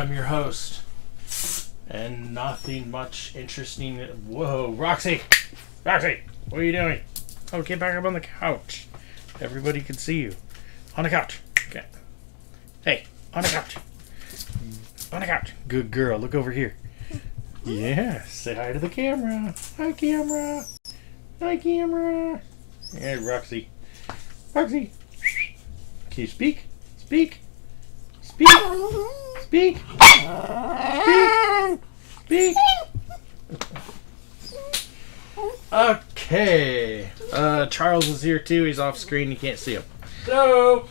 am your host. And nothing much interesting. Whoa, Roxy! Roxy! What are you doing? Oh, get back up on the couch. Everybody can see you. On the couch. Okay. Hey, on the couch. On the couch. Good girl. Look over here. Yeah, say hi to the camera. Hi, camera. Hi, camera. Hey, Roxy. Roxy. Can you speak? Speak. Speak. Speak. Speak. Speak. Okay. Charles is here too. He's off screen. You can't see him. Hello.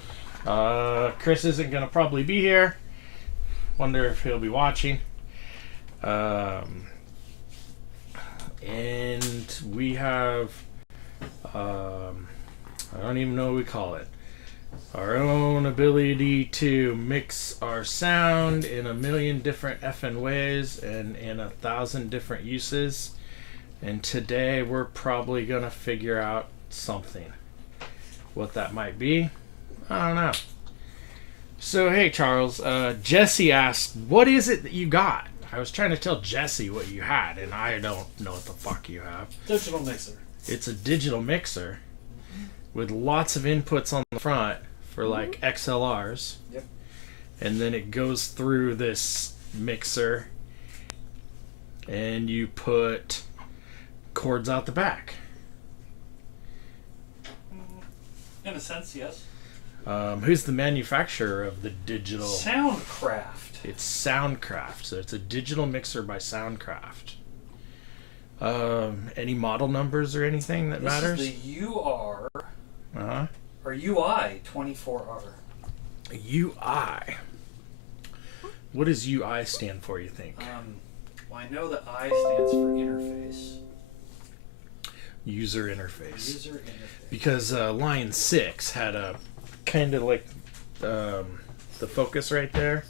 Chris isn't going to probably be here. Wonder if he'll be watching. And we have, I don't even know what we call it. Our own ability to mix our sound in a million different effing ways and in 1,000 different uses. And today we're probably going to figure out something. What that might be, I don't know. So, hey, Charles, Jesse asked, what is it that you got? I was trying to tell Jesse what you had, and I don't know what the fuck you have. Digital mixer. It's a digital mixer with lots of inputs on the front for like XLRs. Yep. And then it goes through this mixer and you put cords out the back. In a sense, yes. Who's the manufacturer of the digital? Soundcraft. It's Soundcraft. So it's a digital mixer by Soundcraft. Any model numbers or anything that matters? This is the UR. Uh-huh. Or UI 24R. UI. What does UI stand for, you think? Well, I know that I stands for interface. User interface. User interface. Because line 6 had a kind of like the focus right there.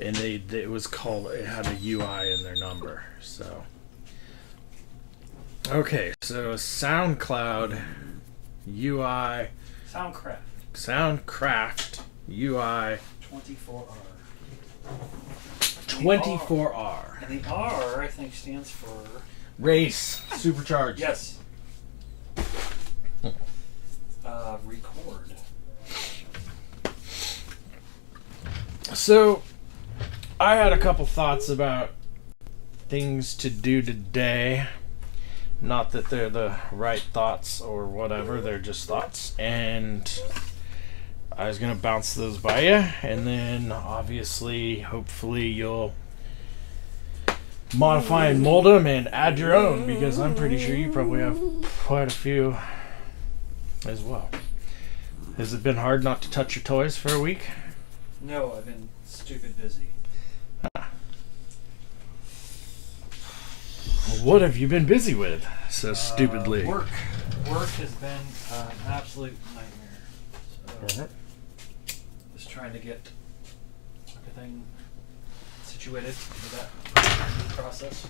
And it was called, it had a UI in their number. So okay, so SoundCloud UI Soundcraft UI 24R. 24R. And the R, I think, stands for Race Supercharged. yes. Record. So I had a couple thoughts about things to do today. Not that they're the right thoughts or whatever, they're just thoughts. And I was going to bounce those by you. And then obviously, hopefully you'll modify and mold them and add your own. Because I'm pretty sure you probably have quite a few as well. Has it been hard not to touch your toys for a week? No, I've been stupid busy. What have you been busy with so stupidly? Work. Work has been an absolute nightmare. So, just trying to get everything situated for that process.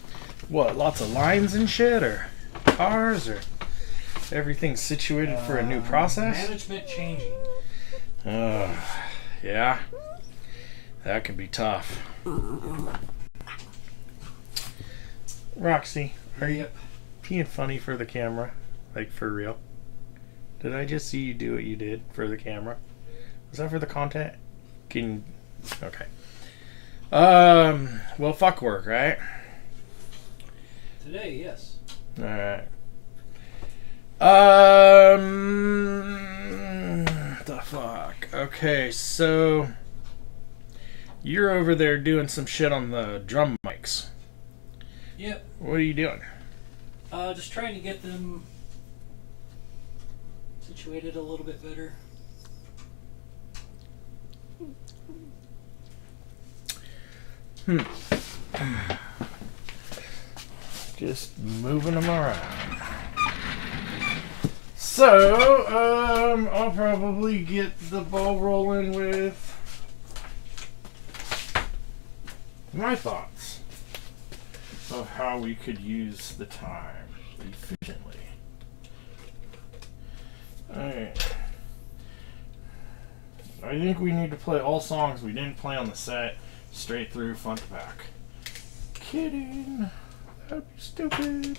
What, lots of lines and shit, or cars, or everything situated for a new process? Management changing. Yeah. That can be tough. Roxy, are you being funny for the camera? Like, for real? Did I just see you do what you did for the camera? Was that for the content? Okay. Well, fuck work, right? Today, yes. Alright. The fuck? Okay, so you're over there doing some shit on the drum mics. Yep. What are you doing? Just trying to get them situated a little bit better. Just moving them around. So, I'll probably get the ball rolling with my thoughts of how we could use the time efficiently. Alright. I think we need to play all songs we didn't play on the set, straight through front to back. Kidding. That'd be stupid.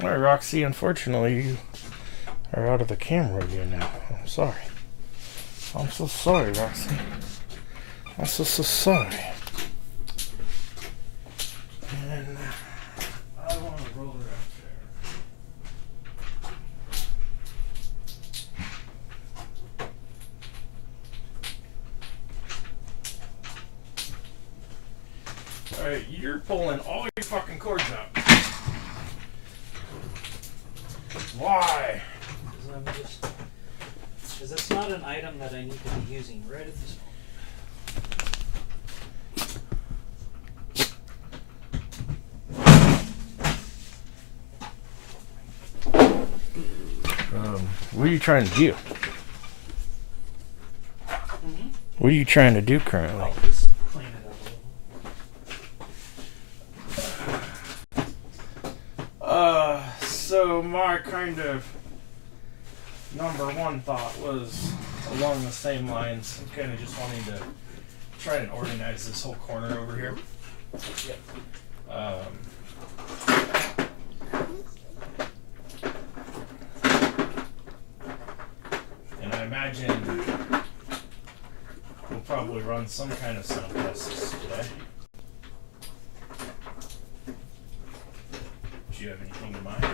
All right, Roxy, unfortunately, you are out of the camera again now. I'm sorry. I'm so sorry, Roxy. I'm so sorry. And I want to roll it up there. Alright, you're pulling all your fucking cords out. Why? Because it's not an item that I need to be using right at this moment. What are you trying to do? Mm-hmm. What are you trying to do currently? I'll just clean it up a little. So my kind of number one thought was along the same lines. I'm kind of just wanting to try and organize this whole corner over here. Yep. And I imagine we'll probably run some kind of sound tests today. Do you have anything in mind?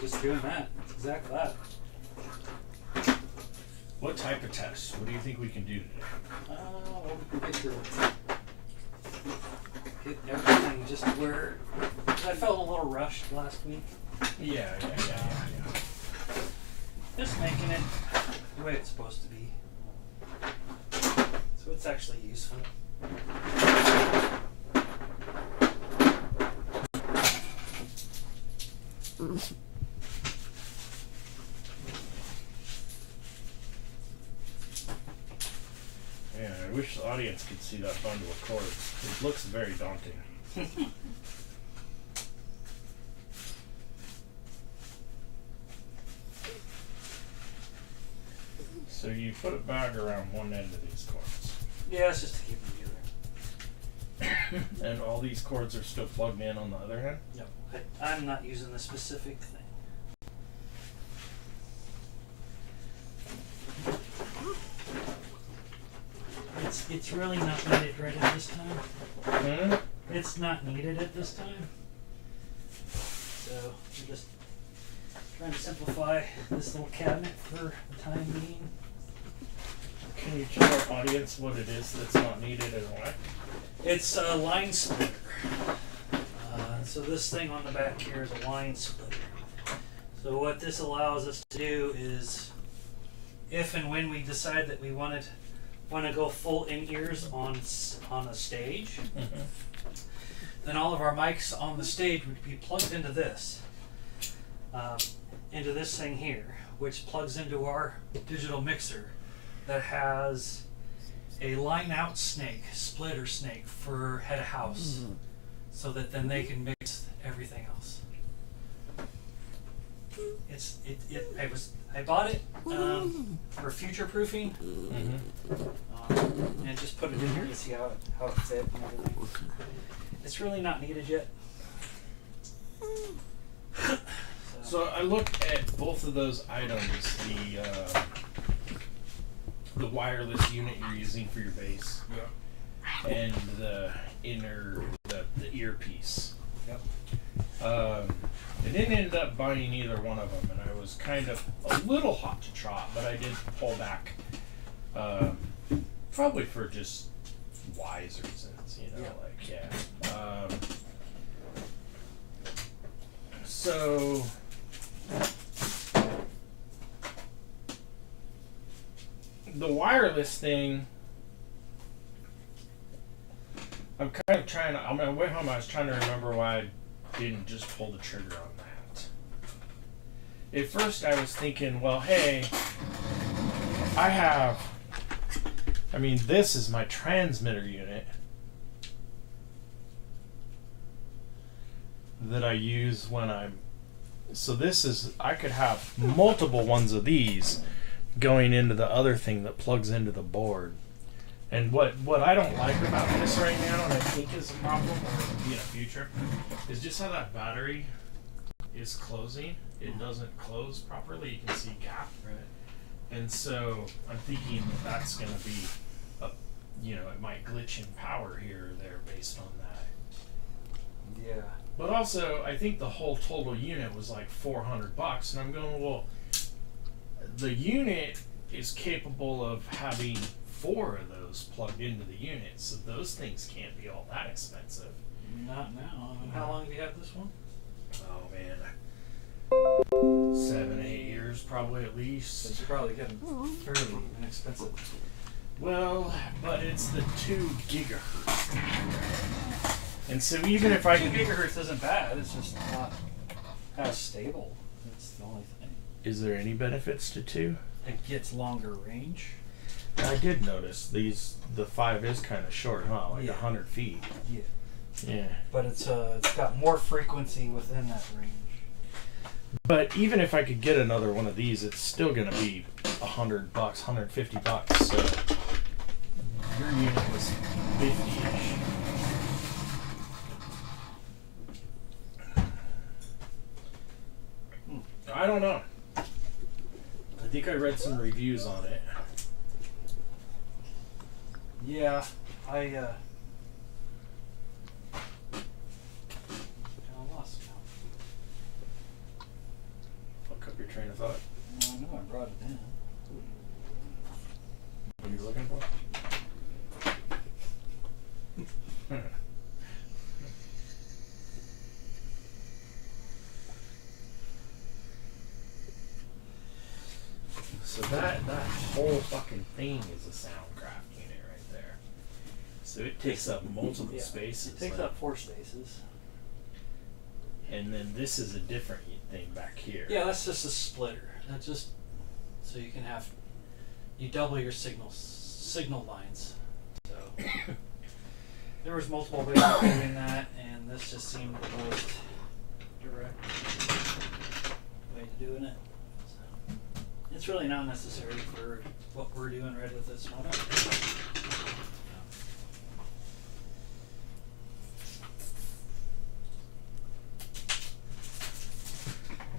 Just doing that. It's exactly that. What type of test? What do you think we can do today? Well, we can get everything just where I felt a little rushed last week. Yeah. Just making it the way it's supposed to be. So it's actually useful. Yeah, I wish the audience could see that bundle of cords. It looks very daunting. So you put it back around one end of these cords. Yeah, it's just to keep them together. And all these cords are still plugged in on the other end? Yep. I'm not using the specific thing. It's really not needed right at this time. Hmm? It's not needed at this time. So I'm just trying to simplify this little cabinet for the time being. Can you tell our audience what it is that's not needed and why? It's a line splitter. So this thing on the back here is a line splitter. So what this allows us to do is, if and when we decide that we want to go full in-ears on a stage, then all of our mics on the stage would be plugged into this thing here, which plugs into our digital mixer that has a line-out snake, splitter snake for head of house, so that then they can mix everything else. I bought it for future proofing, and just put it in here to see how it fit and everything. It's really not needed yet. So I looked at both of those items, the wireless unit you're using for your bass, and the earpiece. Yep. I didn't end up buying either one of them, and I was kind of a little hot to trot, but I did pull back, probably for just wise reasons, So the wireless thing, I'm kind of trying to. On my way home, I was trying to remember why I didn't just pull the trigger on that. At first, I was thinking, well, hey, I have. I mean, this is my transmitter unit that I use when I'm. So this is. I could have multiple ones of these going into the other thing that plugs into the board. And what I don't like about this right now, and I think is a problem, or it'll be in the future, is just how that battery is closing. It doesn't close properly. You can see gap. Right. And so I'm thinking that's going to be, it might glitch in power here or there based on that. Yeah. But also, I think the whole total unit was like $400, and I'm going, well, the unit is capable of having 4 of those plugged into the unit, so those things can't be all that expensive. Not now. I mean, how long have you had this one? Oh man, 7, 8 years probably at least. So you're probably getting fairly inexpensive. Well, but it's the 2 gigahertz. And so even if I 2 can... gigahertz isn't bad, it's just not as stable. That's the only thing. Is there any benefits to 2? It gets longer range. I did notice the 5 is kind of short, huh? Like 100 feet. Yeah. Yeah. But it's got more frequency within that range. But even if I could get another one of these, it's still gonna be $100, $150. So your unit was 50-ish. I don't know. I think I read some reviews on it. Yeah, I lost now. Fuck up your train of thought. No, I know I brought it in. What are you looking for? So that whole fucking thing is a Soundcraft unit right there. So it takes up multiple spaces. It takes up 4 spaces. And then this is a different thing back here. Yeah, that's just a splitter. That's just so you can have you double your signal lines. So there was multiple ways of doing that, and this just seemed the most direct way of doing it. So it's really not necessary for what we're doing right with this one.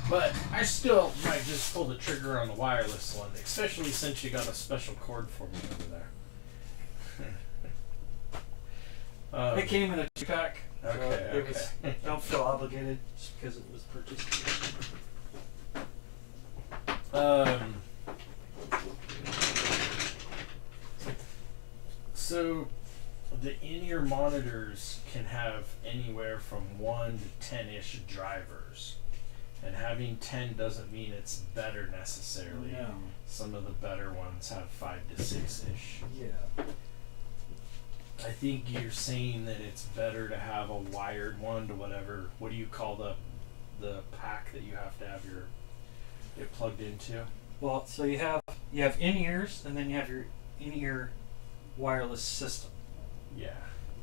But I still might just pull the trigger on the wireless one, especially since you got a special cord for me over there. It came in a 2-pack. Okay, so it was, don't feel obligated just because it was purchased. So the in-ear monitors can have anywhere from 1 to 10-ish drivers. And having 10 doesn't mean it's better necessarily. No. Some of the better ones have 5 to 6-ish. Yeah. I think you're saying that it's better to have a wired one to whatever. What do you call the pack that you have to have it plugged into? Well, so you have in-ears, and then you have your in-ear wireless system. Yeah.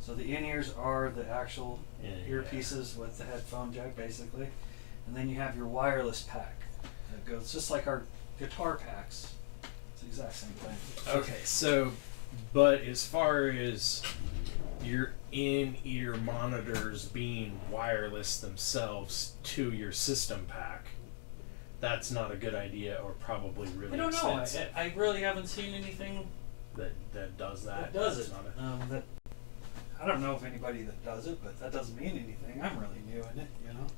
So the in-ears are the actual Yeah. earpieces with the headphone jack, basically. And then you have your wireless pack that goes just like our guitar packs. It's the exact same thing. Okay, so, but as far as your in-ear monitors being wireless themselves to your system pack, that's not a good idea, or probably really I don't know. expensive. I really haven't seen anything that does that. that does it. That's not That I don't know of anybody that does it, but that doesn't mean anything. I'm really new in it, you know.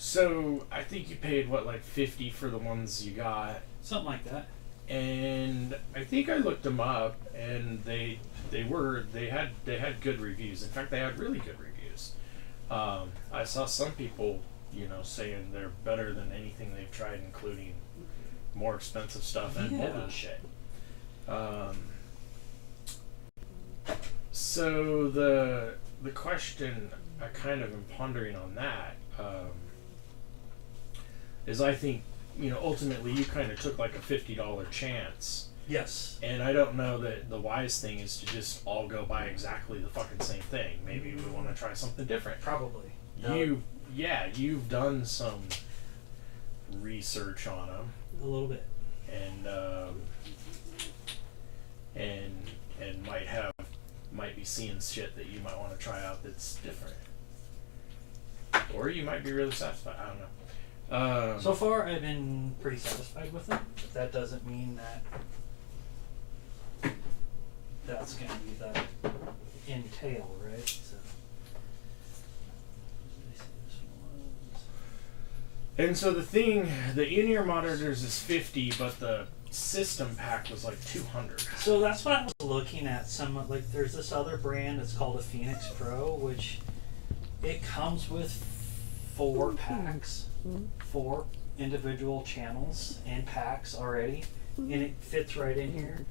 So I think you paid what, like $50 for the ones you got, Something like that. and I think I looked them up, and they had good reviews. In fact, they had really good reviews. I saw some people, saying they're better than anything they've tried, including more expensive stuff and more shit. So the question I kind of am pondering on that is I think, ultimately you kind of took like a $50 chance. Yes. And I don't know that the wise thing is to just all go buy exactly the fucking same thing. Maybe we want to try something different. Probably. You've done some research on them. A little bit. And might be seeing shit that you might want to try out that's different. Or you might be really satisfied. I don't know. So far, I've been pretty satisfied with them. But that doesn't mean that that's going to be the entail, right? So, and so the in-ear monitors is $50, but the system pack was like $200. So that's what I was looking at. There's this other brand that's called a Phoenix Pro, which it comes with 4 packs, 4 individual channels and packs already, and it fits right in here.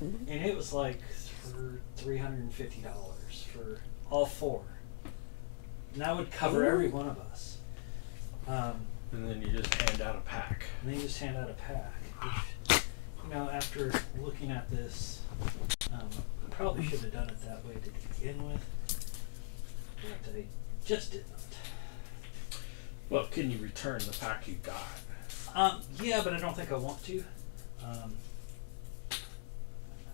And it was like for $350 for all 4. And that would cover every one of us. And then you just hand out a pack. Which, after looking at this, I probably should have done it that way to begin with, but I just did not. Well, can you return the pack you got? Yeah, but I don't think I want to.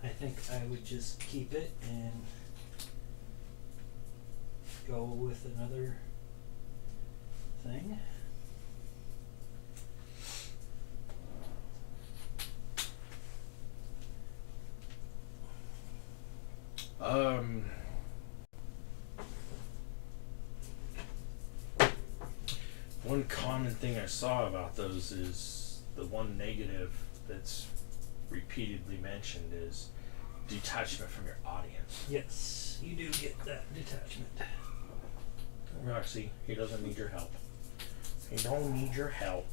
I think I would just keep it and go with another thing. One common thing I saw about those is the one negative that's repeatedly mentioned is detachment from your audience. Yes, you do get that detachment. Roxy, he doesn't need your help. He don't need your help.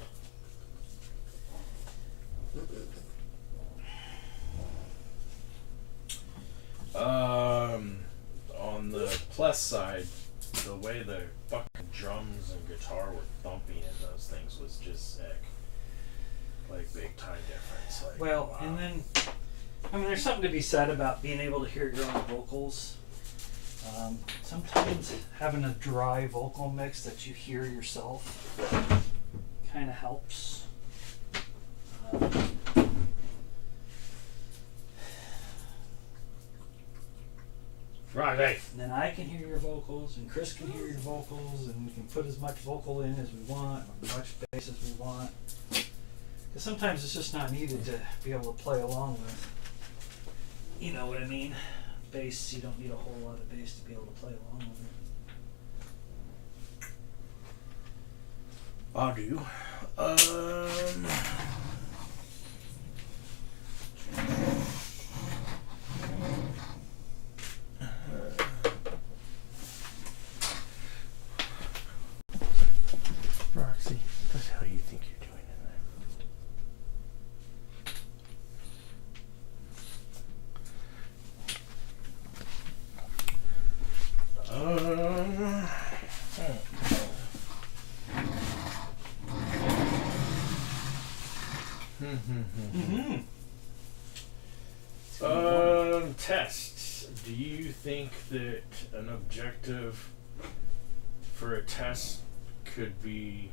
On the plus side, the way the fucking drums and guitar were thumping in those things was just sick. Like, big time difference. Like, well, wow. And then, there's something to be said about being able to hear your own vocals. Sometimes having a dry vocal mix that you hear yourself kind of helps. Right, right. And then I can hear your vocals, and Chris can hear your vocals, and we can put as much vocal in as we want, or as much bass as we want. Because sometimes it's just not needed to be able to play along with. You know what I mean? Bass, you don't need a whole lot of bass to be able to play along with it. I do. Roxy, what the hell do you think you're doing in there? Tests. Do you think that an objective for a test could be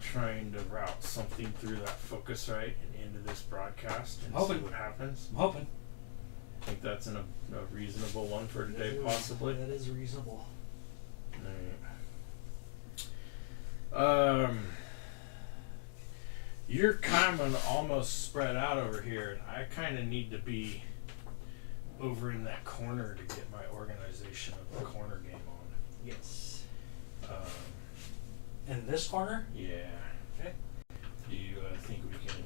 trying to route something through that Focusrite and into this broadcast and see what happens? I'm hoping. I think that's a reasonable one for today, possibly. That is reasonable. Right. You're kind of almost spread out over here, and I kind of need to be over in that corner to get my organization of the corner game on. Yes. In this corner? Yeah. Okay. Do you think we can?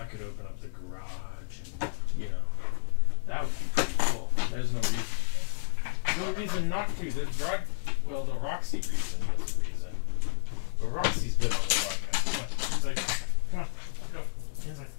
I could open up the garage, and that would be pretty cool. There's no reason not to. The Roxy reason is the reason. But Roxy's been on the podcast. Come on. He's like, come on, let's go. He's like.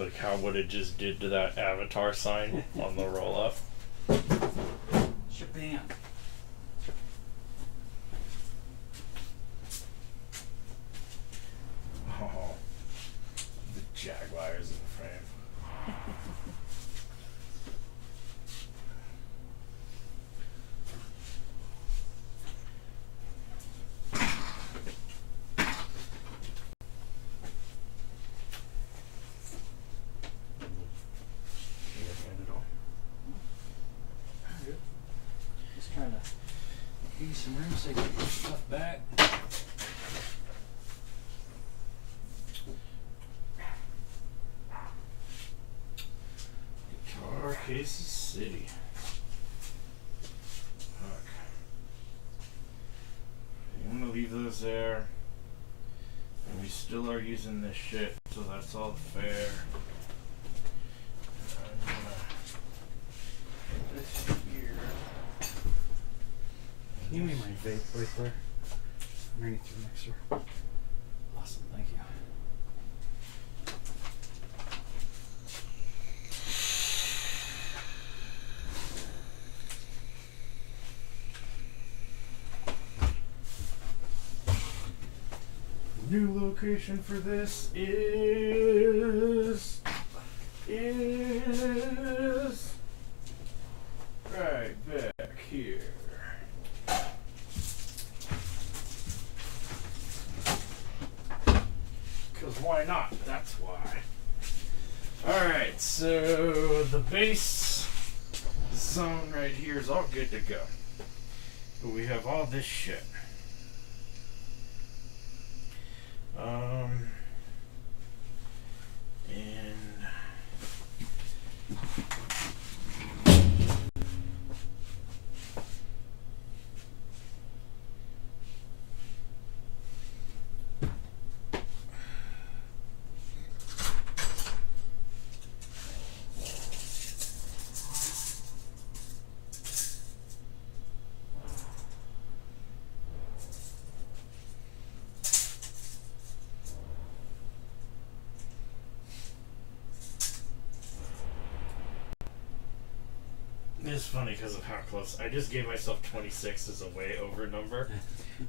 Like how what it just did to that avatar sign on the roll up. Japan. Oh, the Jaguars in the frame. Just trying to give you some room so you can get your stuff back. Guitar Cases City. Fuck. You want to leave those there. And we still are using this shit, so that's all fair. I'm gonna put this here. Can you give me my vape right there? Underneath your mixer. Awesome, thank you. New location for this is right back here. Cause why not? That's why. Alright, so the base zone right here is all good to go. But we have all this shit. And it's funny because of how close. I just gave myself 26 as a way over number,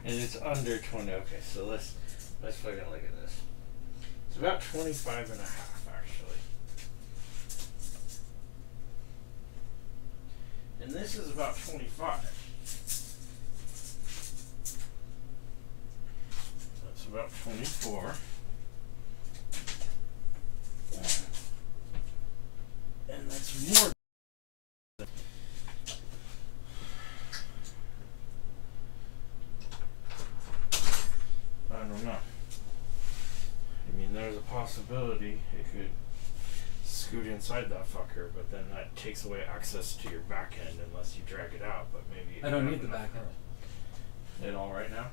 and it's under 20. Okay, so let's fucking look at this. It's about 25 and a half actually, and this is about 25. That's about 24. And that's more. I don't know. I mean, there's a possibility it could scoot inside that fucker, but then that takes away access to your back end unless you drag it out. But maybe I don't need the back end. It all right now?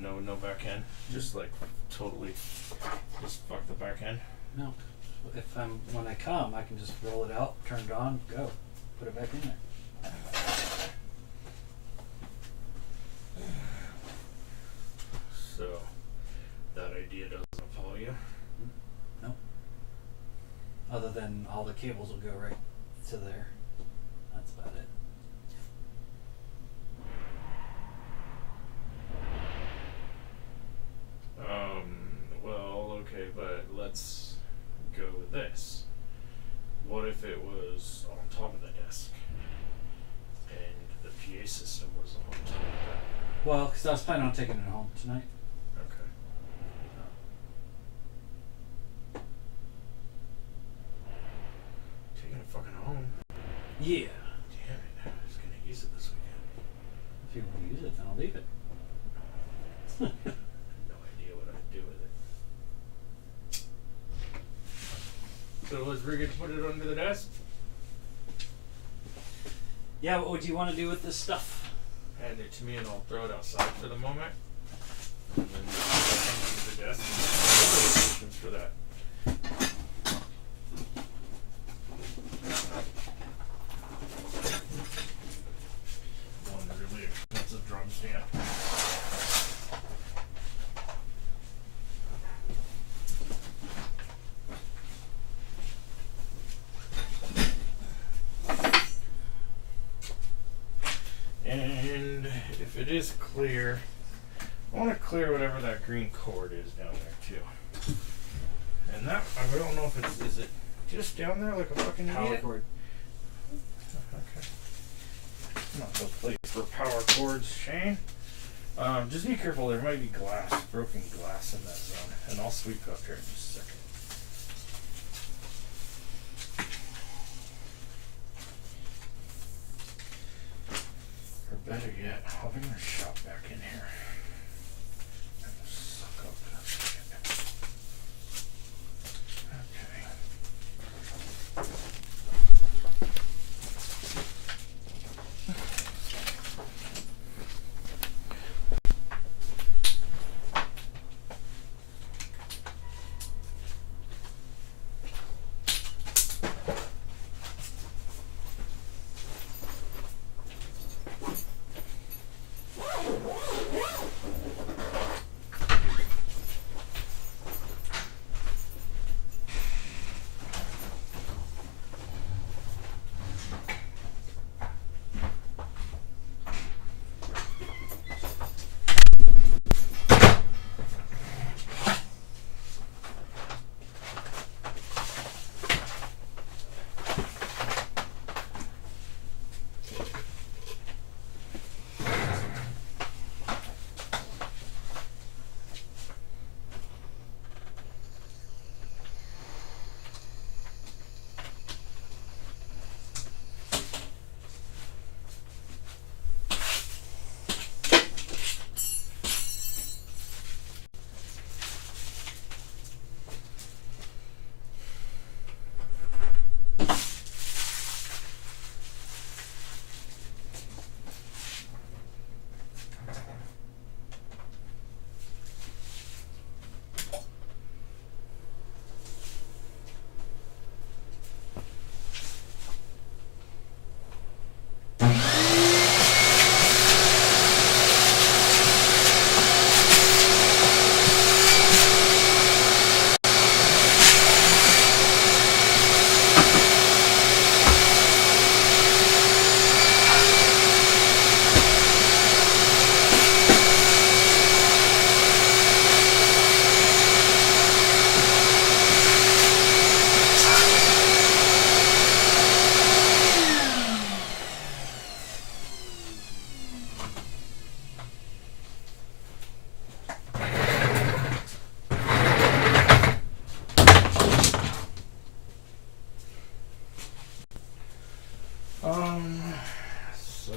No back end. Just like totally, just fuck the back end. No. If when I come, I can just roll it out, turn it on, go, put it back in there. So that idea doesn't follow you? No. Other than all the cables will go right to there. That's about it. Well, okay, but let's go with this. What if it was on top of the desk and the PA system was on top of that? Well, because I was planning on taking it home tonight. Okay. Taking it fucking home? Yeah. Damn it, I was gonna use it this weekend. If you want to use it, then I'll leave it. No idea what I'd do with it. So let's bring it, put it under the desk? Yeah, what would you want to do with this stuff? Hand it to me and I'll throw it outside for the moment. And then put it under the desk. Solutions for that. One really expensive drum stand. green cord is down there too. And that, I don't know if it's, is it just down there like a fucking Power idiot? cord. Okay. Not the place for power cords, Shane. Just be careful, there might be broken glass in that zone. And I'll sweep up here in just a second. Or better yet, I'll bring the shop back in here. And suck up that shit. Okay. So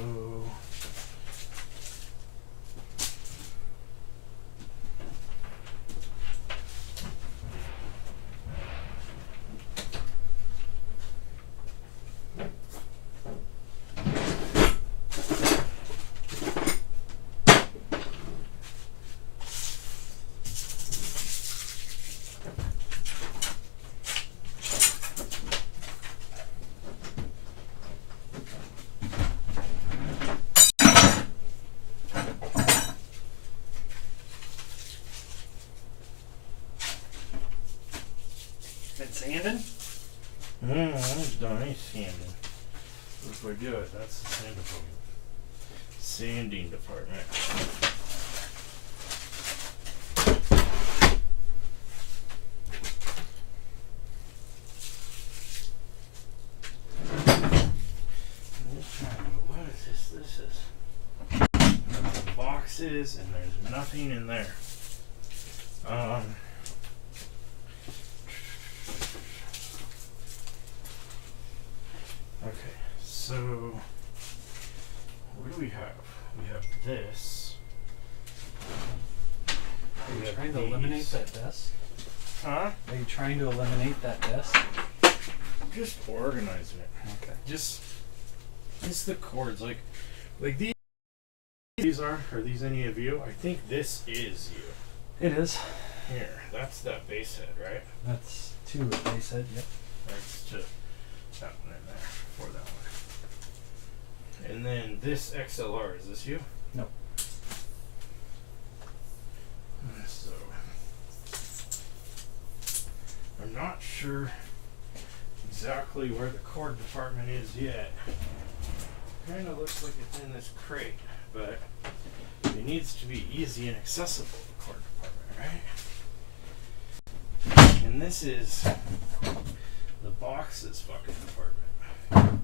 Sanding? I'm done any sanding. If I do it, that's the sanding department. What is this? This is boxes, and there's nothing in there. Okay, so what do we have? We have this. Are you trying to eliminate that desk? Huh? Are you trying to eliminate that desk? Just organizing it. Okay. Just it's the cords, like these are these any of you? I think this is you. It is. Here, that's that base head, right? That's two, they said, yep. That's just that one in there for that one. And then this XLR, is this you? No. So I'm not sure exactly where the cord department is yet. Kind of looks like it's in this crate, but it needs to be easy and accessible, the cord department. And this is the boxes fucking department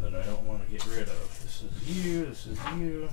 that I don't want to get rid of. This is you, this is you.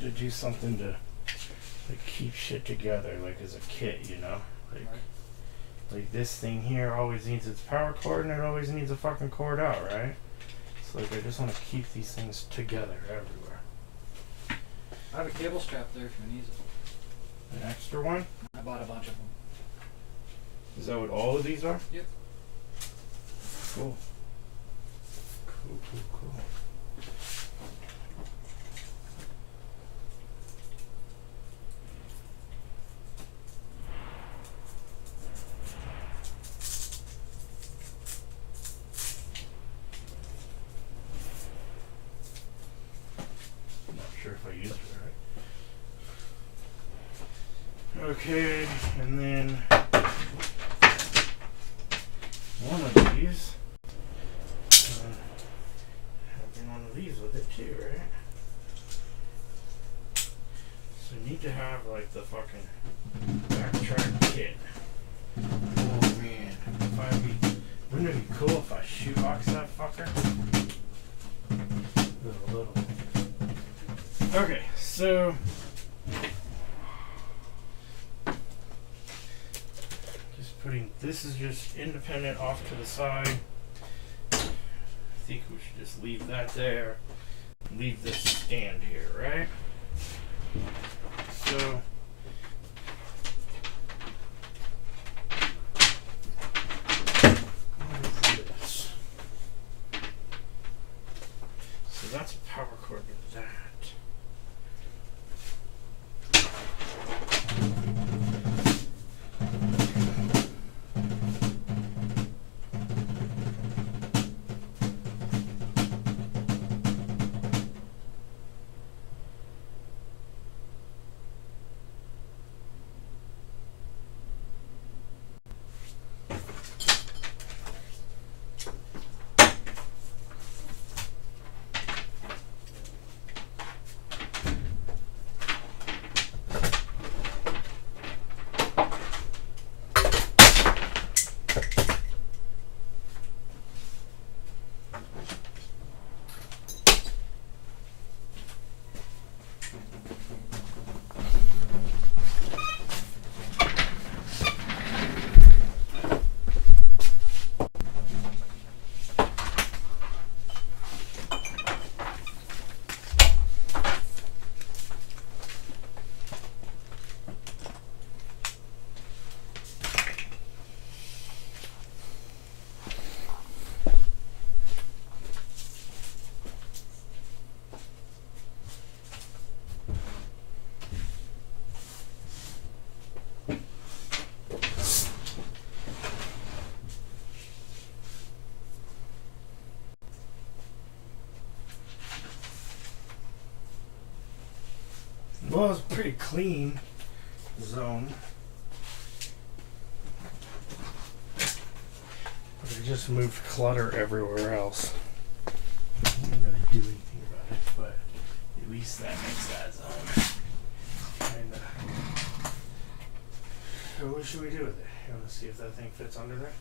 To do something to like keep shit together, like as a kit, you know, like this thing here always needs its power cord and it always needs a fucking cord out, right? So like I just want to keep these things together everywhere. I have a cable strap there if you need it. An extra one? I bought a bunch of them. Is that what all of these are? Yep. Cool. Cool. Okay, and then one of these, having one of these with it too, right? So you need to have like the fucking backtrack kit. Oh man, wouldn't it be cool if I shoebox that fucker? A little. Okay, so. This is just independent off to the side. I think we should just leave that there. Leave this stand here, right? So what is this? So that's a power cord to that. Well, it's a pretty clean zone. But I just moved clutter everywhere else. I don't really do anything about it, but at least that makes that zone. And so what should we do with it? You want to see if that thing fits under there?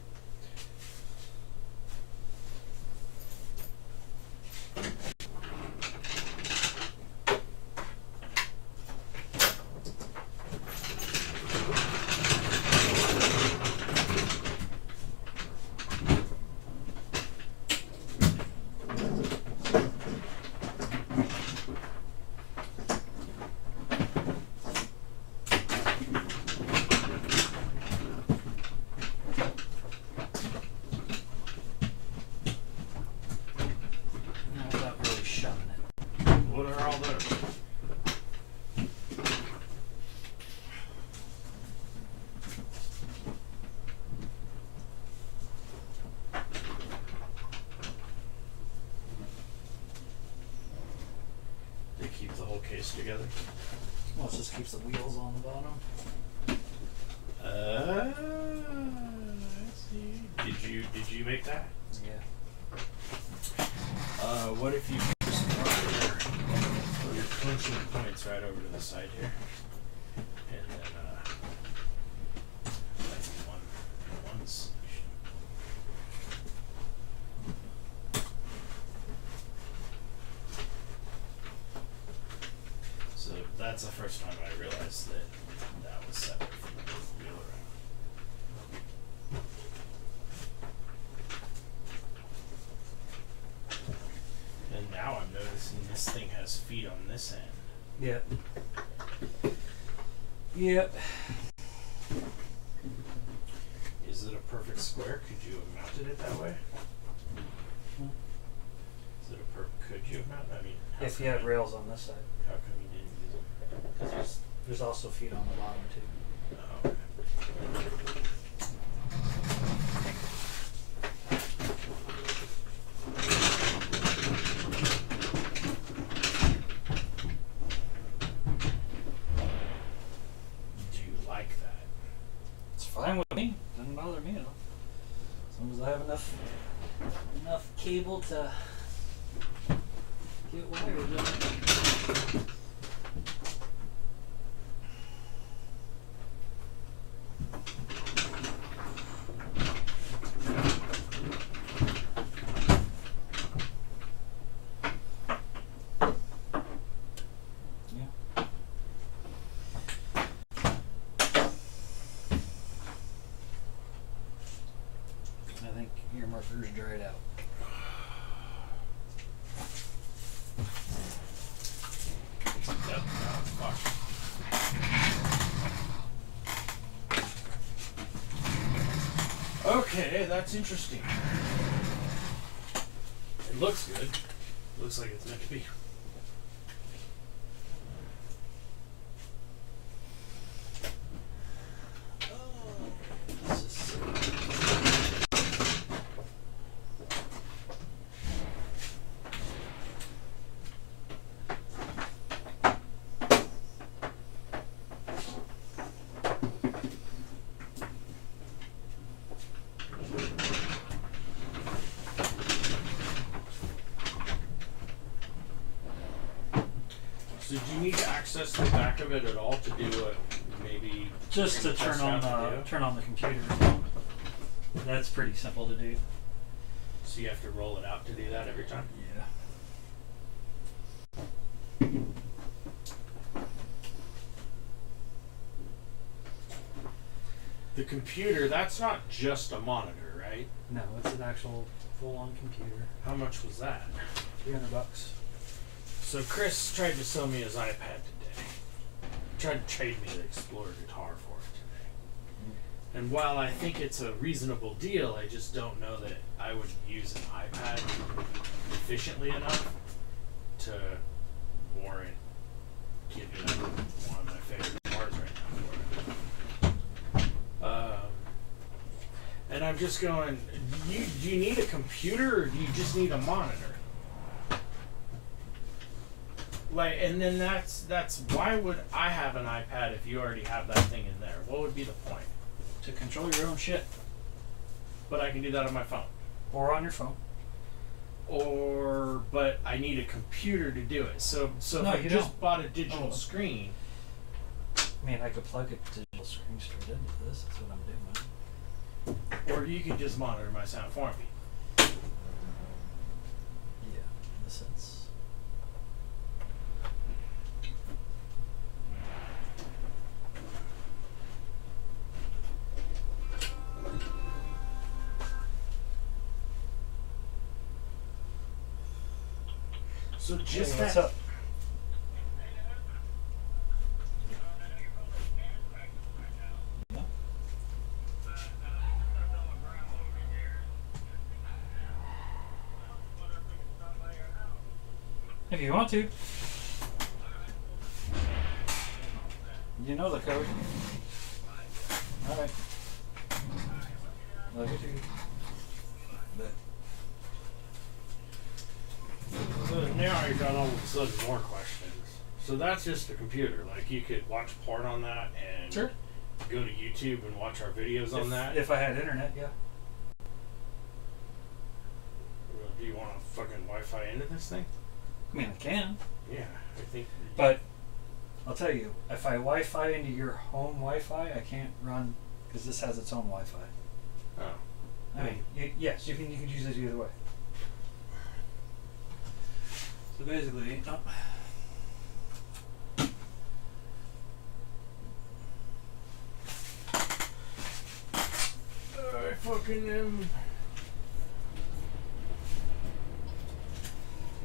Case together. Well, it just keeps the wheels on the bottom. I see. Did you make that? Yeah. What if you just run your clinching points right over to the side here, and then like one section. So that's the first time I realized that was separate from the wheel around. And now I'm noticing this thing has feet on this end. Yep. Yep. Is it a perfect square? Could you have mounted it that way? Is it could you have mounted? I mean, if you had rails on this side. How come you didn't use them? Because there's also feet on the bottom too. Oh, okay. Do you like that? It's fine with me. Doesn't bother me at all. As long as I have enough cable to get wired up. Markers dried out. Yep. Fuck. Okay, that's interesting. It looks good. Looks like it's meant to be. So do you need to access the back of it at all to do what maybe just to turn on the computer? That's pretty simple to do. So you have to roll it out to do that every time? Yeah. The computer, that's not just a monitor, right? No, it's an actual full-on computer. How much was that? $300. So Chris tried to sell me his iPad today. Tried to trade me the Explorer guitar for it today. And while I think it's a reasonable deal, I just don't know that I would use an iPad efficiently enough to warrant giving up one of my favorite guitars right now for it. And I'm just going, do you need a computer or do you just need a monitor? like, and then that's why would I have an iPad if you already have that thing in there? What would be the point? To control your own shit. But I can do that on my phone. Or on your phone. But I need a computer to do it. So No, if I you just don't. bought a digital screen. I mean, I could plug a digital screen straight into this. That's what I'm doing. Or you could just monitor my sound for me. Yeah, in a sense. So just Hey, what's that. up? Yeah. If you want to. You know the code. Alright. Love you too. But So now you got all of a sudden more questions. So that's just a computer. Like you could watch porn on that and sure. go to YouTube and watch our videos on that. If I had internet, yeah. Well, do you want to fucking Wi-Fi into this thing? I mean, I can. Yeah, I think. But I'll tell you, if I Wi-Fi into your home Wi-Fi, I can't run because this has its own Wi-Fi. Oh. I mean, yes, you can use it either way. So basically, I fucking am.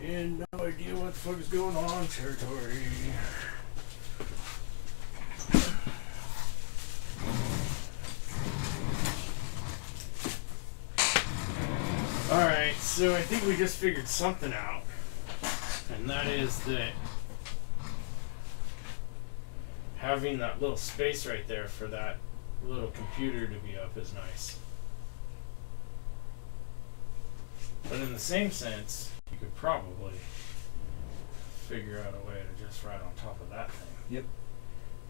And no idea what the fuck is going on territory. Alright, so I think we just figured something out. And that is that having that little space right there for that little computer to be up is nice. But in the same sense, you could probably figure out a way to just ride on top of that thing. Yep.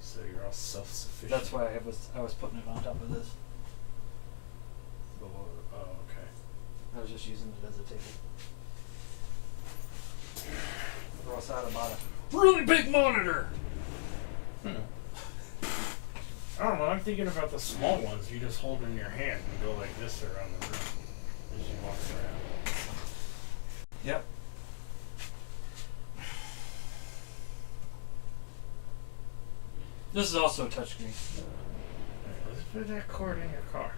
So you're all self-sufficient. That's why I was putting it on top of this. Oh, okay. I was just using it as a table. Or else I'd have bought a really big monitor. I don't know. I'm thinking about the small ones you just hold in your hand and go like this around the room as you walk around. Yep. This is also a touchscreen. Alright, let's put that cord in your car.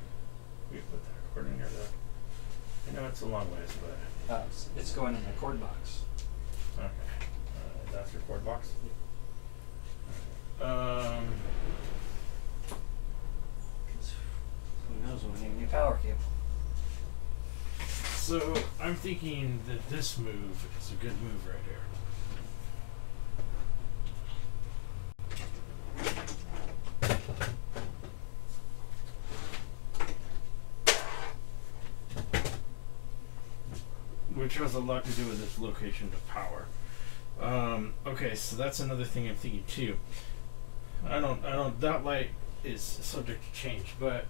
We put that cord in your car. I know it's a long ways, but It's going in the cord box. okay. That's your cord box. Who knows when we need a new power cable? So I'm thinking that this move is a good move right here. Which has a lot to do with its location of power. Okay, so that's another thing I'm thinking too. That light is subject to change, but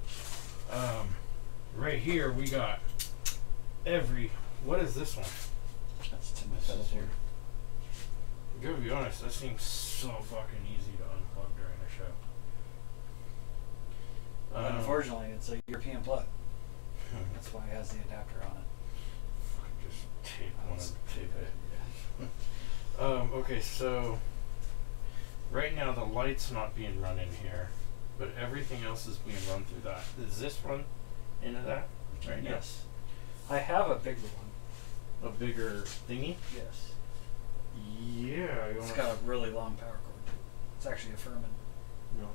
right here we got what is this one? That's too much out here. I'm gonna be honest, that seems so fucking easy to unplug during a show. But unfortunately, it's a European plug. That's why it has the adapter on it. Just tape it. Okay, so right now the light's not being run in here, but everything else is being run through that. Does this run into that right now? Yes. I have a bigger one. A bigger thingy? Yes. Yeah. It's got a really long power cord too. It's actually a Furman. No,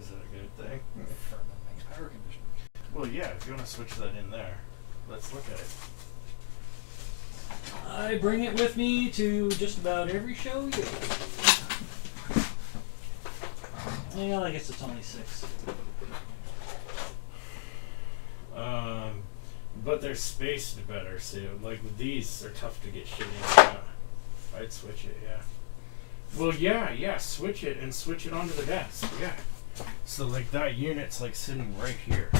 is it a good thing? Furman makes power conditioners. Well, yeah. If you want to switch that in there, let's look at it. I bring it with me to just about every show we go. Well, I guess it's only 6. But they're spaced better, so like with these, they're tough to get shit in and out. I'd switch it, yeah. Well, yeah, switch it and switch it onto the desk. Yeah. So like that unit's like sitting right here.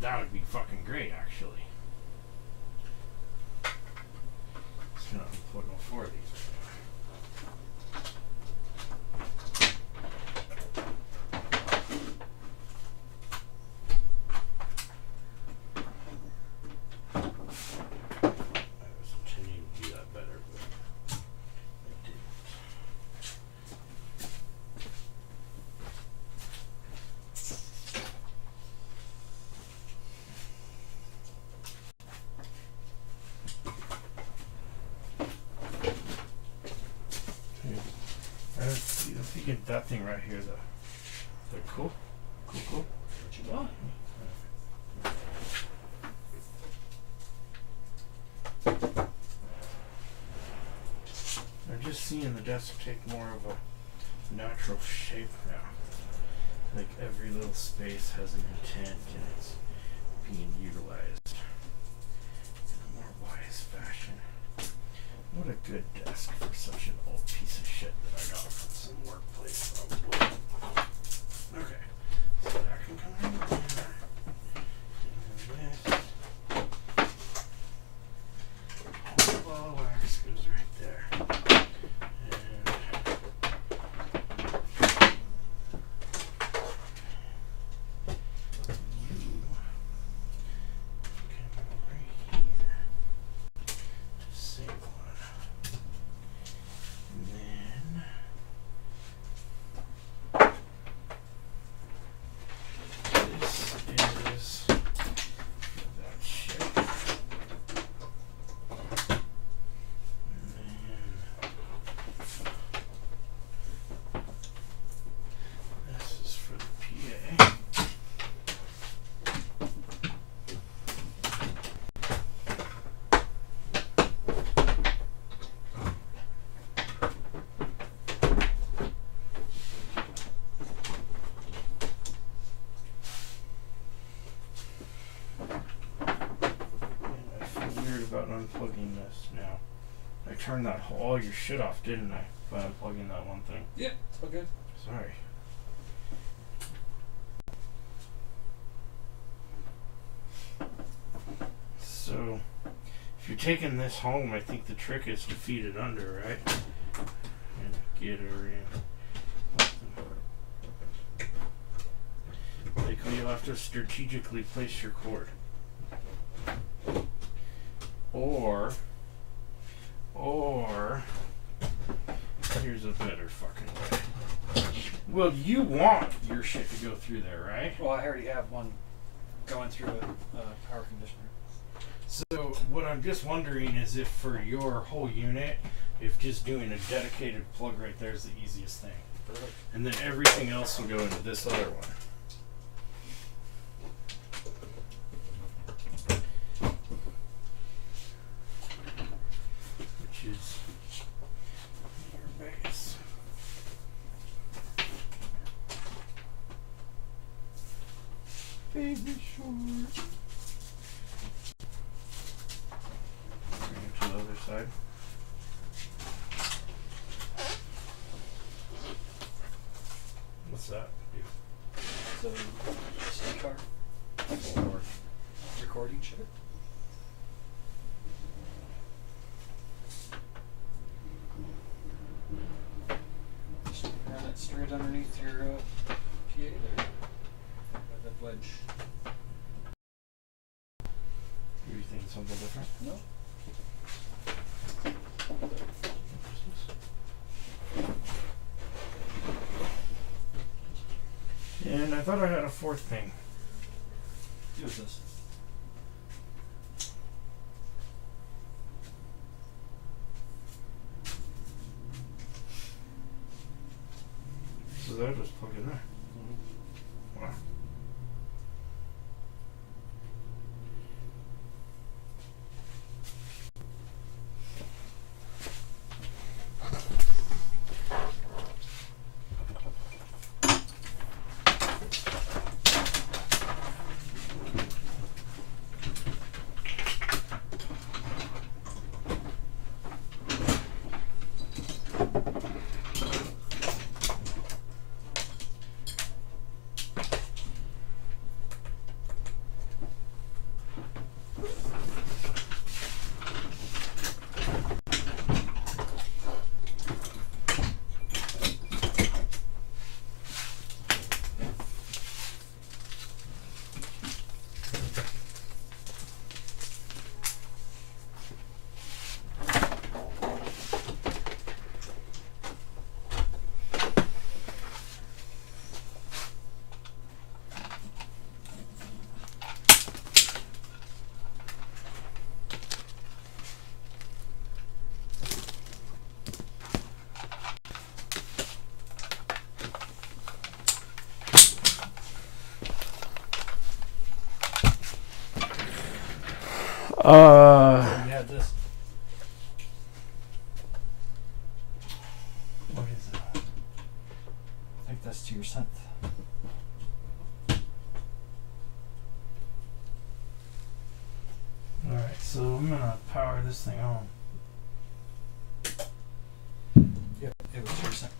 That would be fucking great, actually. Just gonna unplug all four of these I was intending to do that better, but I didn't. I'm thinking that thing right here, the cool. What you want? I'm just seeing the desk take more of a natural shape now. Like every little space has an intent and it's being utilized in a more wise fashion. What a good desk for such an old piece of shit that I got from some workplace, probably. Okay, so that can come in there. And this. Whole ball of wax goes right there. And you can go right here to save one. And then this is for that shit. And then this is for the PA. And I feel weird about unplugging this now. I turned all your shit off, didn't I? By unplugging that one thing. Yeah, it's all good. Sorry. So, if you're taking this home, I think the trick is to feed it under, right? And get her in. Like, you'll have to strategically place your cord. Or, here's a better fucking way. Well, you want your shit to go through there, right? Well, I already have one going through a power conditioner. So what I'm just wondering is if for your whole unit, if just doing a dedicated plug right there is the easiest thing. Perfect. And then everything else will go into this other one. Which is your base. Baby short. Bring it to the other side. What's that? So, SD card, Or recording shit. Just run it straight underneath your PA there. Got that wedge. you thinking something different? No. And I thought I had a fourth thing. Use this. So that was plug in there. Wow. You had this. What is it? I think that's to your synth. Alright, so I'm gonna power this thing on. Yep, it was your synth.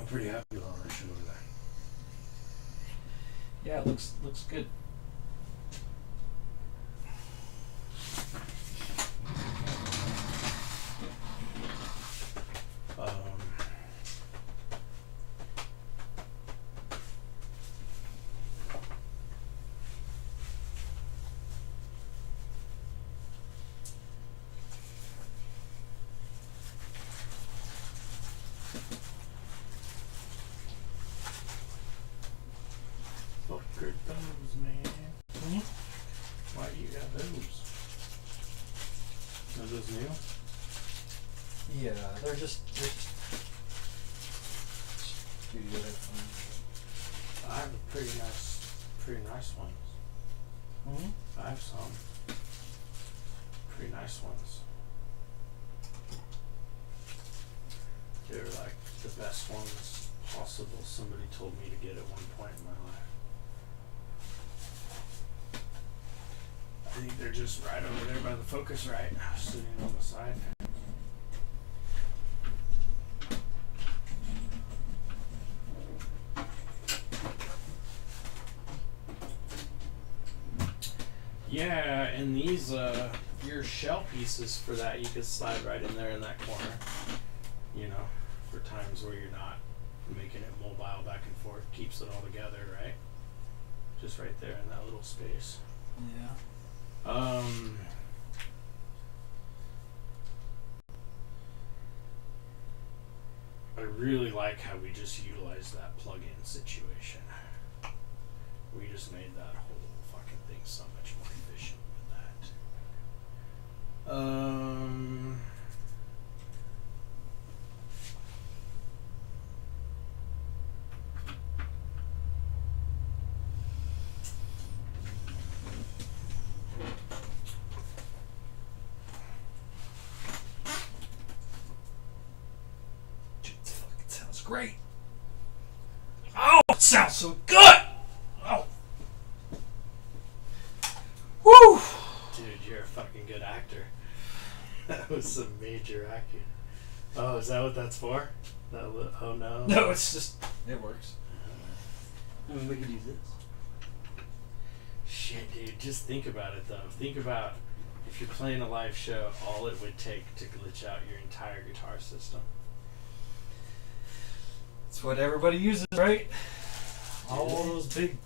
I'm pretty happy with all that shit over there. Yeah, it looks good. Fucker those, man. Hmm? Why you got those? Are those new? Yeah, they're just studio headphones. I have a pretty nice ones. Mm-hmm. I have some pretty nice ones. They're like the best ones possible. Somebody told me to get at one point in my life. I think they're just right over there by the Focusrite, sitting on the side. Yeah, and these your shell pieces for that you could slide right in there in that corner. You know, for times where you're not making it mobile back and forth, keeps it all together, right? Just right there in that little space. Yeah. I really like how we just utilized that plug-in situation. We just made that whole fucking thing so much more efficient with that. It fucking sounds great. Oh, it sounds so good. Oh. Woo. Dude, you're a fucking good actor. That was some major acting. Oh, is that what that's for? Oh no. No, it's just it works. I mean, we could use this. Shit, dude. Just think about it, though. Think about if you're playing a live show, all it would take to glitch out your entire guitar system. It's what everybody uses, right? All those big,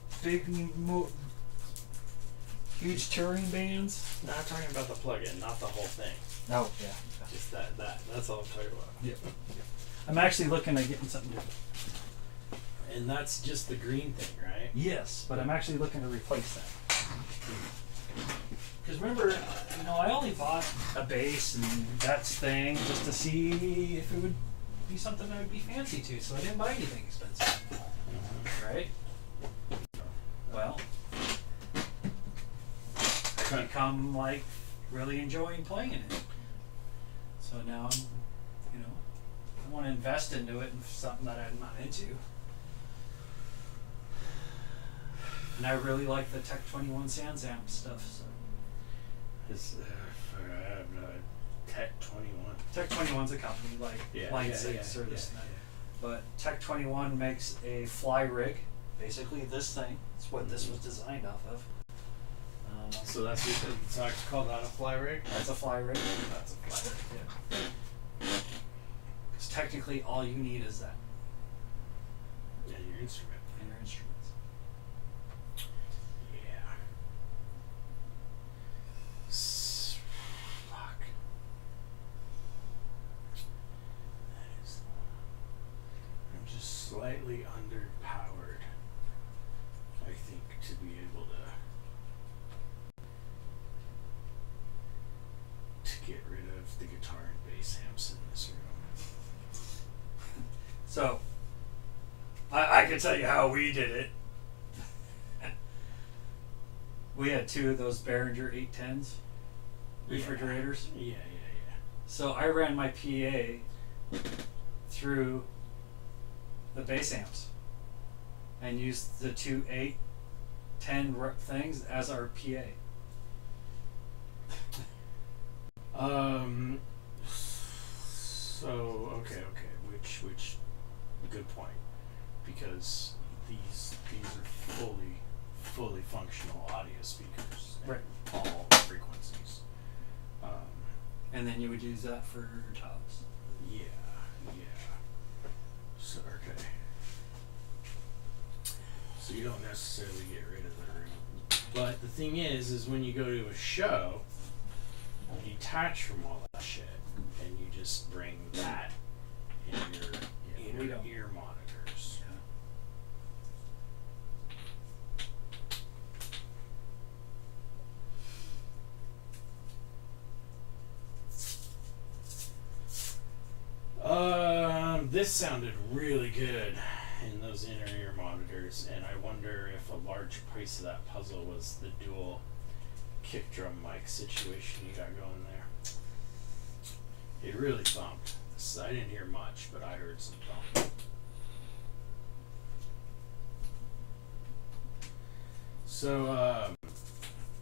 huge touring bands. No, I'm talking about the plug-in, not the whole thing. Oh, yeah. Just that's all I'm talking about. Yep. I'm actually looking at getting something different. And that's just the green thing, right? Yes, but I'm actually looking to replace that. Because remember, I only bought a bass and that's thing just to see if it would be something I would be fancy to, so I didn't buy anything expensive. Right? Well, become like really enjoying playing it. So now I'm, you know, I want to invest into it and something that I'm not into. And I really like the Tech 21 SansAmp stuff. So. I have no Tech 21. Tech 21's a company like Line 6 or this and that. But Tech 21 makes a fly rig, basically this thing. It's what this was designed off of. So that's what it's called, not a fly rig? That's a fly rig. That's a fly rig. Yeah. Because technically all you need is that. And your instrument. And your instruments. Yeah. Fuck. That is. I'm just slightly underpowered, I think, to be able to get rid of the guitar and bass amps in this room. So, I can tell you how we did it. We had 2 of those Behringer 810s refrigerators. Yeah. So I ran my PA through the bass amps and used the 2 810 things as our PA. So okay, which good point, because these are fully functional audio speakers, Right. All frequencies. And then you would use that for tops. Yeah. So okay. So you don't necessarily get rid of the room, but the thing is when you go to a show, you detach from all that shit, and you just bring that in your ear monitors. This sounded really good in those inner ear monitors, and I wonder if a large piece of that puzzle was the dual kick drum mic situation you got going there. It really bumped. I didn't hear much, but I heard some bump. So,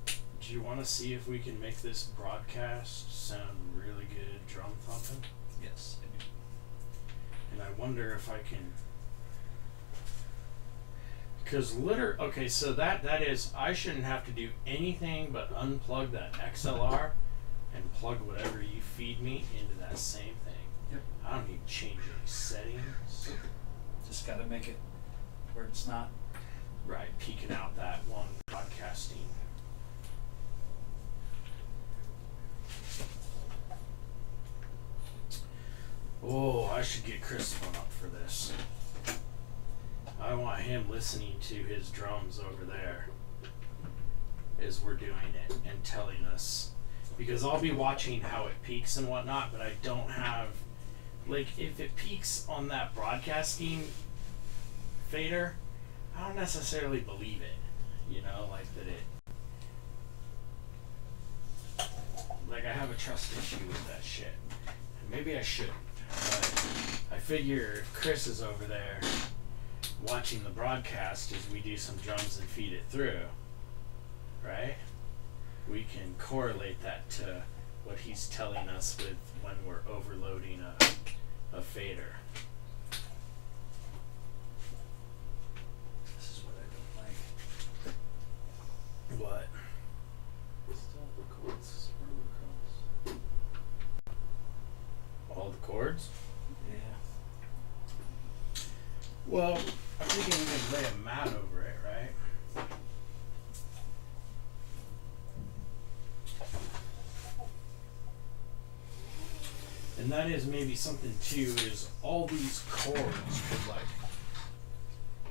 do you want to see if we can make this broadcast sound really good drum thumping? Yes, I do. And I wonder if I can. Because okay, so that is, I shouldn't have to do anything but unplug that XLR and plug whatever you feed me into that same thing. Yep. I don't need to change any settings. Just got to make it where it's not. Right, peeking out that one broadcasting. Oh, I should get Chris one up for this. I want him listening to his drums over there as we're doing it and telling us, because I'll be watching how it peaks and whatnot, but I don't have, like, if it peaks on that broadcasting fader, I don't necessarily believe it, you know, like that it, like I have a trust issue with that shit. And maybe I shouldn't, but I figure if Chris is over there watching the broadcast as we do some drums and feed it through, right, we can correlate that to what he's telling us with when we're overloading a fader. This is what I don't like. What? Still the chords scroll across. All the chords? Yeah. Well, I'm thinking we can lay a mat over it, right? And that is maybe something too, is all these chords could, like,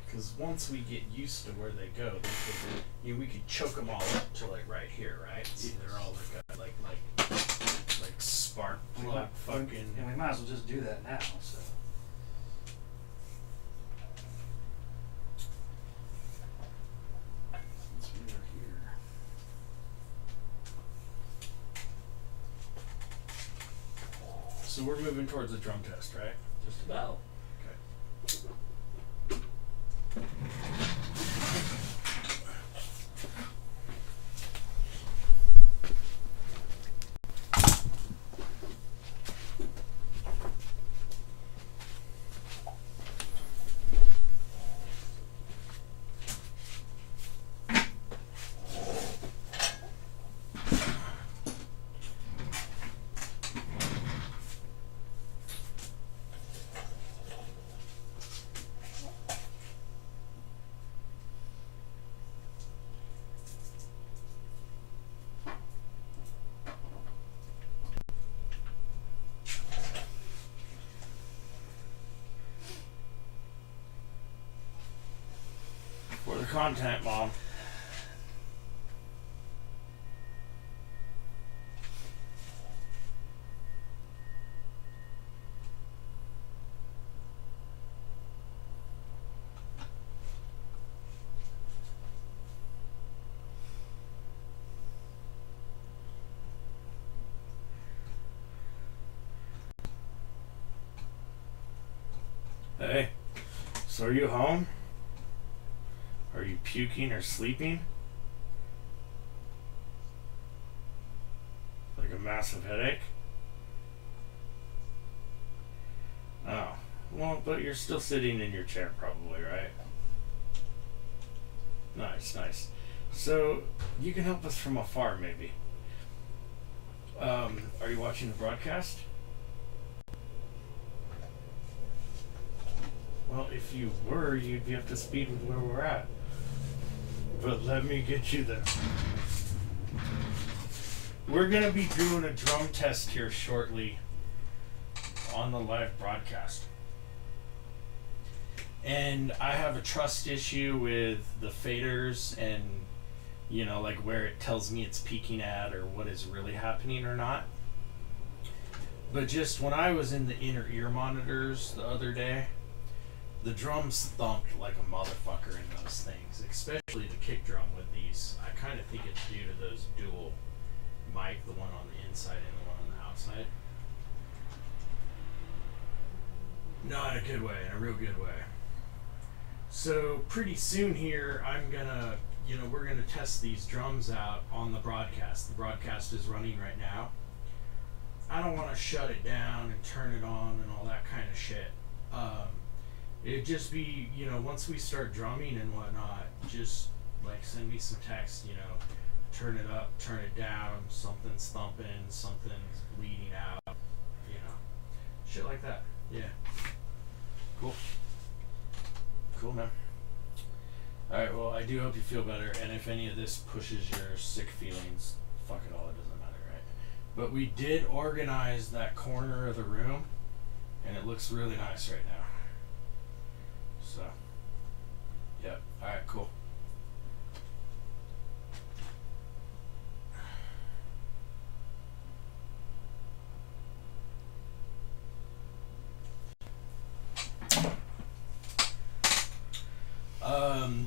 because once we get used to where they go, they could, you know, we could choke them all up to like right here, right? See, they're all like spark plug fucking. And we might as well just do that now. So. Since we are here. So we're moving towards a drum test, right? Just about. For the content, Mom. Hey, so are you home? Are you puking or sleeping? Like a massive headache? Oh, well, but you're still sitting in your chair probably, right? Nice, nice. So, you can help us from afar, maybe. Are you watching the broadcast? Well, if you were, you'd be up to speed with where we're at. But let me get you there. We're going to be doing a drum test here shortly on the live broadcast. And I have a trust issue with the faders and, you know, like where it tells me it's peaking at or what is really happening or not. But just when I was in the inner ear monitors the other day, the drums thumped like a motherfucker in those things, especially the kick drum with these. I kind of think it's due to those dual mic, the one on the inside and the one on the outside. No, in a good way, in a real good way. So pretty soon here, we're gonna test these drums out on the broadcast. The broadcast is running right now. I don't want to shut it down and turn it on and all that kind of shit. It'd just be, once we start drumming and whatnot, just like send me some text, turn it up, turn it down, something's thumping, something's bleeding out, shit like that. Yeah. Cool. Cool, man. Alright, well, I do hope you feel better, and if any of this pushes your sick feelings, fuck it all, it doesn't matter, right? But we did organize that corner of the room, and it looks really nice right now. So, yep, alright, cool.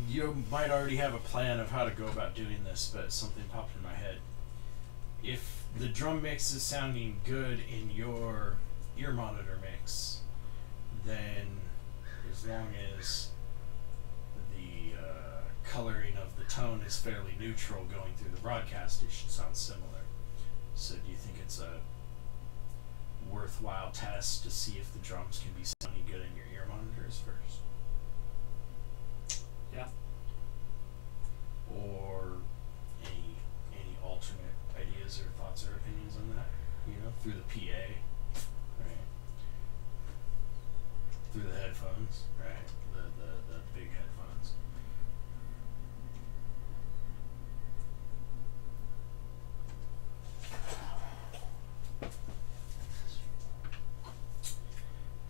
You might already have a plan of how to go about doing this, but something popped in my head. If the drum mix is sounding good in your ear monitor mix, then as long as the coloring of the tone is fairly neutral going through the broadcast, it should sound similar. So do you think it's a worthwhile test to see if the drums can be sounding good in your ear monitors first? Yeah. Or any alternate ideas or thoughts or opinions on that? Through the PA, right? Through the headphones, right? The big headphones.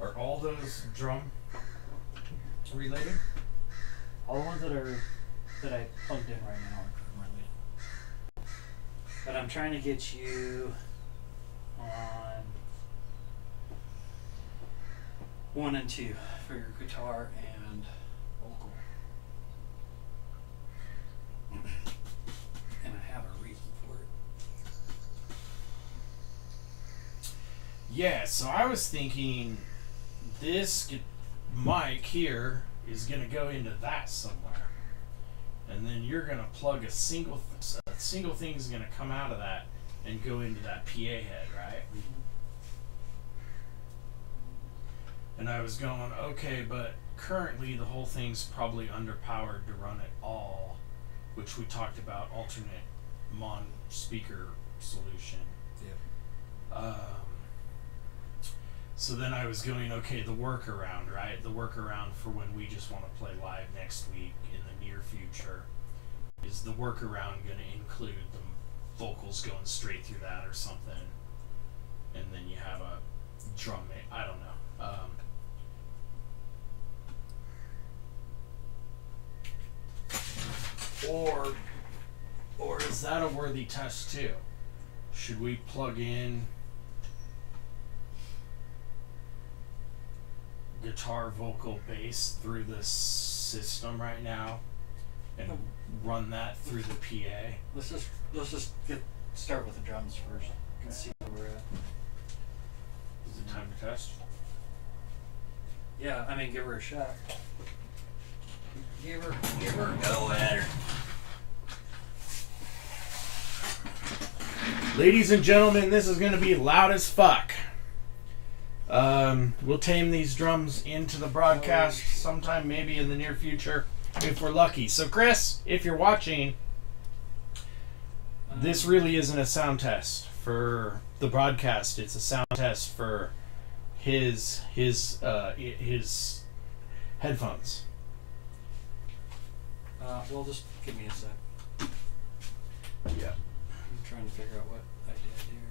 Are all those drum related? All the ones that I plugged in right now are currently. But I'm trying to get you on 1 and 2 for your guitar and vocal. And I have a reason for Yeah, so I was thinking this mic here is going to go into that somewhere. And then you're going to plug a single thing is going to come out of that and go into that PA head, right? And I was going, okay, but currently the whole thing's probably underpowered to run it all, which we talked about, alternate mon speaker solution. Yeah. So then I was going, okay, the workaround, right? The workaround for when we just want to play live next week in the near future, is the workaround going to include the vocals going straight through that or something? And then you have a drum, I don't know. Or is that a worthy test too? Should we plug in guitar, vocal, bass through this system right now and run that through the PA? Let's just start with the drums first and see where we're at. Is it time to test? Yeah, I mean, give her a shot. Give her a go at her. Ladies and gentlemen, this is going to be loud as fuck. We'll tame these drums into the broadcast sometime maybe in the near future if we're lucky. So Chris, if you're watching, this really isn't a sound test for the broadcast. It's a sound test for his headphones. Well, just give me a sec. Yeah. I'm trying to figure out what I did here.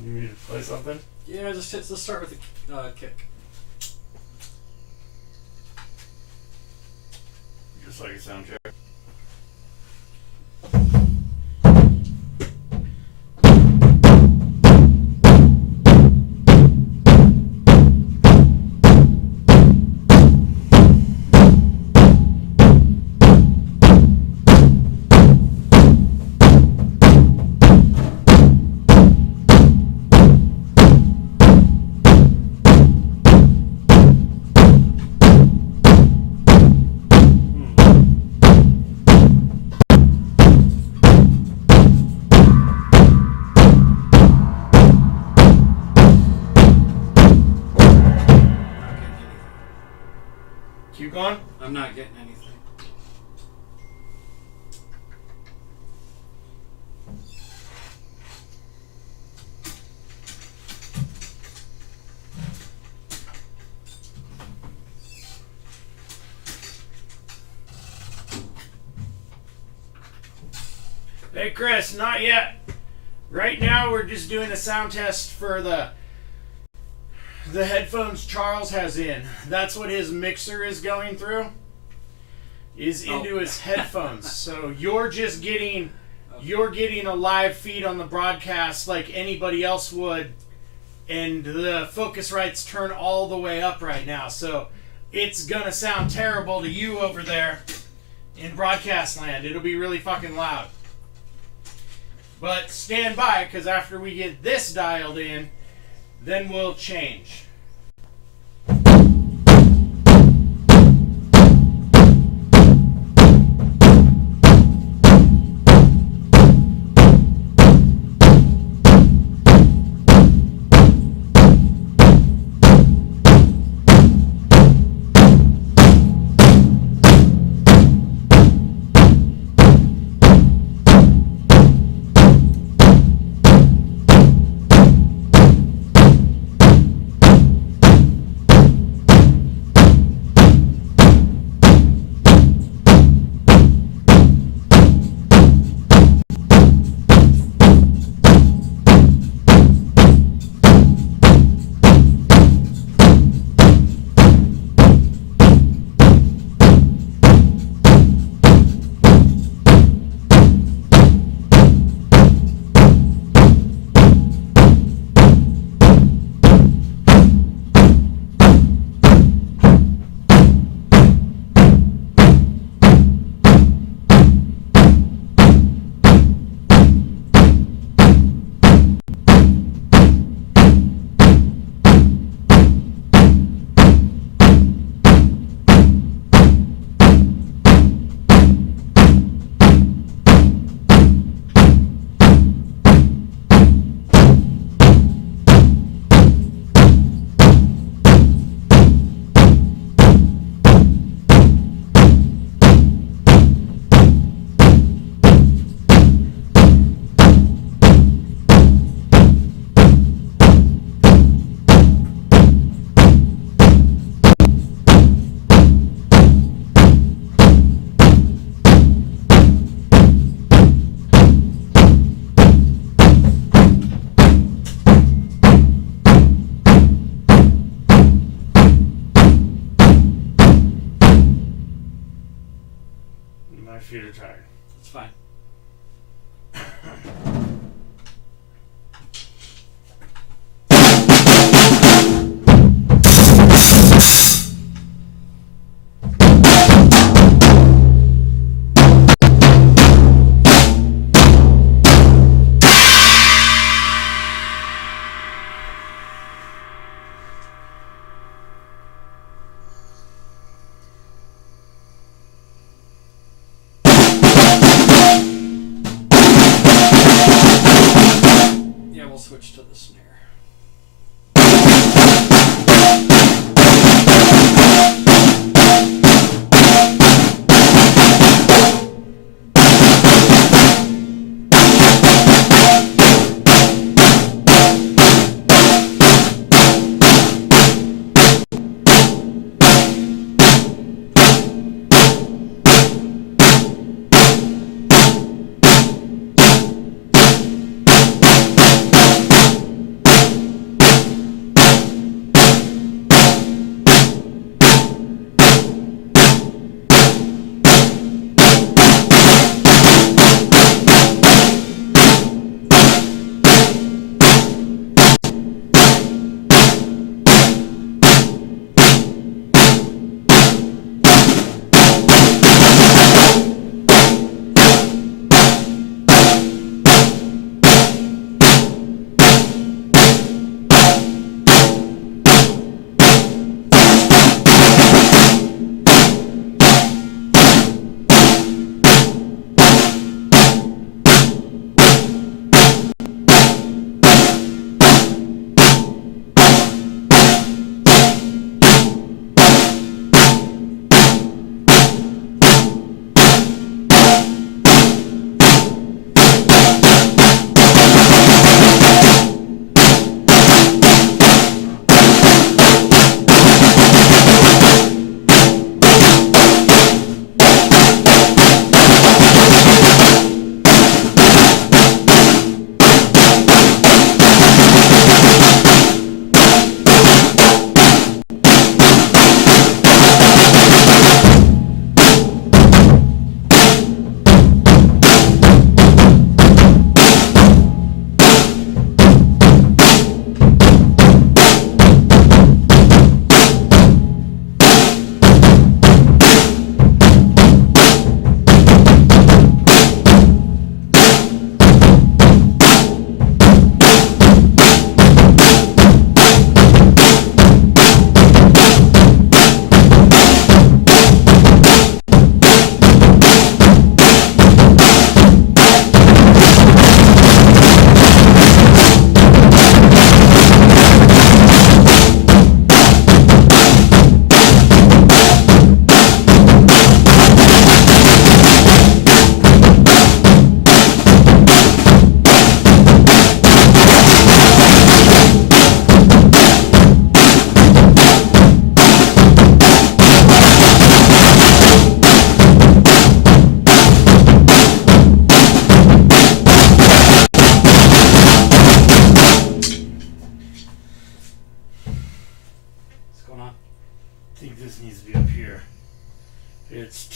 You need to play something? Yeah, let's start with the kick. Just like a sound check. Cue gone? I'm not getting anything. Hey Chris, not yet. Right now we're just doing a sound test for the headphones Charles has in. That's what his mixer is going through. Is into his headphones. So you're just getting a live feed on the broadcast like anybody else would, and the Focusrite's turned all the way up right now. So it's gonna sound terrible to you over there in broadcast land. It'll be really fucking loud. But stand by, because after we get this dialed in, then we'll change. My feet are tired. It's fine. Switch to the snare.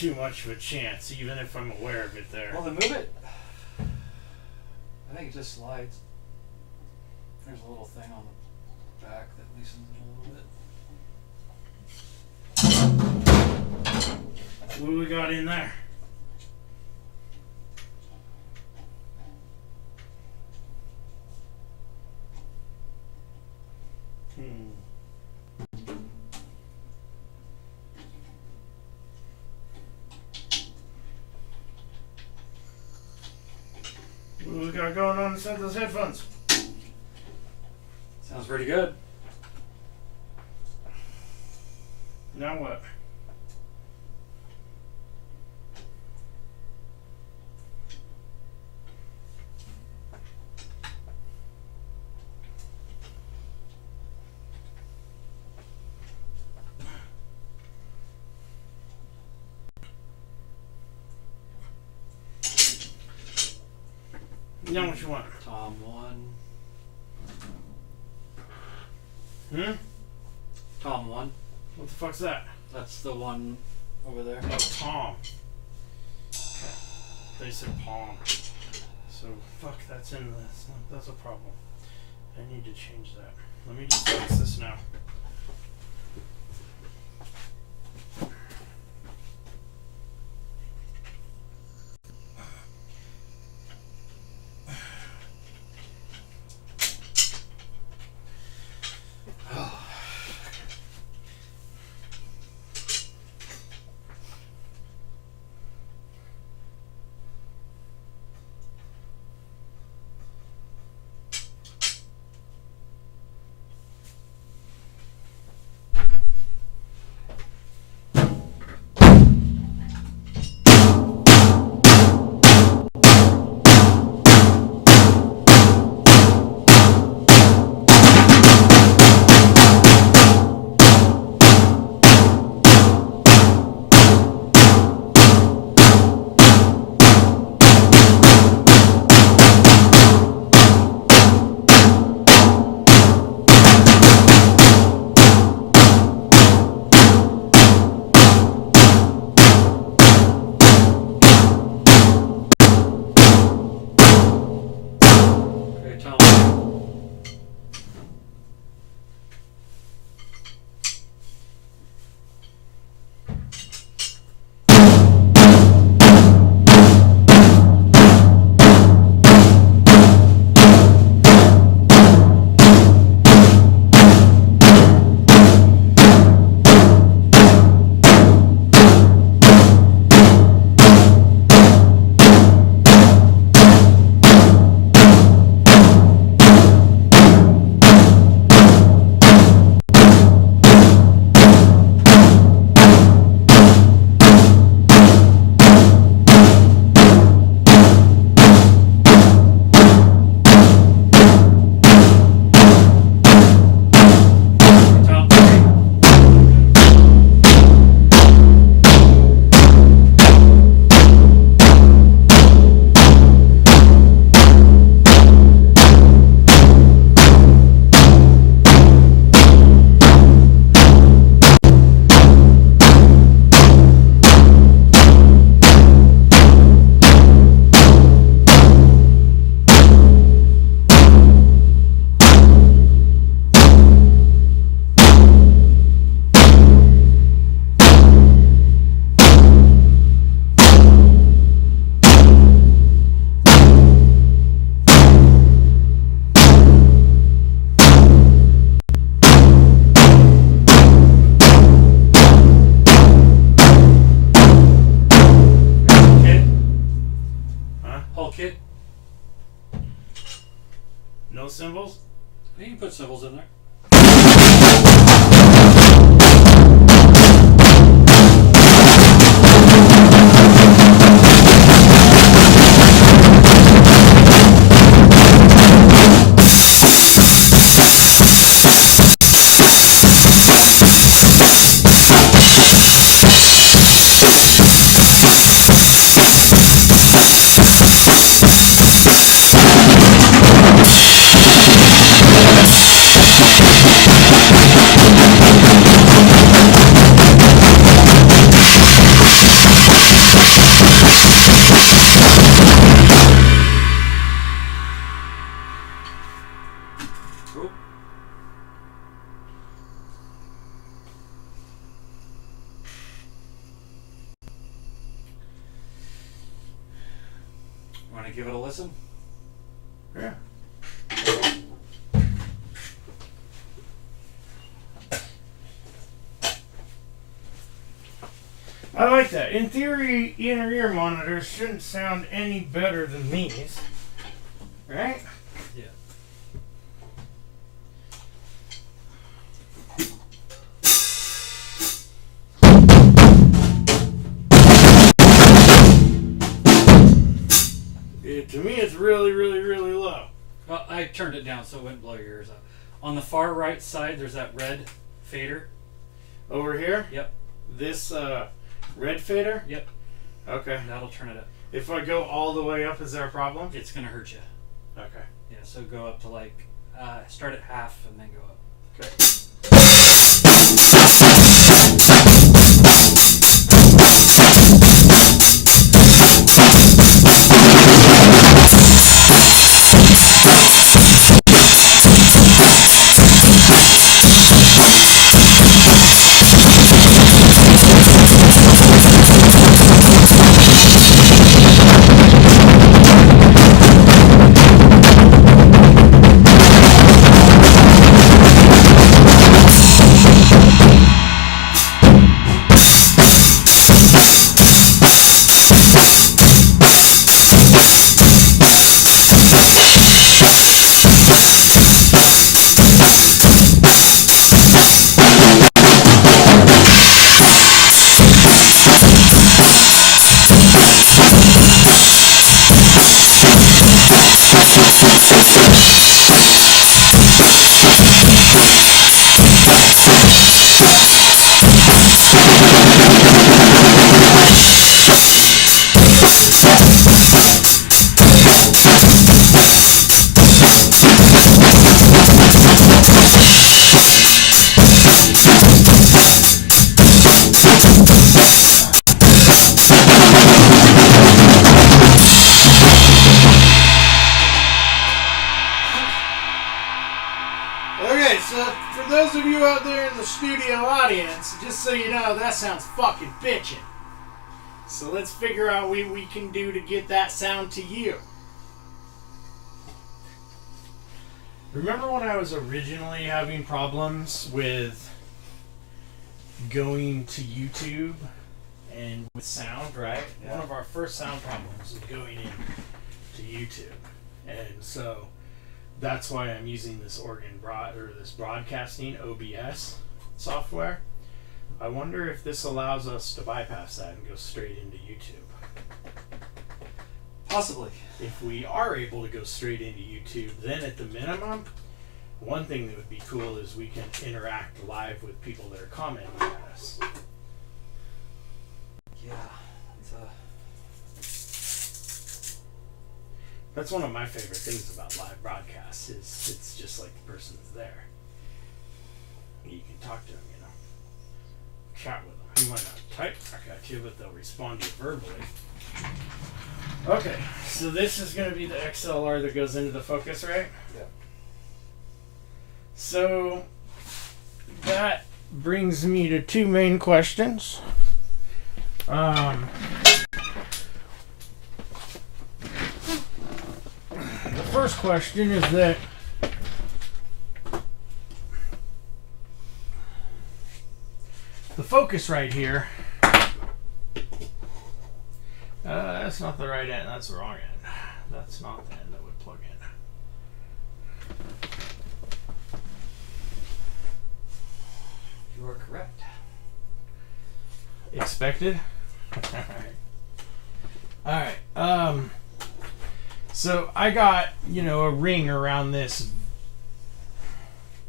too much of a chance, even if I'm aware of it there. Well, then move it. I think it just slides. There's a little thing on the back that loosens it a little bit. What do we got in there? What do we got going on inside those headphones? Sounds pretty good. Now what? Now what you want? Tom 1. Hmm? Tom 1. What the fuck's that? That's the one over there. Oh, Tom. They said Palm. So, fuck, that's in this. That's a problem. I need to change that. Let me just fix this now. No cymbals? You can put cymbals in there. give it a listen? Yeah. I like that. In theory, inner ear monitors shouldn't sound any better than these. Right? Yeah. To me, it's really, really, really low. Well, I turned it down so it wouldn't blow your ears out. On the far right side, there's that red fader. Over here? Yep. This red fader? Yep. Okay. That'll turn it up. If I go all the way up, is there a problem? It's going to hurt you. Okay. Yeah, so go up to like, start at half and then go up. Okay. Okay, so for those of you out there in the studio audience, just so you know, that sounds fucking bitchin'. So let's figure out what we can do to get that sound to you. Remember when I was originally having problems with going to YouTube and with sound, right? Yeah. One of our first sound problems was going in to YouTube. And so that's why I'm using this this broadcasting OBS software. I wonder if this allows us to bypass that and go straight into YouTube. Possibly. If we are able to go straight into YouTube, then at the minimum, one thing that would be cool is we can interact live with people that are commenting at us. Yeah. That's one of my favorite things about live broadcasts is it's just like the person is there. You can talk to them, you know. Chat with them. You might not type back at you, but they'll respond to you verbally. Okay, so this is going to be the XLR that goes into the Focus, right? Yeah. So that brings me to two main questions. The first question is that the Focus right here, that's not the right end, that's the wrong end. That's not the end that would plug in. You are correct. Expected? Alright. So I got, a ring around this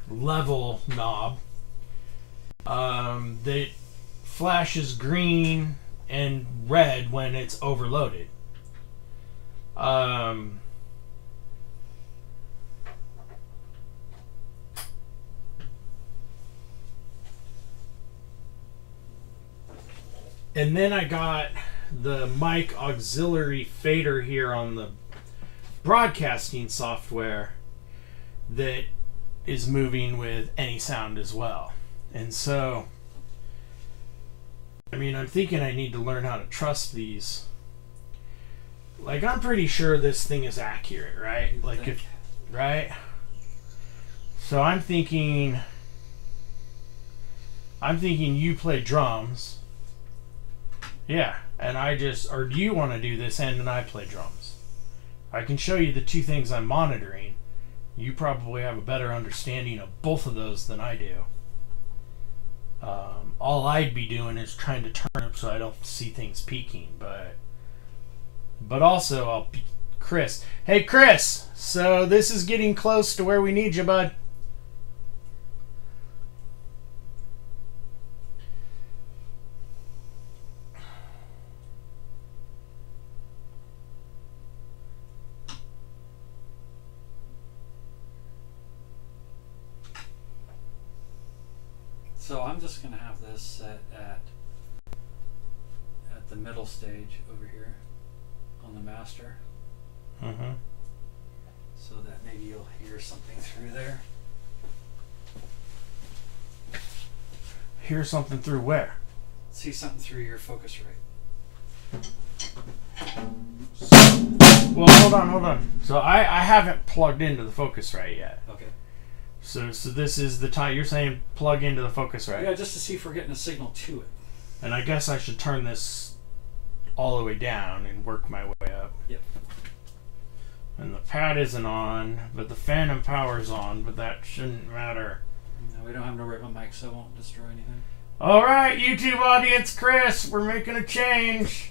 level knob that flashes green and red when it's overloaded. And then I got the mic auxiliary fader here on the broadcasting software that is moving with any sound as well. And so, I'm thinking I need to learn how to trust these like I'm pretty sure this thing is accurate, right? You Like think? if right. So I'm thinking you play drums. Yeah, and I just or do you want to do this end and I play drums? I can show you the two things I'm monitoring. You probably have a better understanding of both of those than I do. All I'd be doing is trying to turn up so I don't see things peaking, but also I'll Chris. Hey Chris, so this is getting close to where we need you, bud. So I'm just going to have this set at the middle stage over here on the master, Mm-hmm. so that maybe you'll hear something through there. Hear something through where? See something through your focus rate. Well, hold on. So I haven't plugged into the Focusrite yet. Okay. So this is the time you're saying plug into the Focusrite. Yeah, just to see if we're getting a signal to it. And I guess I should turn this all the way down and work my way up. Yep. And the pad isn't on, but the phantom power's on, but that shouldn't matter. No, we don't have no ribbon mic, so it won't destroy anything. Alright, YouTube audience, Chris, we're making a change.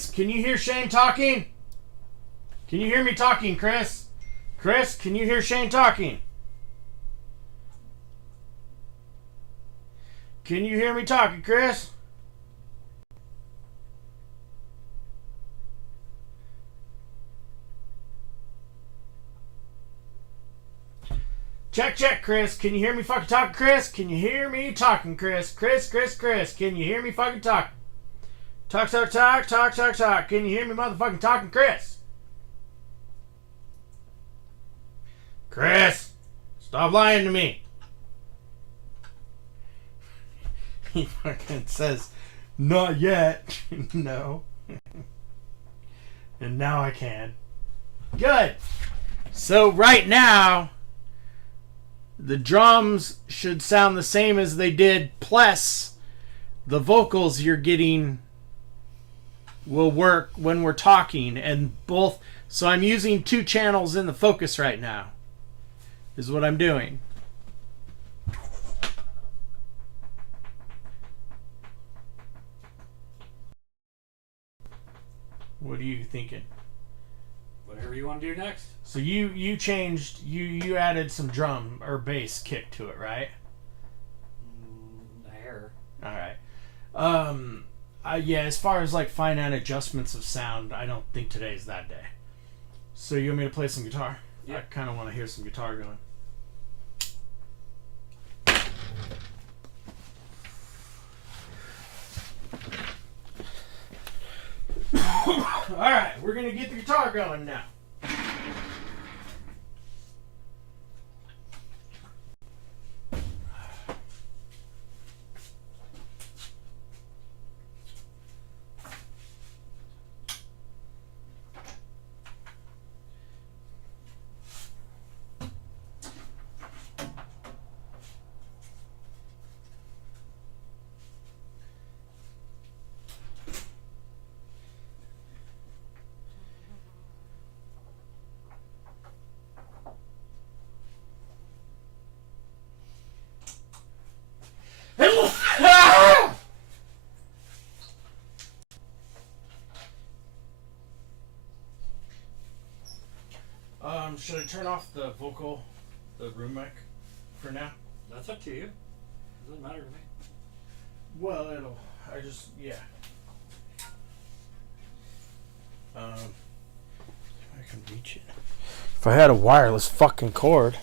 Chris, can you hear Shane talking? Can you hear me talking, Chris? Chris, can you hear Shane talking? Can you hear me talking, Chris? Check, check, Chris. Can you hear me fucking talking, Chris? Can you hear me talking, Chris? Chris, can you hear me fucking talking? Talk, talk, talk, talk, talk, talk. Can you hear me motherfucking talking, Chris? Chris, stop lying to me. He fucking says, not yet. No. And now I can. Good. So right now, the drums should sound the same as they did, plus the vocals you're getting will work when we're talking, and both. So I'm using 2 channels in the focus right now, is what I'm doing. What are you thinking? Whatever you want to do next. So you changed, you added some drum or bass kick to it, right? Hair. All right. Yeah, as far as like fine-line adjustments of sound, I don't think today's that day. So you want me to play some guitar? Yeah. I kind of want to hear some guitar going. All right, we're gonna get the guitar going now. Should I turn off the room mic for now? That's up to you. Doesn't matter to me. Well, yeah. I can reach it. If I had a wireless fucking cord.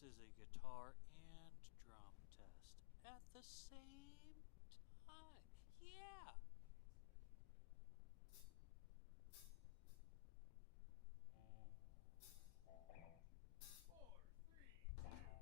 This is a guitar and drum test at the same time. Yeah. 4, 3, 2, 1.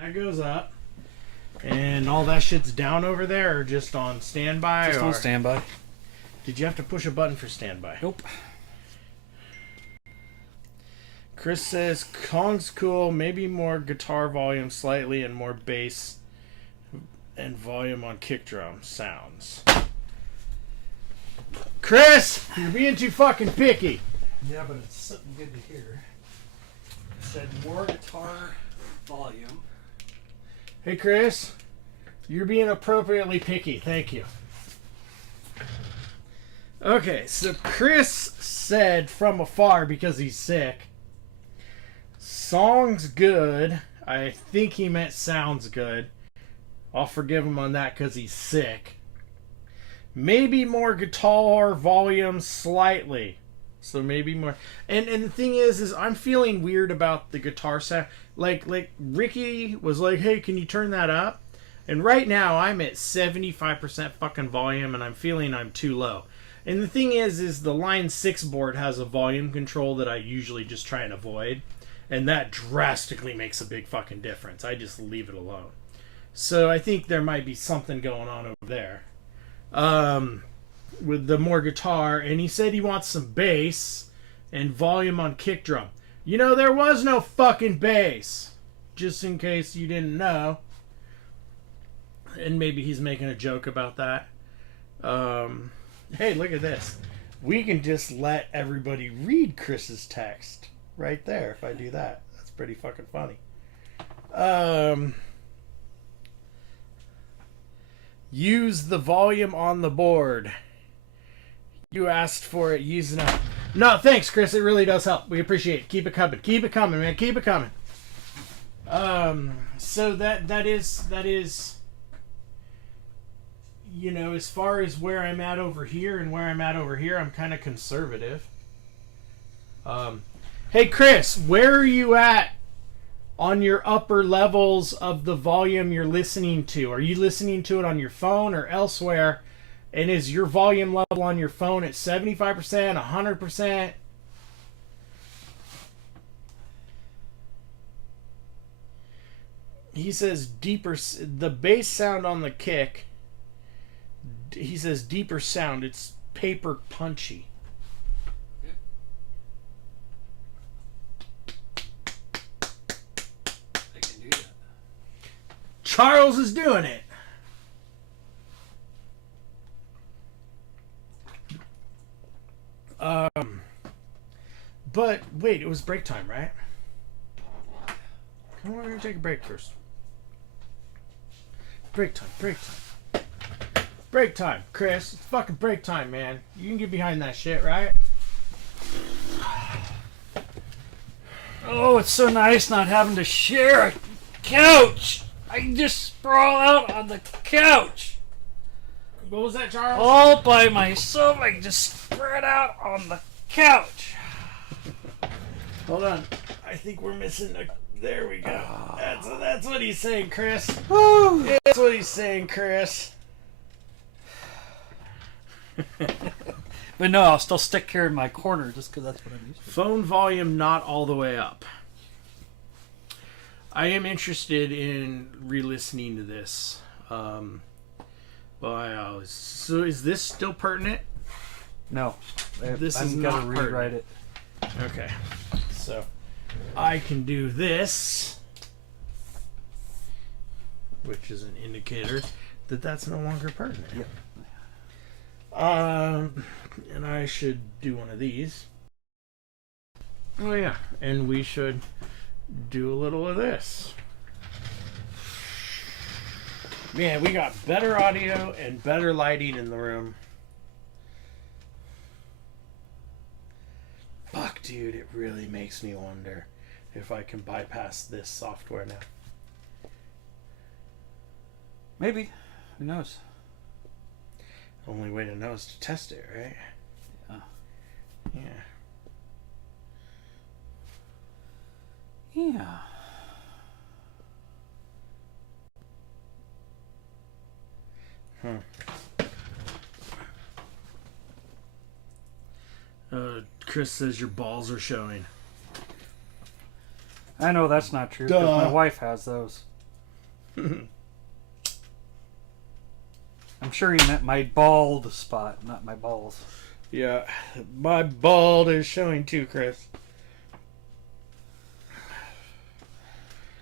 That goes up. And all that shit's down over there or just on standby? Just on standby. Did you have to push a button for standby? Nope. Chris says, Kong's cool, maybe more guitar volume slightly and more bass and volume on kick drum sounds. Chris, you're being too fucking picky. Yeah, but it's something good to hear. It said more guitar volume. Hey, Chris, you're being appropriately picky. Thank you. Okay, so Chris said from afar because he's sick, song's good, I think he meant sounds good. I'll forgive him on that because he's sick. Maybe more guitar volume slightly. So maybe more. And the thing is I'm feeling weird about the guitar sound. Like Ricky was like, hey, can you turn that up? And right now I'm at 75% fucking volume and I'm feeling I'm too low. And the thing is the Line 6 board has a volume control that I usually just try and avoid. And that drastically makes a big fucking difference. I just leave it alone. So I think there might be something going on over there. With the more guitar. And he said he wants some bass and volume on kick drum. You know, there was no fucking bass. Just in case you didn't know. And maybe he's making a joke about that. Hey, look at this. We can just let everybody read Chris's text right there if I do that. That's pretty fucking funny. Use the volume on the board. You asked for it. Use it up. No, thanks, Chris. It really does help. We appreciate it. Keep it coming. Keep it coming, man. Keep it coming. So that is you know, as far as where I'm at over here and where I'm at over here, I'm kind of conservative. Hey, Chris, where are you at on your upper levels of the volume you're listening to? Are you listening to it on your phone or elsewhere? And is your volume level on your phone at 75%, 100%? He says deeper, the bass sound on the kick. He says deeper sound. It's paper punchy. I can do that. Charles is doing it. But wait, it was break time, right? Come on, we're gonna take a break first. Break time, break time. Break time, Chris. It's fucking break time, man. You can get behind that shit, right? Oh, it's so nice not having to share a couch. I can just sprawl out on the couch. What was that, Charles? All by myself. I can just spread out on the couch. Hold on. I think we're missing a... There we go. That's what he's saying, Chris. Woo. That's what he's saying, Chris. But no, I'll still stick here in my corner just because that's what I'm used to. Phone volume not all the way up. I am interested in re-listening to this. So is this still pertinent? No. This is I'm not gonna rewrite pertinent. it. Okay. So I can do this, which is an indicator that that's no longer pertinent. Yep. And I should do one of these. Oh yeah, and we should do a little of this. Man, we got better audio and better lighting in the room. Fuck, dude, it really makes me wonder if I can bypass this software now. Maybe. Who knows? Only way to know is to test it, right? Yeah. Yeah. Yeah. Chris says your balls are showing. I know that's not true because my wife has those. I'm sure you meant my bald spot, not my balls. Yeah, my bald is showing too, Chris.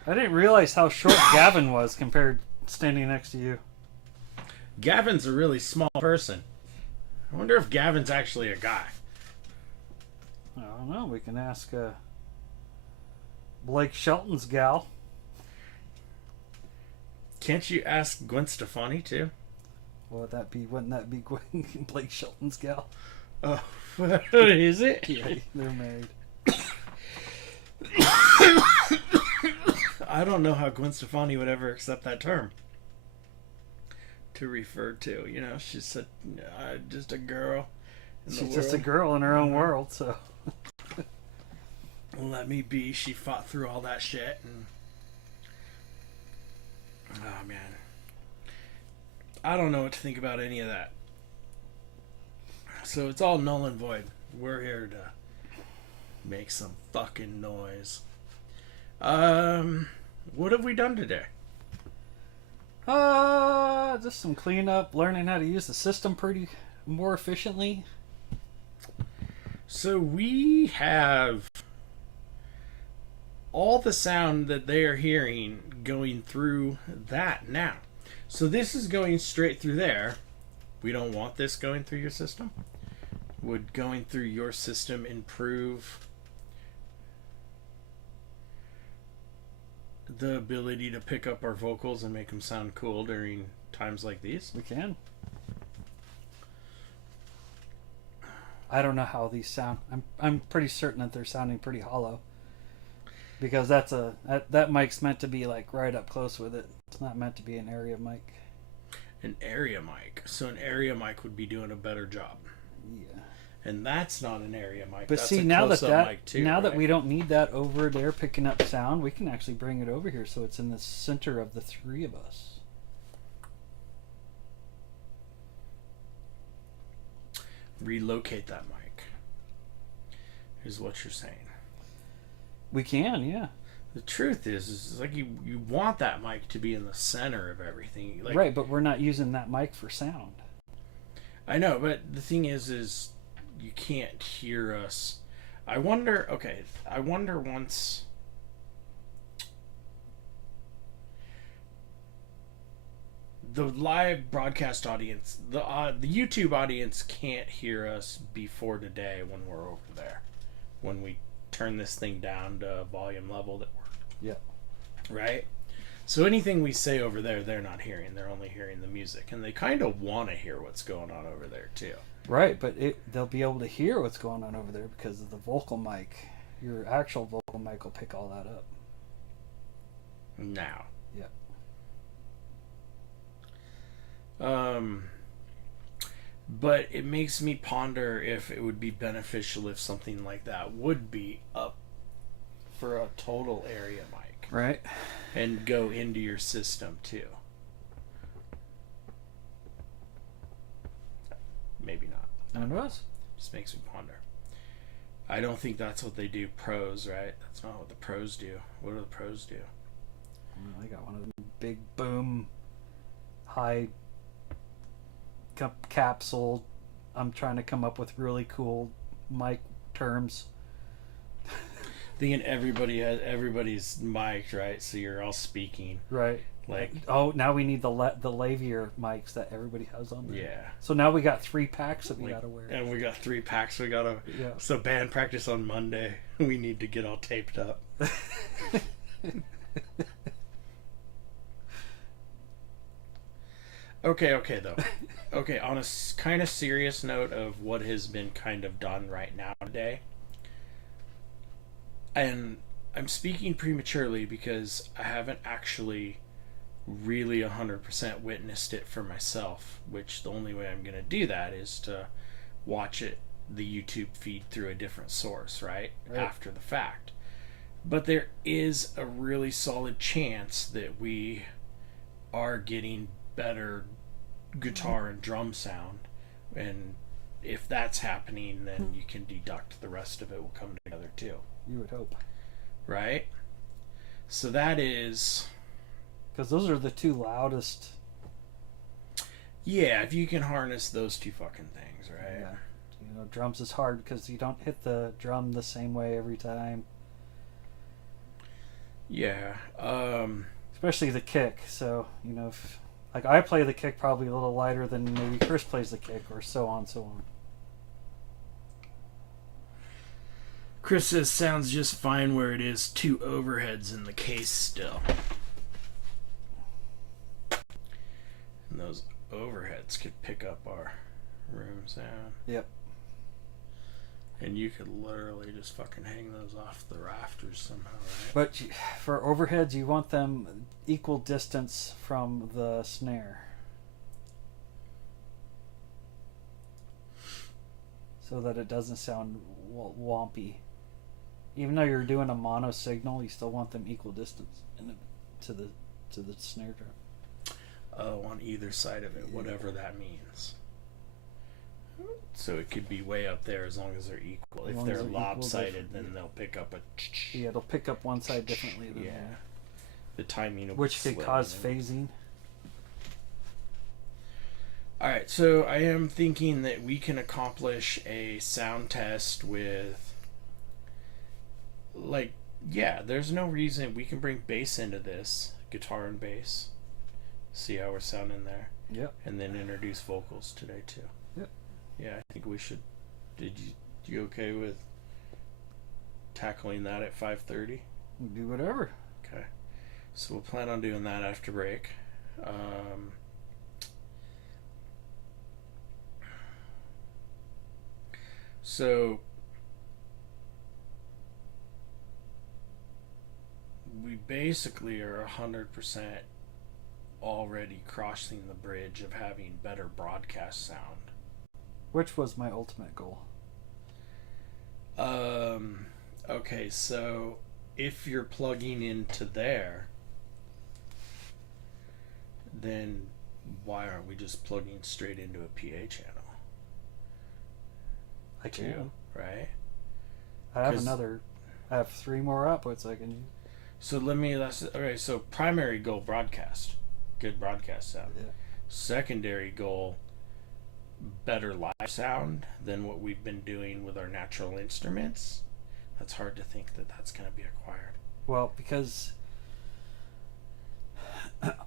I didn't realize how short Gavin was compared standing next to you. Gavin's a really small person. I wonder if Gavin's actually a guy. I don't know. We can ask Blake Shelton's gal. Can't you ask Gwen Stefani too? Wouldn't that be Blake Shelton's gal? Oh, is it? Yeah, they're married. I don't know how Gwen Stefani would ever accept that term to refer to. You know, she's just a girl. She's just a girl in her own world, so. Let me be. She fought through all that shit, and oh man, I don't know what to think about any of that. So it's all null and void. We're here to make some fucking noise. What have we done today? Just some cleanup, learning how to use the system pretty more efficiently. So we have all the sound that they are hearing going through that now. So this is going straight through there. We don't want this going through your system. Would going through your system improve the ability to pick up our vocals and make them sound cool during times like these? We can. I don't know how these sound. I'm pretty certain that they're sounding pretty hollow. Because that mic's meant to be like right up close with it. It's not meant to be an area mic. An area mic. So an area mic would be doing a better job. Yeah. And that's not an area mic. But that's see, a now close-up mic too, that we don't need that over there picking up sound, we can actually bring it over here so it's in the center of the three of us. Relocate that mic. Is what you're saying. We can, yeah. The truth is like you want that mic to be in the center of everything. Like, right, but we're not using that mic for sound. I know, but the thing is you can't hear us. I wonder once the live broadcast audience, the YouTube audience can't hear us before today when we're over there. When we turn this thing down to a volume level that we're... Yeah. Right? So anything we say over there, they're not hearing. They're only hearing the music. And they kind of want to hear what's going on over there, too. Right, but they'll be able to hear what's going on over there because of the vocal mic. Your actual vocal mic will pick all that up. Now. Yeah. But it makes me ponder if it would be beneficial if something like that would be up for a total area mic. Right. And go into your system too. Maybe not. None of us. Just makes me ponder. I don't think that's what they do pros, right? That's not what the pros do. What do the pros do? Well, they got one of them big boom, high capsule. I'm trying to come up with really cool mic terms. Thinking everybody's mic'd, right? So you're all speaking. Right. Like, oh, now we need the lavier mics that everybody has on there. Yeah. So now we got 3 packs that we gotta wear. And we got 3 packs we gotta... Yeah. So band practice on Monday. We need to get all taped up. Okay, though. Okay, on a kind of serious note of what has been kind of done right now today. And I'm speaking prematurely because I haven't actually really 100% witnessed it for myself, which the only way I'm going to do that is to watch it, the YouTube feed, through a different source, right? After the fact. But there is a really solid chance that we are getting better guitar and drum sound, and if that's happening, then you can deduct the rest of it will come together too. You would hope. Right? So that is... Because those are the 2 loudest. Yeah, if you can harness those 2 fucking things, right? Yeah. You know, drums is hard because you don't hit the drum the same way every time. Yeah. Especially the kick. So, you know, if, like I play the kick probably a little lighter than maybe Chris plays the kick, or so on, so on. Chris says sounds just fine where it is 2 overheads in the case still. And those overheads could pick up our room sound. Yep. And you could literally just fucking hang those off the rafters somehow, right? But for overheads, you want them equal distance from the snare. So that it doesn't sound wompy. Even though you're doing a mono signal, you still want them equal distance to the snare drum. Oh, on either side of it, whatever that means. So it could be way up there as long as they're equal. If they're lopsided, then they'll pick up a... Yeah, it'll pick up one side differently than the other. The timing will which could cause phasing. Alright, so I am thinking that we can accomplish a sound test with... Like, yeah, there's no reason we can bring bass into this. Guitar and bass. See how we're sounding there. Yep. And then introduce vocals today, too. Yep. Yeah, I think we should. You okay with tackling that at 5:30? Do whatever. Okay, so we'll plan on doing that after break. So we basically are 100% already crossing the bridge of having better broadcast sound. Which was my ultimate goal. Okay, so if you're plugging into there, then why aren't we just plugging straight into a PA channel? I can. Right? I have 3 more outputs I can use. So alright, so primary goal, broadcast. Good broadcast sound. Yeah. Secondary goal, better live sound than what we've been doing with our natural instruments. That's hard to think that that's going to be acquired. Well, because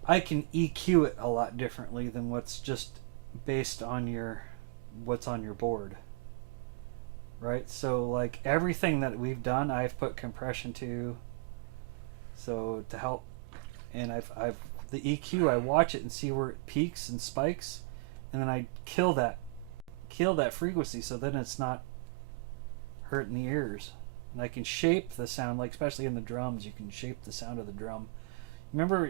I can EQ it a lot differently than what's just based on what's on your board. Right? So like everything that we've done, I've put compression to, so to help, and I've the EQ, I watch it and see where it peaks and spikes, and then I kill that frequency, so then it's not hurting the ears. And I can shape the sound, like especially in the drums, you can shape the sound of the drum. Remember,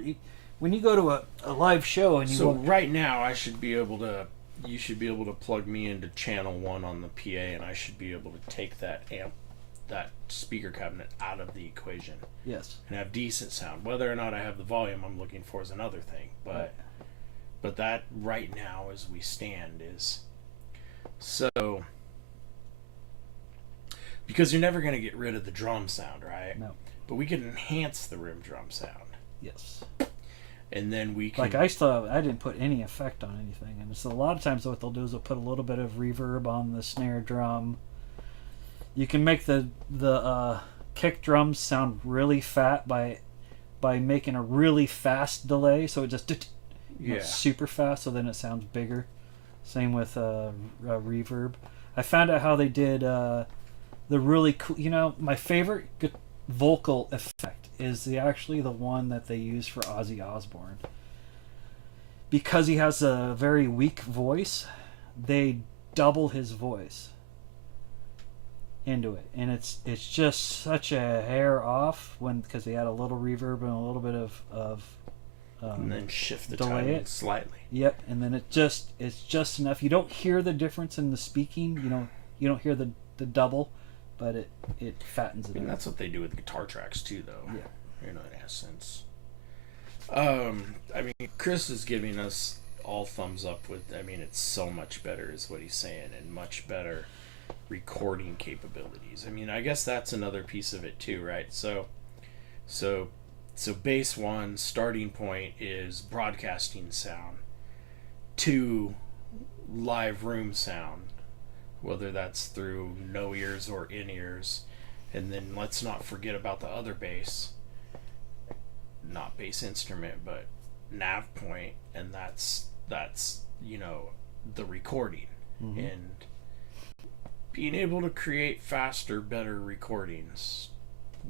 when you go to a live show and you... So right now, you should be able to plug me into channel 1 on the PA, and I should be able to take that speaker cabinet out of the equation. Yes. And have decent sound. Whether or not I have the volume I'm looking for is another thing. But that right now, as we stand, is... So... Because you're never going to get rid of the drum sound, right? No. But we can enhance the rim drum sound. Yes. And then we can... Like I didn't put any effect on anything. And so a lot of times what they'll do is they'll put a little bit of reverb on the snare drum. You can make the kick drums sound really fat by making a really fast delay. So it just... super fast, so then it sounds bigger. Same with reverb. I found out how they did... the really cool, my favorite vocal effect is actually the one that they use for Ozzy Osbourne. Because he has a very weak voice, they double his voice into it, and it's just such a hair off because they add a little reverb and a little bit of and then shift the timing slightly. Yep, and then it's just enough. You don't hear the difference in the speaking. You don't hear the double. But it fattens it. And that's what they do with guitar tracks too, though. Yeah. In essence. Chris is giving us all thumbs up with. It's so much better, is what he's saying, and much better recording capabilities. I guess that's another piece of it too, right? So base 1 starting point is broadcasting sound. 2, live room sound. Whether that's through no ears or in ears. And then let's not forget about the other bass. Not bass instrument, but nav point. And that's the recording. Mm-hmm. And being able to create faster, better recordings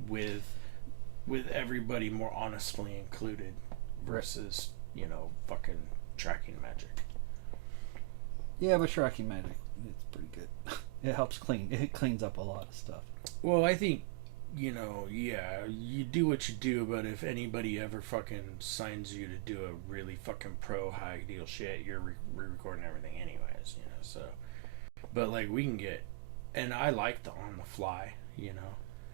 with everybody more honestly included versus, fucking tracking magic. Yeah, but tracking magic, it's pretty good. It helps clean. It cleans up a lot of stuff. Well, I think, yeah, you do what you do, but if anybody ever fucking signs you to do a really fucking pro high deal shit, you're re-recording everything anyways, so. But, like, we can get, and I like the on the fly,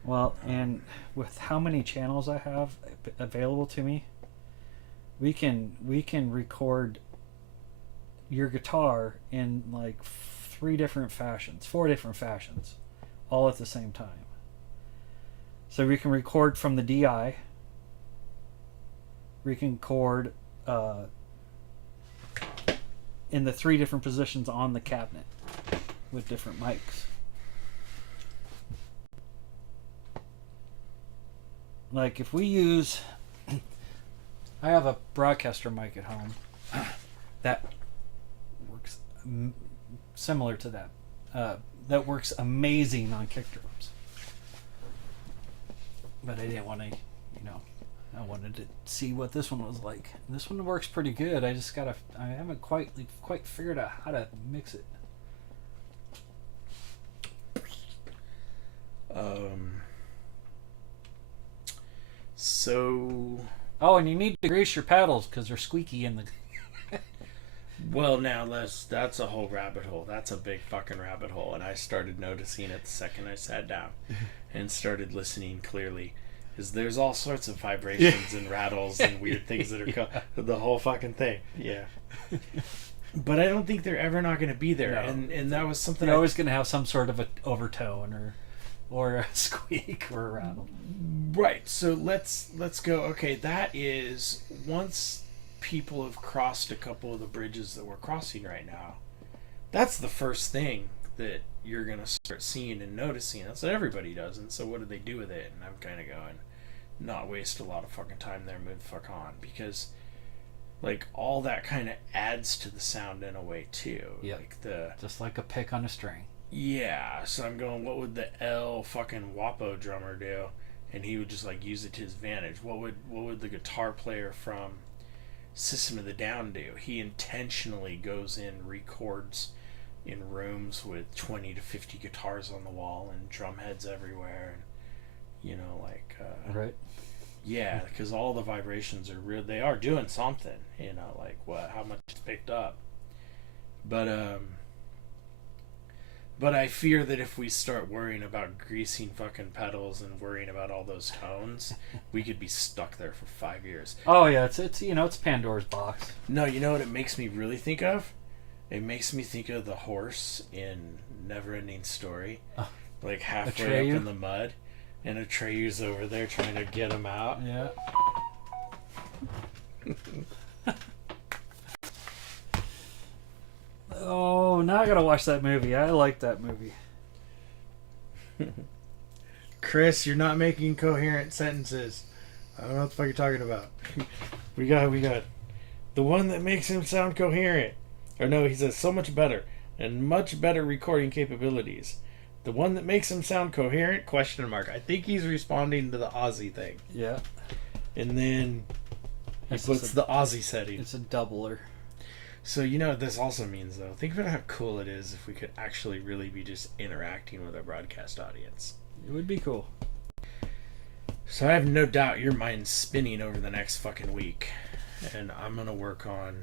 Well, and with how many channels I have available to me, we can record your guitar in like 4 different fashions, all at the same time. So we can record from the DI. We can record in the 3 different positions on the cabinet with different mics. Like if we use, I have a broadcaster mic at home that works similar to that. That works amazing on kick drums. But I didn't want to, I wanted to see what this one was like. This one works pretty good. I haven't quite figured out how to mix it. So. Oh, and you need to grease your pedals because they're squeaky in the. Well, now that's a whole rabbit hole. That's a big fucking rabbit hole, and I started noticing it the second I sat down and started listening clearly. Is there's all sorts of vibrations and rattles and weird things that are the whole fucking thing. Yeah. But I don't think they're ever not going to be there, no. and that was something. They're always going to have some sort of an overtone or a squeak or a rattle. Right. So let's go. Okay, that is once people have crossed a couple of the bridges that we're crossing right now. That's the first thing that you're going to start seeing and noticing. That's what everybody does. And so what do they do with it? And I'm kind of going, not waste a lot of fucking time there, move the fuck on. Because, like, all that kind of adds to the sound in a way, too. Yep. Like just like a pick on a string. Yeah. So I'm going, what would the L fucking Wapo drummer do? And he would just, like, use it to his advantage. What would the guitar player from System of the Down do? He intentionally goes in, records in rooms with 20 to 50 guitars on the wall and drum heads everywhere, and right. Yeah, because all the vibrations are real. They are doing something, like how much it's picked up. But I fear that if we start worrying about greasing fucking pedals and worrying about all those tones, we could be stuck there for 5 years. Oh yeah, it's Pandora's box. No, you know what it makes me really think of? It makes me think of the horse in Neverending Story, like halfway up in the mud, and Atreyu's over there trying to get him out. Yeah. Oh, now I gotta watch that movie. I like that movie. Chris, you're not making coherent sentences. I don't know what the fuck you're talking about. We got the one that makes him sound coherent. Or no, he says so much better and much better recording capabilities. The one that makes him sound coherent? ? I think he's responding to the Aussie thing. Yeah. And then he puts the Aussie setting. It's a doubler. So you know what this also means, though? Think about how cool it is if we could actually really be just interacting with our broadcast audience. It would be cool. So I have no doubt your mind's spinning over the next fucking week. And I'm going to work on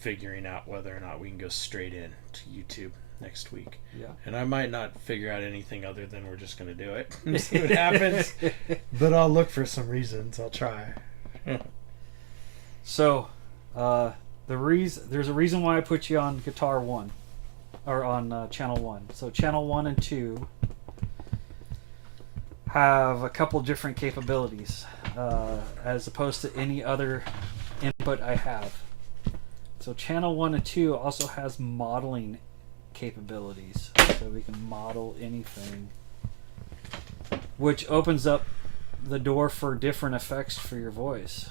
figuring out whether or not we can go straight in to YouTube next week. Yeah. And I might not figure out anything other than we're just going to do it and see what happens. But I'll look for some reasons. I'll try. So, there's a reason why I put you on Guitar 1 or on Channel 1. So Channel 1 and 2 have a couple different capabilities as opposed to any other input I have. So Channel 1 and 2 also has modeling capabilities, so we can model anything, which opens up the door for different effects for your voice.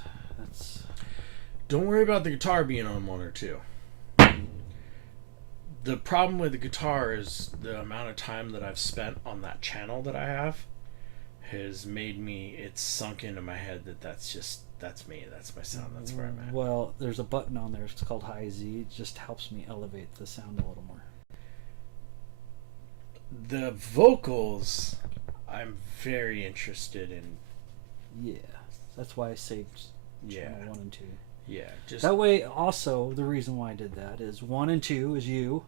Don't worry about the guitar being on 1 or 2. The problem with the guitar is the amount of time that I've spent on that channel that I have has made me, it's sunk into my head that's me, that's my sound, that's where I'm at. Well, there's a button on there, it's called High Z. It just helps me elevate the sound a little more. The vocals, I'm very interested in. Yeah, that's why I saved Yeah. channel 1 and 2. Yeah, just. That way, also, the reason why I did that is 1 and 2 is you,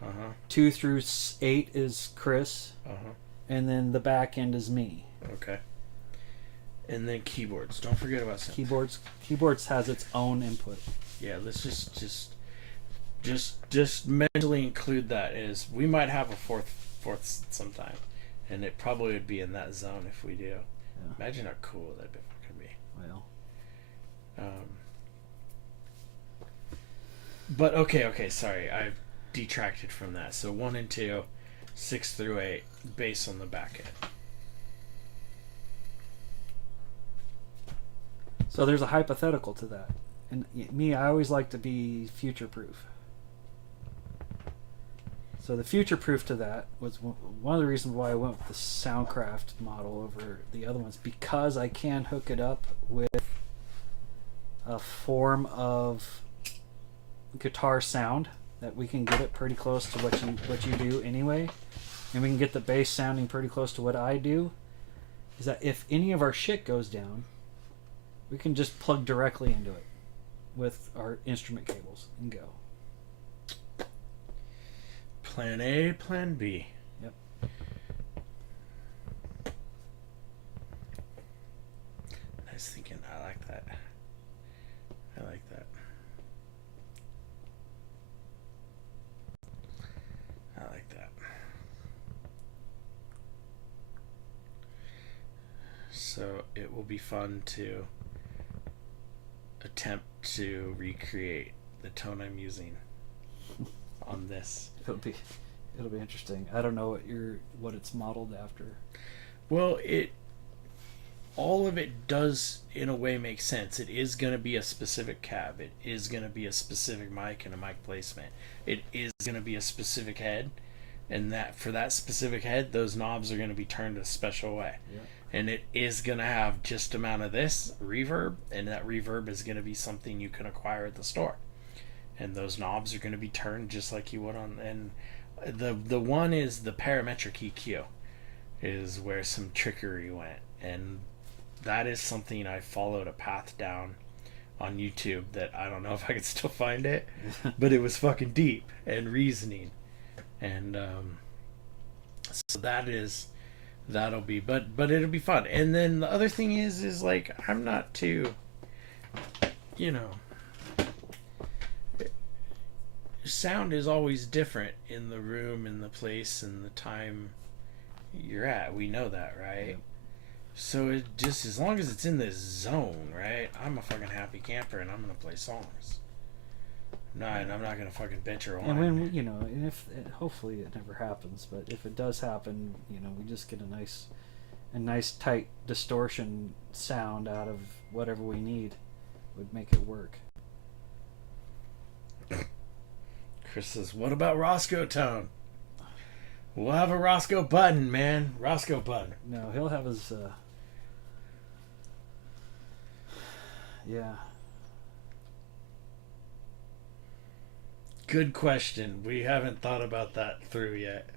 Uh huh. 2 through 8 is Chris, Uh huh. and then the back end is me. Okay. And then keyboards. Don't forget about some. Keyboards has its own input. Yeah, let's just mentally include that. Is we might have a fourth sometime, and it probably would be in that zone if we do. Yeah. Imagine how cool that could be. Well, But okay, sorry, I've detracted from that. So 1 and 2, 6 through 8, bass on the back end. so there's a hypothetical to that, and me, I always like to be future-proof. So the future-proof to that was one of the reasons why I went with the Soundcraft model over the other ones, because I can hook it up with a form of guitar sound that we can get it pretty close to what you do anyway, and we can get the bass sounding pretty close to what I do. Is that if any of our shit goes down, we can just plug directly into it with our instrument cables and go. Plan A, Plan B. Yep. Nice thinking. I like that. I like that. I like that. So it will be fun to attempt to recreate the tone I'm using on this. It'll be interesting. I don't know what it's modeled after. Well, all of it does in a way make sense. It is going to be a specific cab. It is going to be a specific mic and a mic placement. It is going to be a specific head, and that for that specific head, those knobs are going to be turned a special way. Yeah. And it is going to have just amount of this reverb, and that reverb is going to be something you can acquire at the store. And those knobs are going to be turned just like you would on. And the one is the parametric EQ, is where some trickery went, and that is something I followed a path down on YouTube that I don't know if I could still find it, but it was fucking deep and reasoning, and so that'll be, but it'll be fun. And then the other thing is like I'm not too, sound is always different in the room and the place and the time you're at. We know that, right? Yep. So it just, as long as it's in this zone, right? I'm a fucking happy camper, and I'm gonna play songs. No, and I'm not gonna fucking bitch or whine. And when and if hopefully it never happens, but if it does happen, we just get a nice tight distortion sound out of whatever we need, would make it work. Chris says, "What about Roscoe Tone?" We'll have a Roscoe button, man. Roscoe button. No, he'll have his. Yeah. Good question. We haven't thought about that through yet.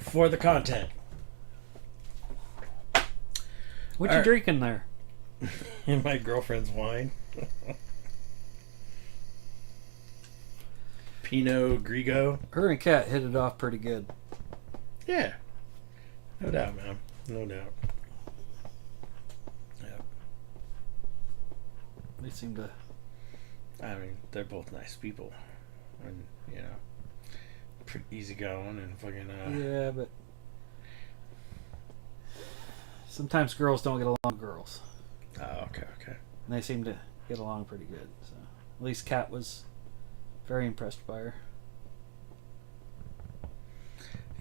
For the content. What you drinking there? In my girlfriend's wine. Pinot Grigio. Her and Kat hit it off pretty good. Yeah. No doubt, man. No doubt. Yep. They seem to. I mean, they're both nice people. And, pretty easygoing and fucking, Yeah, but sometimes girls don't get along with girls. Oh, okay. And they seem to get along pretty good. So at least Kat was very impressed by her.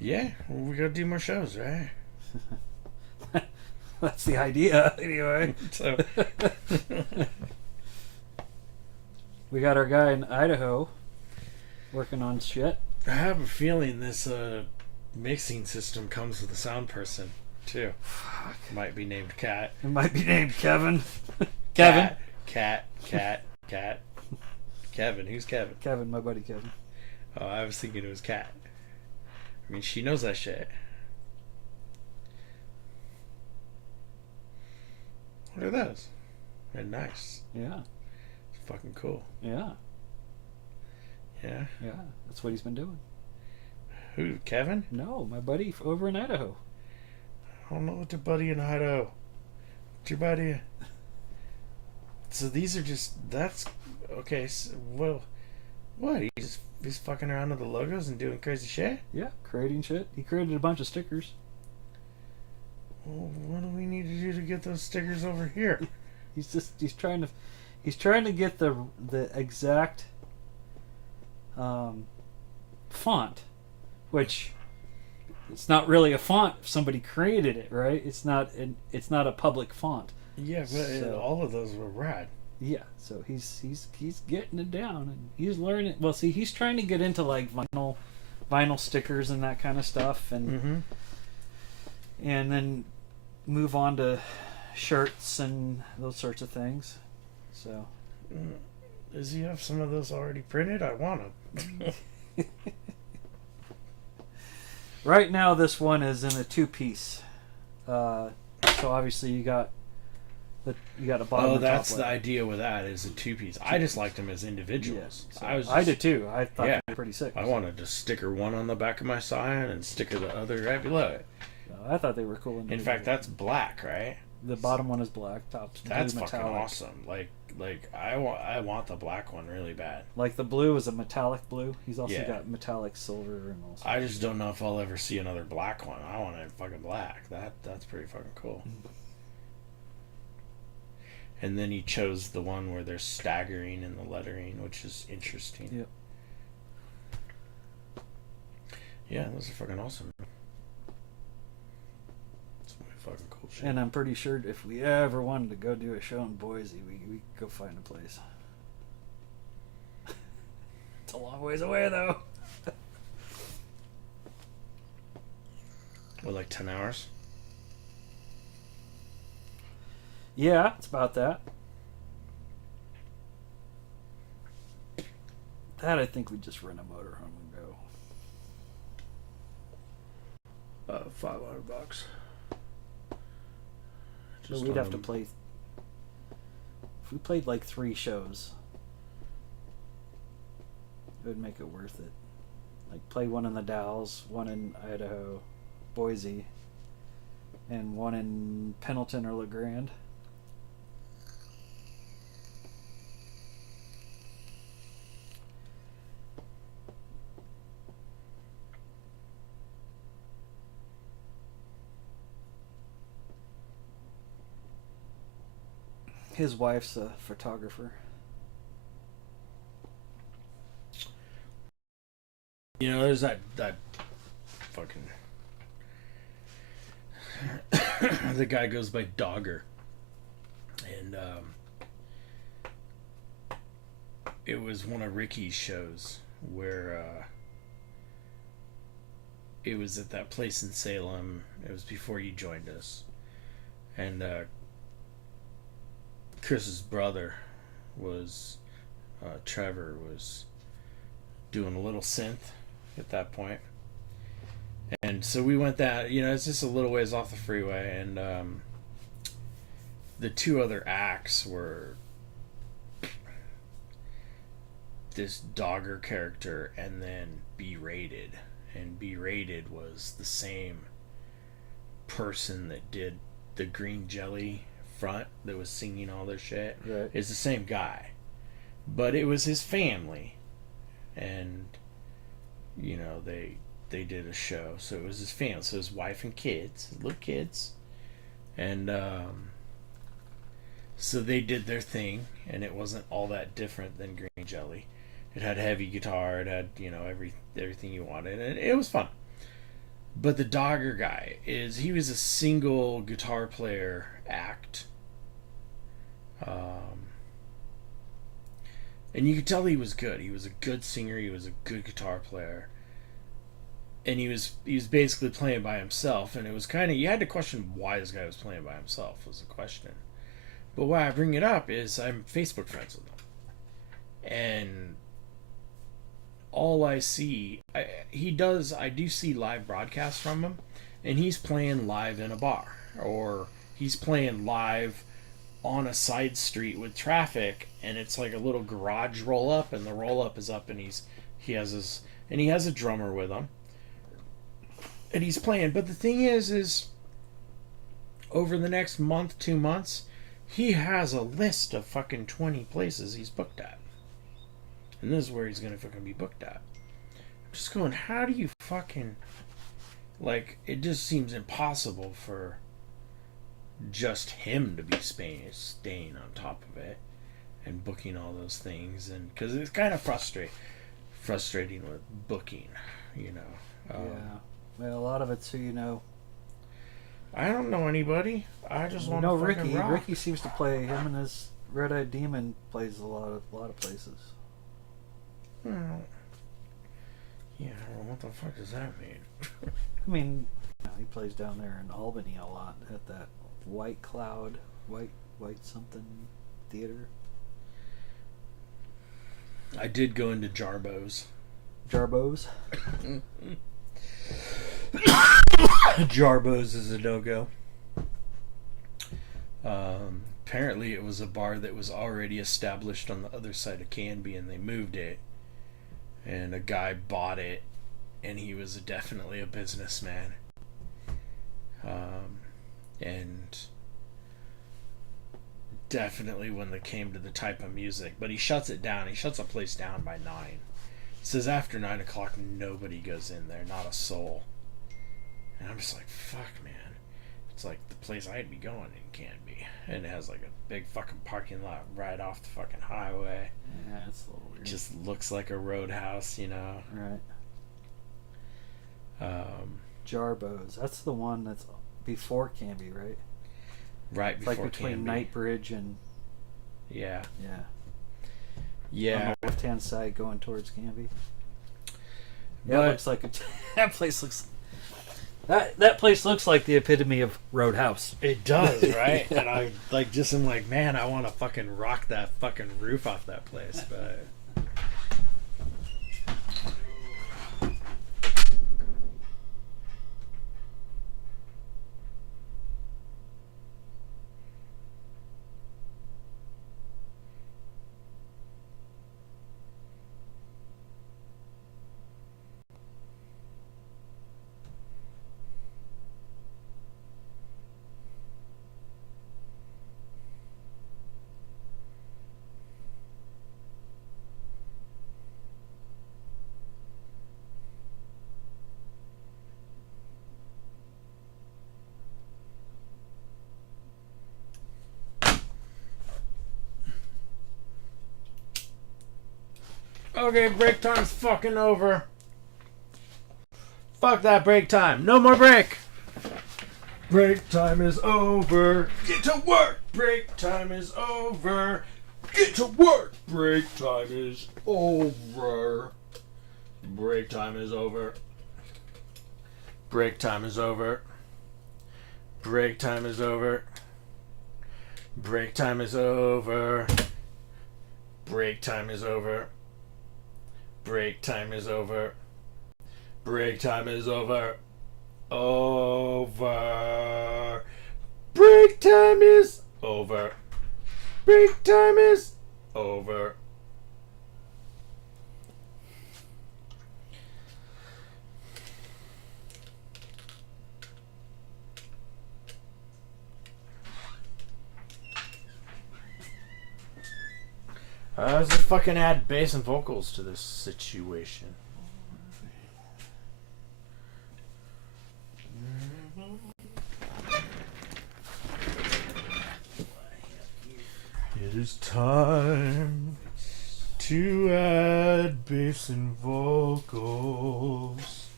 Yeah, well, we gotta do more shows, right? That's the idea, anyway. So, we got our guy in Idaho working on shit. I have a feeling this mixing system comes with a sound person too. Fuck. Might be named Cat. It might be named Kevin. Kevin. Cat. Kevin. Who's Kevin? Kevin, my buddy Kevin. Oh, I was thinking it was Cat. I mean, she knows that shit. What are those? They're nice. Yeah. It's fucking cool. Yeah. Yeah. Yeah. That's what he's been doing. Who? Kevin? No, my buddy over in Idaho. I don't know what your buddy in Idaho. What's your buddy? So these are just, that's okay. So, well, what? He's fucking around with the logos and doing crazy shit. Yeah, creating shit. He created a bunch of stickers. Well, what do we need to do to get those stickers over here? He's trying to get the exact font, which it's not really a font. Somebody created it, right? It's not a public font. Yeah, but all of those were rad. Yeah, so he's getting it down and he's learning. Well, see, he's trying to get into like vinyl stickers and that kind of stuff, and and then move on to shirts and those sorts of things. So, does he have some of those already printed? I want them. Right now, this one is in a 2-piece. So obviously, you got a bottom. Oh, that's the idea with that, is a 2-piece. I just liked them as individuals. Yeah, so I did too. I thought they were pretty sick. I wanted to sticker one on the back of my sign and sticker the other right below it. I thought they were cool. In fact, that's black, right? The bottom one is black. Top's that's blue fucking metallic. awesome. Like I want the black one really bad. Like the blue is a metallic blue. He's also Yeah. got metallic silver and also. I just don't know if I'll ever see another black one. I want it fucking black. That's pretty fucking cool. And then he chose the one where they're staggering in the lettering, which is interesting. Yep. Yeah, those are fucking awesome. It's really fucking cool shit. And I'm pretty sure if we ever wanted to go do a show in Boise, we could go find a place. It's a long ways away, though. What, like 10 hours? Yeah, it's about that. That I think we just rent a motorhome and go. $500. So we'd have to play. If we played like 3 shows, it would make it worth it. Like play one in the Dalles, one in Idaho, Boise, and one in Pendleton or LeGrand. His wife's a photographer. You know, there's that fucking the guy goes by Dogger, and it was one of Ricky's shows where it was at that place in Salem. It was before you joined us, and Chris's brother was Trevor was doing a little synth at that point. And so we went that, you know, it's just a little ways off the freeway, and the 2 other acts were this Dogger character and then B-Rated. And B-Rated was the same person that did the Green Jelly front that was singing all their shit. Right. It's the same guy. But it was his family. And, you know, they did a show, so it was his family, so his wife and kids, little kids, and so they did their thing, and it wasn't all that different than Green Jelly. It had heavy guitar, it had, you know, everything you wanted, and it was fun. But the Dogger guy he was a single guitar player act, and you could tell he was good. He was a good singer, he was a good guitar player. and he was basically playing by himself, and it was kind of, you had to question why this guy was playing by himself was the question. But why I bring it up is I'm Facebook friends with him, and all I see, I do see live broadcasts from him, and he's playing live in a bar, or he's playing live on a side street with traffic, and it's like a little garage roll up, and the roll up is up, and he has a drummer with him, and he's playing. But the thing is over the next month, 2 months, he has a list of fucking 20 places he's booked at, and this is where he's gonna fucking be booked at. I'm just going, how do you fucking, like, it just seems impossible for just him to be staying on top of it and booking all those things, and because it's kind of frustrating with booking, you know. Yeah, well, a lot of it's who you know. I don't know anybody. I just want to Ricky. rock. Ricky seems to play. Him and his Red-Eyed Demon plays a lot of places. Well, yeah. Well, what the fuck does that mean? I mean, he plays down there in Albany a lot at that White Cloud, White something theater. I did go into Jarbo's. Jarbo's. Jarbo's is a no-go. Apparently it was a bar that was already established on the other side of Canby, and they moved it, and a guy bought it, and he was definitely a businessman, and definitely when it came to the type of music, but he shuts it down. He shuts the place down by 9. He says after 9 o'clock nobody goes in there, not a soul. And I'm just like, fuck, man. It's like the place I'd be going in Canby. And it has like a big fucking parking lot right off the fucking highway. Yeah, it's a little weird. Just looks like a roadhouse, you know. Right. Jarbo's. That's the one that's before Canby, right? Right before like between Canby. Knightbridge and... Yeah. Yeah. On the left-hand side going towards Canby. But, Yeah, it looks like that place looks... That place looks like the epitome of Roadhouse. It does, right? And I I'm like, man, I want to fucking rock that fucking roof off that place, but... Okay, break time's fucking over. Fuck that break time. No more break. Break time is over. Get to work. Break time is over. Get to work. Break time is over. Break time is over. Break time is over. Break time is over. Break time is over. Break time is over. Break time is over. Break time is over. Over. Break time is over. Break time is over. Let's just fucking add bass and vocals to this situation. It is time to add bass and vocals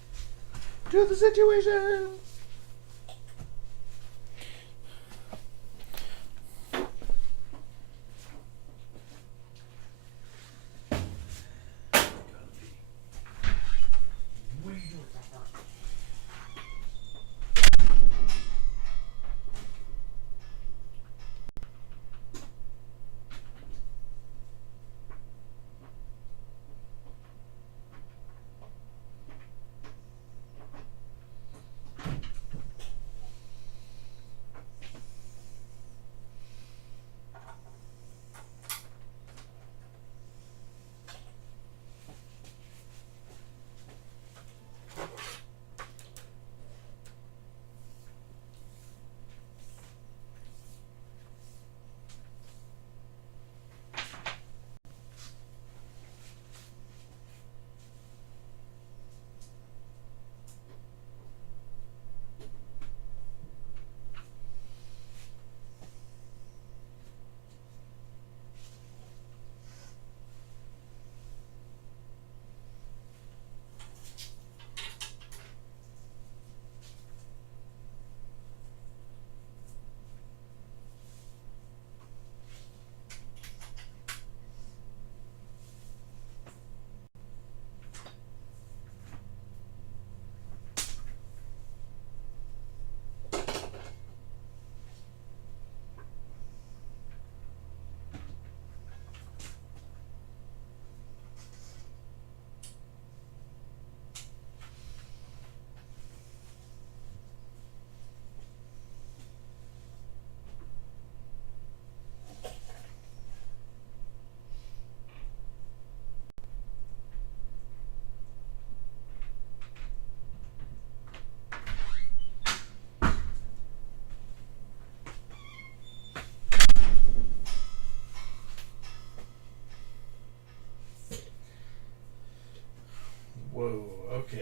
to the situation.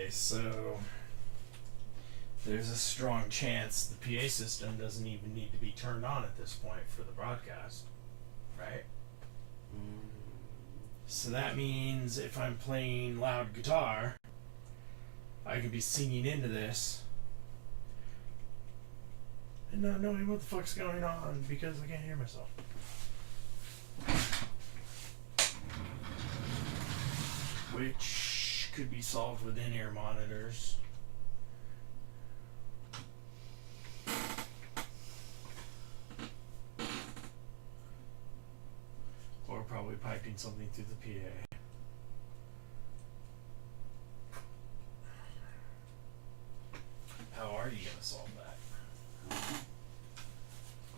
Okay, so there's a strong chance the PA system doesn't even need to be turned on at this point for the broadcast, right? So that means if I'm playing loud guitar, I can be singing into this and not knowing what the fuck's going on because I can't hear myself. Which could be solved with in-ear monitors. Or probably piping something through the PA. How are you going to solve that?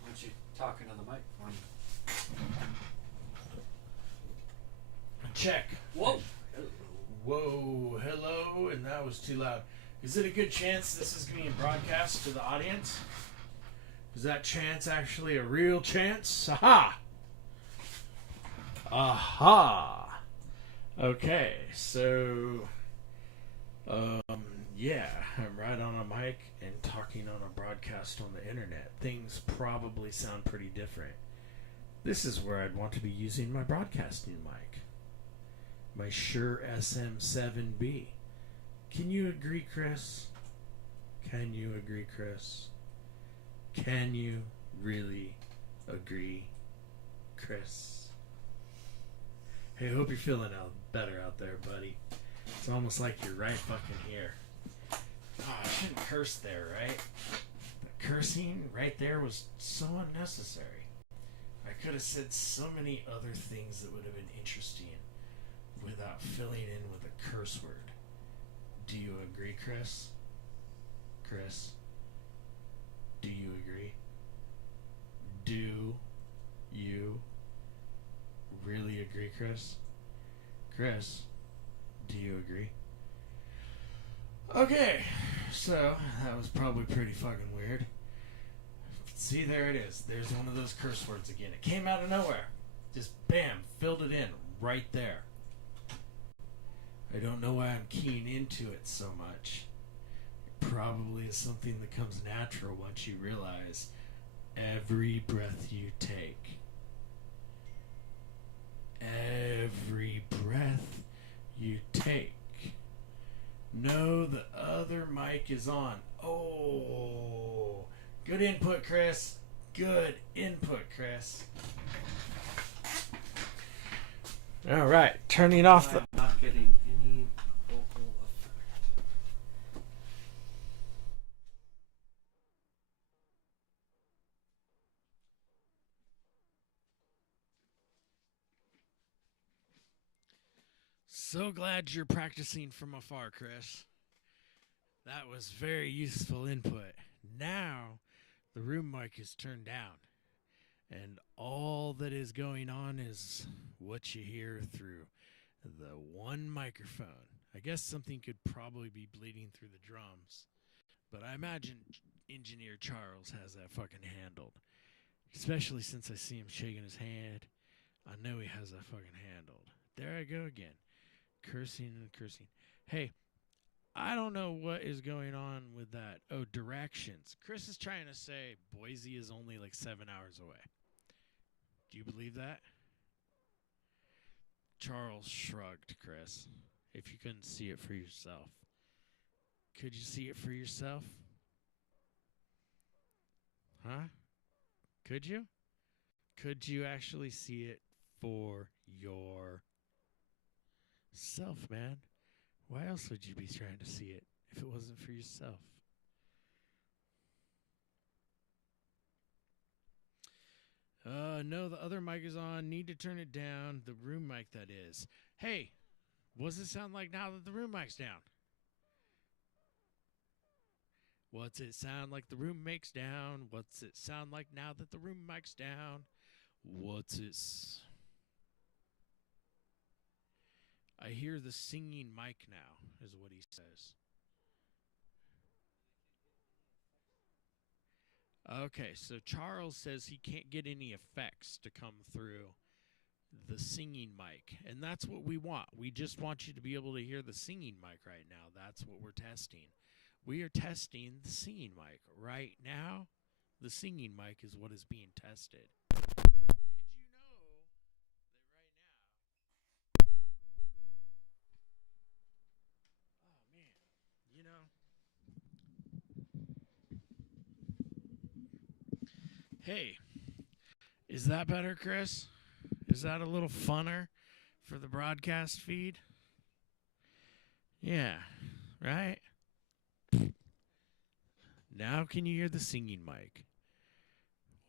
Once you're talking to the microphone. Check. Whoa! Whoa, hello, and that was too loud. Is it a good chance this is being broadcast to the audience? Is that chance actually a real chance? Aha! Aha! Okay, so, yeah, I'm right on a mic and talking on a broadcast on the internet. Things probably sound pretty different. This is where I'd want to be using my broadcasting mic. My Shure SM7B. Can you agree, Chris? Can you agree, Chris? Can you really agree, Chris? Hey, I hope you're feeling better out there, buddy. It's almost like you're right fucking here. Oh, I shouldn't curse there, right? The cursing right there was so unnecessary. I could have said so many other things that would have been interesting without filling in with a curse word. Do you agree, Chris? Chris? Do you agree? Do you really agree, Chris? Chris? Do you agree? Okay, so that was probably pretty fucking weird. See, there it is. There's one of those curse words again. It came out of nowhere. Just bam, filled it in right there. I don't know why I'm keying into it so much. It probably is something that comes natural once you realize every breath you take. Every breath you take. No, the other mic is on. Oh, good input, Chris. Good input, Chris. All right, turning off the... I'm not getting any vocal effect. So glad you're practicing from afar, Chris. That was very useful input. Now, the room mic is turned down, and all that is going on is what you hear through the one microphone. I guess something could probably be bleeding through the drums, but I imagine Engineer Charles has that fucking handled. Especially since I see him shaking his hand. I know he has that fucking handled. There I go again. Cursing and cursing. Hey, I don't know what is going on with that. Oh, directions. Chris is trying to say Boise is only like 7 hours away. Do you believe that? Charles shrugged, Chris. If you couldn't see it for yourself. Could you see it for yourself? Huh? Could you? Could you actually see it for yourself, man? Why else would you be trying to see it if it wasn't for yourself? No, the other mic is on. Need to turn it down. The room mic, that is. Hey, what does it sound like now that the room mic's down? What's it sound like the room mic's down? What's it sound like now that the room mic's down? What's it... I hear the singing mic now, is what he says. Okay, so Charles says he can't get any effects to come through the singing mic. And that's what we want. We just want you to be able to hear the singing mic right now. That's what we're testing. We are testing the singing mic. Right now, the singing mic is what is being tested. Did you know that right now... Oh, man. You know... Hey, is that better, Chris? Is that a little funner for the broadcast feed? Yeah, right? Now can you hear the singing mic?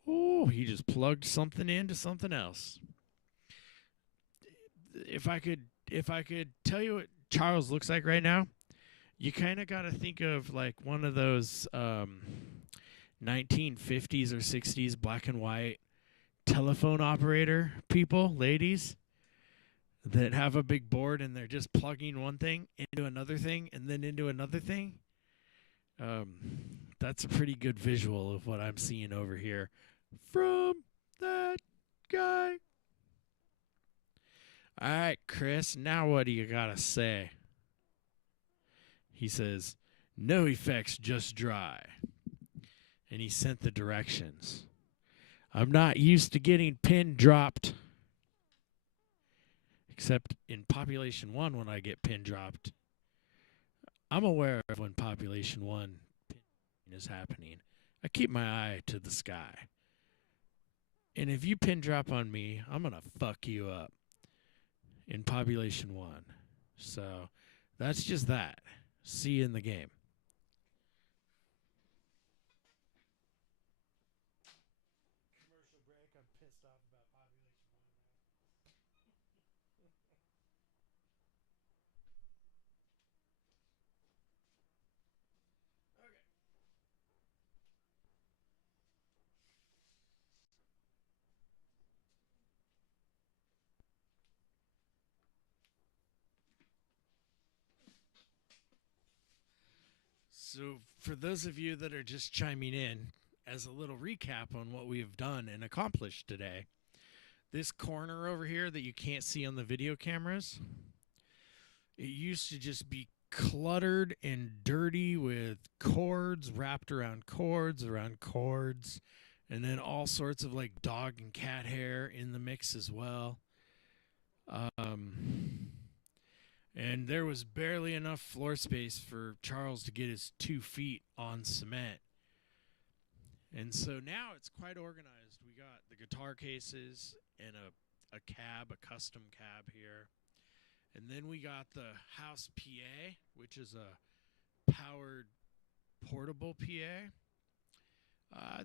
Oh, he just plugged something into something else. If I could tell you what Charles looks like right now, you kind of got to think of like one of those 1950s or 60s black and white telephone operator people, ladies, that have a big board and they're just plugging one thing into another thing and then into another thing. That's a pretty good visual of what I'm seeing over here from that guy. All right, Chris, now what do you got to say? He says, no effects, just dry. And he sent the directions. I'm not used to getting pin dropped. Except in Population 1 when I get pin dropped. I'm aware of when Population 1 is happening. I keep my eye to the sky. And if you pin drop on me, I'm going to fuck you up in Population 1. So that's just that. See you in the game. Commercial break. I'm pissed off about Population 1 now. Okay. So, for those of you that are just chiming in, as a little recap on what we have done and accomplished today, this corner over here that you can't see on the video cameras, it used to just be cluttered and dirty with cords wrapped around cords, and then all sorts of like dog and cat hair in the mix as well. And there was barely enough floor space for Charles to get his 2 feet on cement. And so now it's quite organized. We got the guitar cases and a cab, a custom cab here. And then we got the house PA, which is a powered portable PA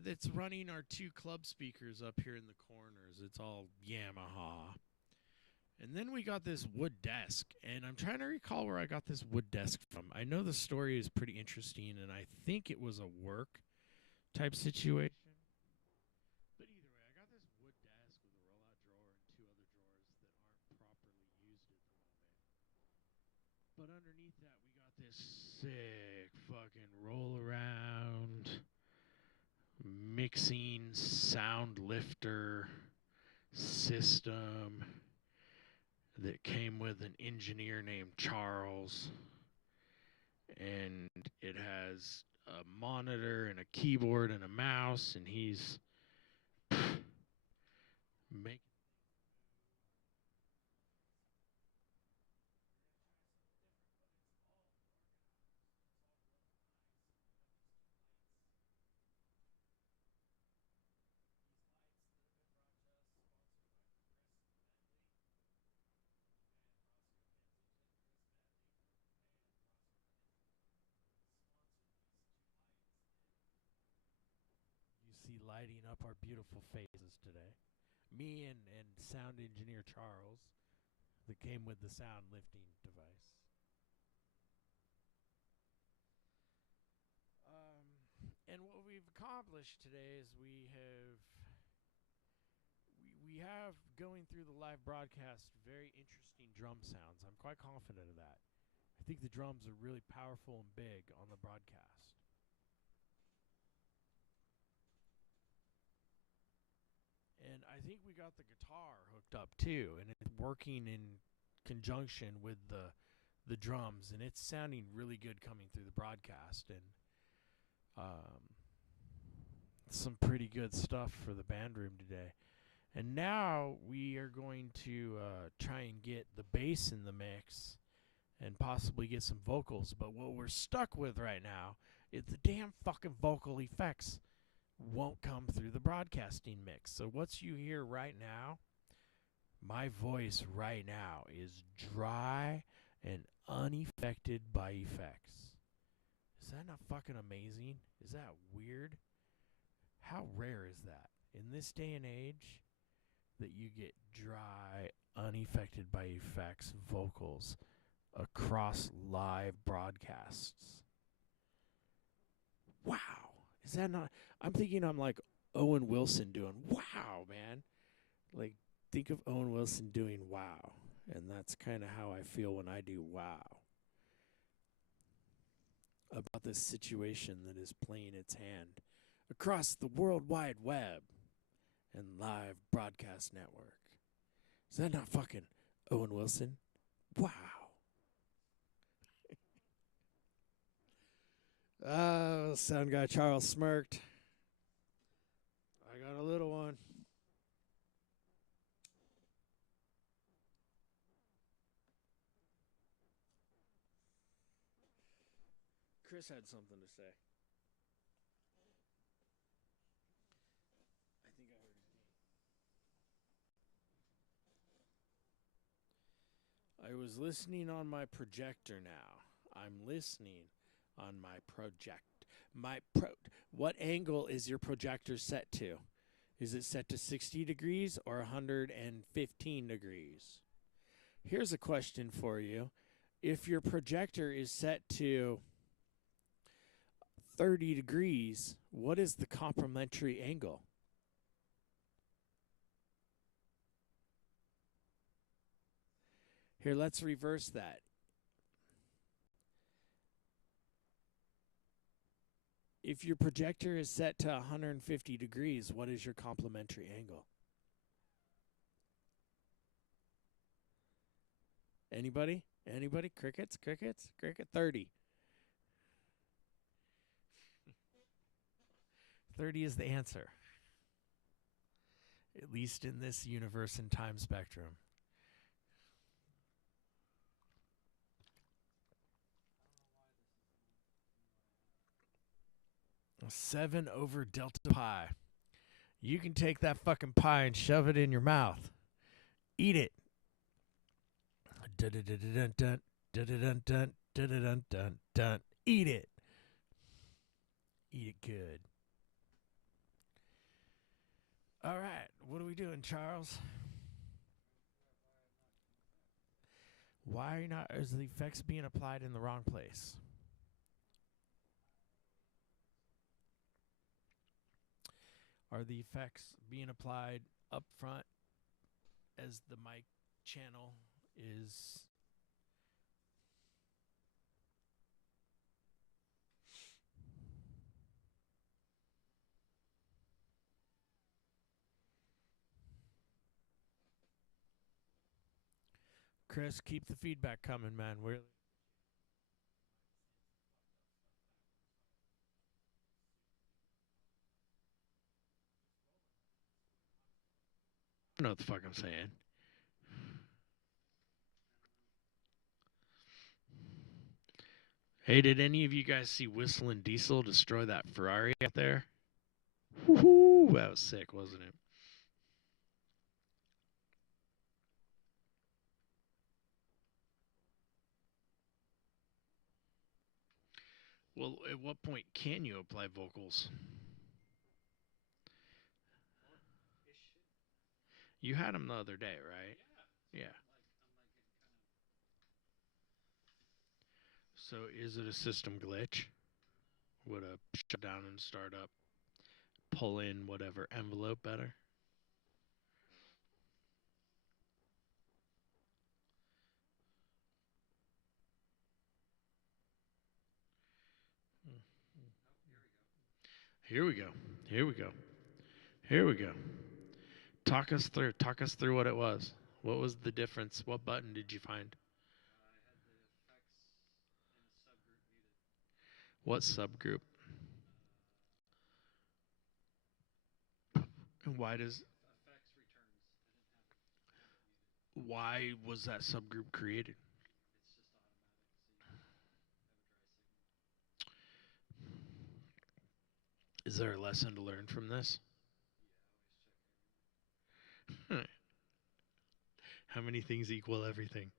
that's running our 2 club speakers up here in the corners. It's all Yamaha. And then we got this wood desk, and I'm trying to recall where I got this wood desk from. I know the story is pretty interesting, and I think it was a work type situation. But either way, I got this wood desk with a roll-out drawer and 2 other drawers that aren't properly used at the moment. But underneath that, we got this sick fucking roll-around mixing sound lifter system that came with an engineer named Charles, and it has a monitor and a keyboard and a mouse, and he's making see lighting up our beautiful faces today. Me and sound engineer Charles, that came with the sound lifting device. And what we've accomplished today is we have going through the live broadcast very interesting drum sounds. I'm quite confident of that. I think the drums are really powerful and big on the broadcast. And I think we got the guitar hooked up too, and it's working in conjunction with the drums, and it's sounding really good coming through the broadcast, and some pretty good stuff for the band room today. And now we are going to try and get the bass in the mix and possibly get some vocals. But what we're stuck with right now is the damn fucking vocal effects won't come through the broadcasting mix. So what you hear right now, my voice right now is dry and unaffected by effects. Is that not fucking amazing? Is that weird? How rare is that? In this day and age, that you get dry, unaffected by effects vocals across live broadcasts. Wow. Is that not... I'm thinking I'm like Owen Wilson doing wow, man. Like, think of Owen Wilson doing wow. And that's kind of how I feel when I do wow. About this situation that is playing its hand across the World Wide Web and live broadcast network. Is that not fucking Owen Wilson? Wow. Sound guy Charles smirked. I got a little one. Chris had something to say. I think I heard his name. I was listening on my projector now. I'm listening on my project. What angle is your projector set to? Is it set to 60 degrees or 115 degrees? Here's a question for you. If your projector is set to 30 degrees, what is the complementary angle? Here, let's reverse that. If your projector is set to 150 degrees, what is your complementary angle? Anybody? Anybody? Crickets? Crickets? Cricket? 30. 30 is the answer. At least in this universe and time spectrum. 7 over delta pi. You can take that fucking pie and shove it in your mouth. Eat it. Dun-dun-dun-dun-dun, dun-dun-dun-dun, dun-dun-dun-dun. Eat it. Eat it good. All right. What are we doing, Charles? Why are not... Is the effects being applied in the wrong place? Are the effects being applied up front as the mic channel is... Chris, keep the feedback coming, man. We're... I don't know what the fuck I'm saying. Hey, did any of you guys see Whistling Diesel destroy that Ferrari out there? Woohoo! That was sick, wasn't it? Well, at what point can you apply vocals? You had them the other day, right? Yeah. So is it a system glitch? Would a shut down and start up pull in whatever envelope better? Here we go. Here we go. Here we go. Talk us through. Talk us through what it was. What was the difference? What button did you find? I had the effects in a subgroup muted. What subgroup? And why does? Effects returns. I didn't have it muted. Why was that subgroup created? It's just automatic, so you have a dry signal. Is there a lesson to learn from this? Yeah, always check everything. How many things equal everything?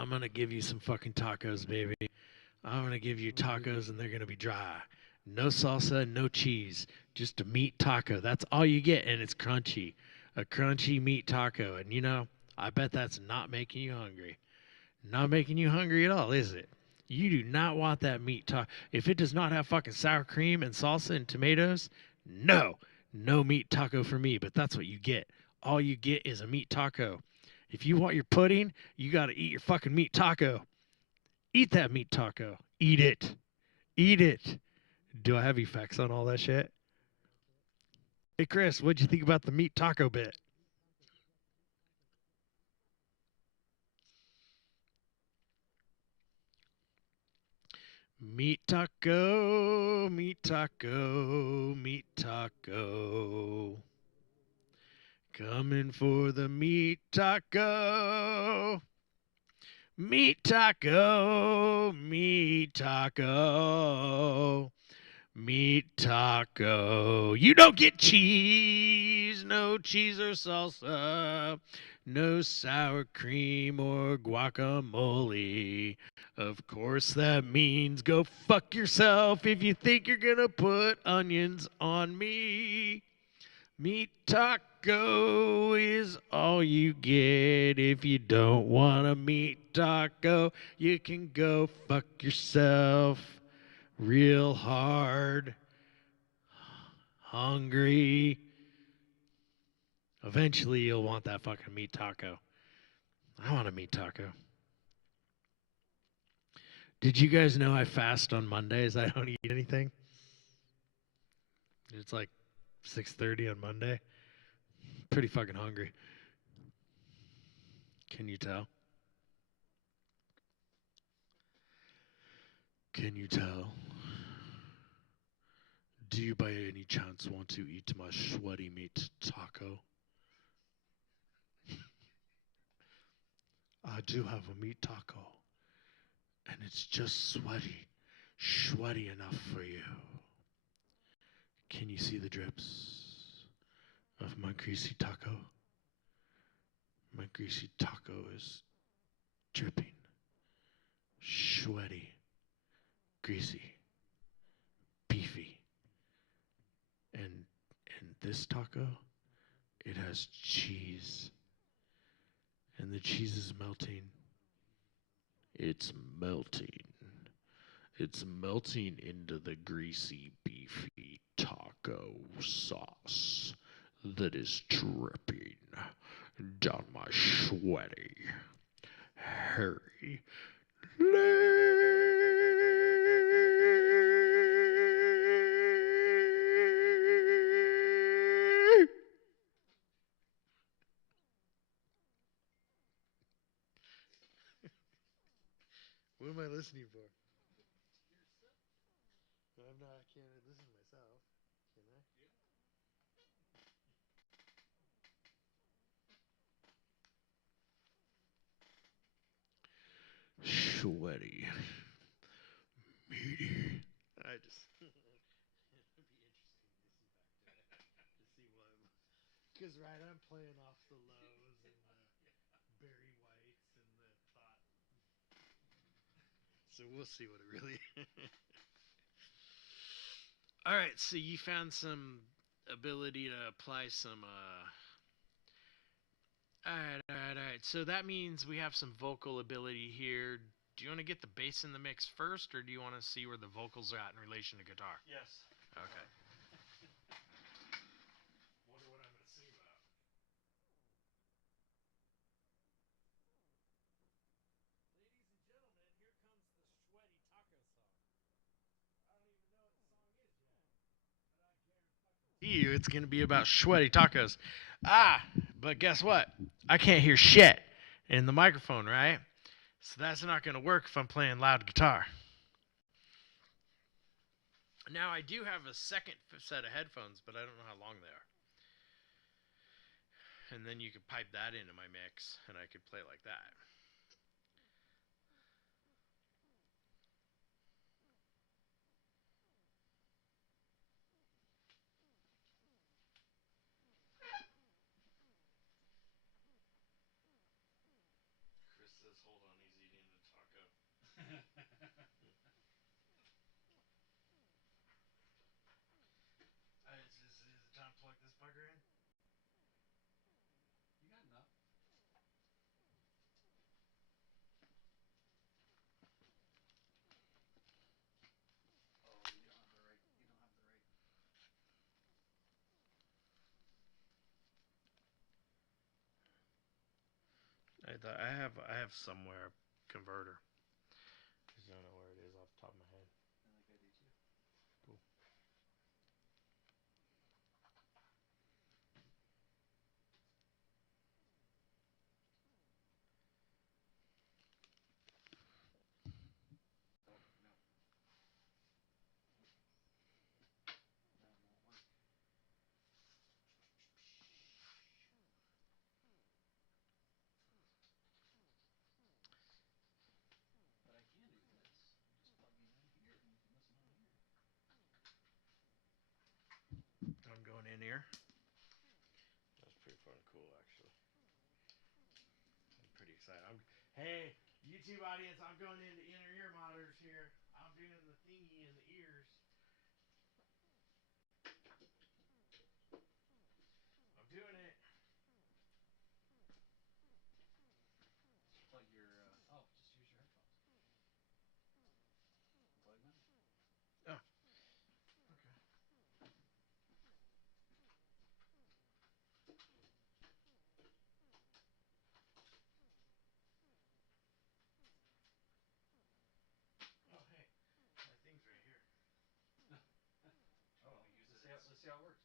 I'm gonna give you some fucking tacos, baby. I'm gonna give you tacos, and they're gonna be dry. No salsa, no cheese, just a meat taco. That's all you get, and it's crunchy. A crunchy meat taco, and you know, I bet that's not making you hungry. Not making you hungry at all, is it? You do not want that meat taco. If it does not have fucking sour cream and salsa and tomatoes, no, no meat taco for me. But that's what you get. All you get is a meat taco. If you want your pudding, you got to eat your fucking meat taco. Eat that meat taco. Eat it. Eat it. Do I have effects on all that shit? Hey, Chris, what'd you think about the meat taco bit? Meat taco, meat taco, meat taco. Coming for the meat taco. Meat taco, meat taco, meat taco. You don't get cheese, no cheese or salsa, no sour cream or guacamole. Of course, that means go fuck yourself if you think you're gonna put onions on me. Meat taco is all you get. If you don't want a meat taco, you can go fuck yourself real hard. Hungry. Eventually, you'll want that fucking meat taco. I want a meat taco. Did you guys know I fast on Mondays? I don't eat anything. It's like 6:30 on Monday. Pretty fucking hungry. Can you tell? Can you tell? Do you by any chance want to eat my sweaty meat taco? I do have a meat taco. And it's just sweaty enough for you. Can you see the drips of my greasy taco? My greasy taco is dripping, sweaty, greasy, beefy. And this taco, it has cheese. And the cheese is melting. It's melting. It's melting into the greasy, beefy taco sauce that is dripping down my sweaty, hairy leg. What am I listening for? I'm not. I can't listen to myself. Can I? Sweaty, meaty. I just. It'd be interesting to listen back to see what. Because right, I'm playing off the lows and the Barry Whites and the thought. So we'll see what it really. All right, so you found some ability to apply some. All right. So that means we have some vocal ability here. Do you want to get the bass in the mix first, or do you want to see where the vocals are at in relation to guitar? Yes. Okay. Wonder what I'm going to sing about. Ew, it's going to be about sweaty tacos. But guess what? I can't hear shit in the microphone, right? So that's not going to work if I'm playing loud guitar. Now, I do have a second set of headphones, but I don't know how long they are. And then you could pipe that into my mix, and I could play like that. Chris says, hold on, he's eating a taco. Is it time to plug this bugger in? You got enough. Oh, you don't have the right. You don't have the right. I have somewhere a converter. I just don't know where it is off the top of my head. I think I do too. Cool. Oh no. That won't work. But I can do this. You just plug it in here and you can listen on here. I'm going in here. That's pretty fucking cool, actually. I'm pretty excited. Hey, YouTube audience, I'm going into inner ear monitors here. I'm doing the thingy in the ears. I'm doing it. Just plug your. Just use your headphones. Plug them in. Oh. Okay. Oh, hey. My thing's right here. Oh, Use let's it. see how it works.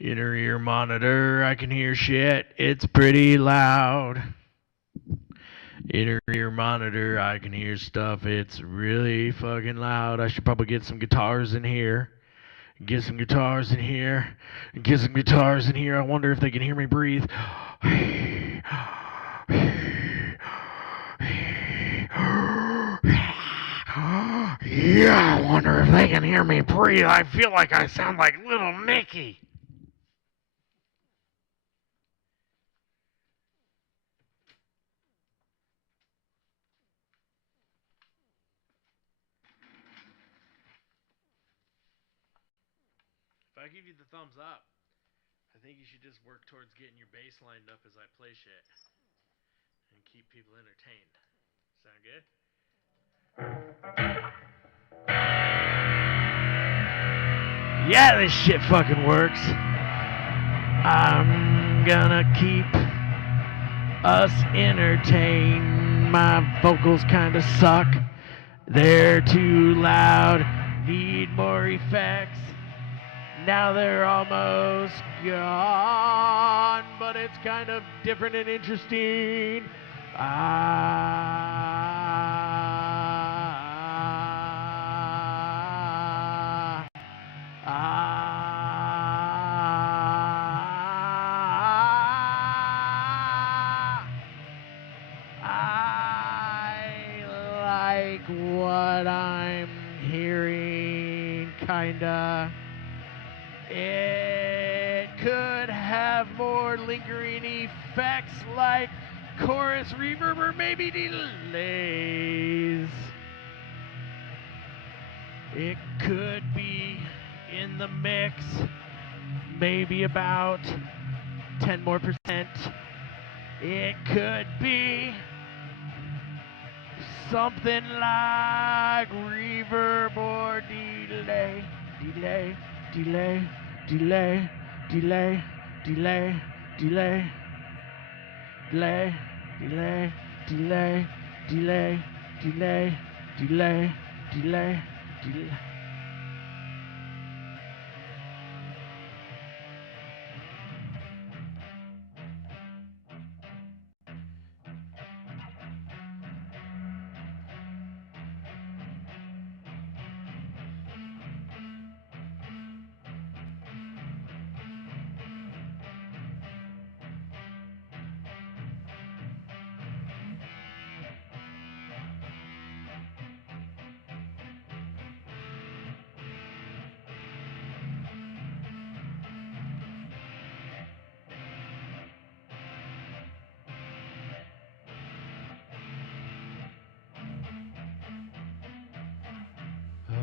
Inner ear monitor, I can hear shit. It's pretty loud. Inner ear monitor, I can hear stuff. It's really fucking loud. I should probably get some guitars in here. Get some guitars in here. Get some guitars in here. I wonder if they can hear me breathe. Yeah, I wonder if they can hear me breathe. I feel like I sound like little Nicky. If I give you the thumbs up, I think you should just work towards getting your bass lined up as I play shit and keep people entertained. Sound good? Yeah, this shit fucking works. I'm gonna keep us entertained. My vocals kinda suck. They're too loud. Need more effects. Now they're almost gone, but it's kind of different and interesting. I like what I'm hearing, kinda. It could have more lingering effects like chorus reverb or maybe delays. It could be in the mix maybe about 10 more percent. It could be something like reverb or delay, delay, delay, delay, delay, delay, delay, delay, delay, delay, delay, delay, delay, delay, delay.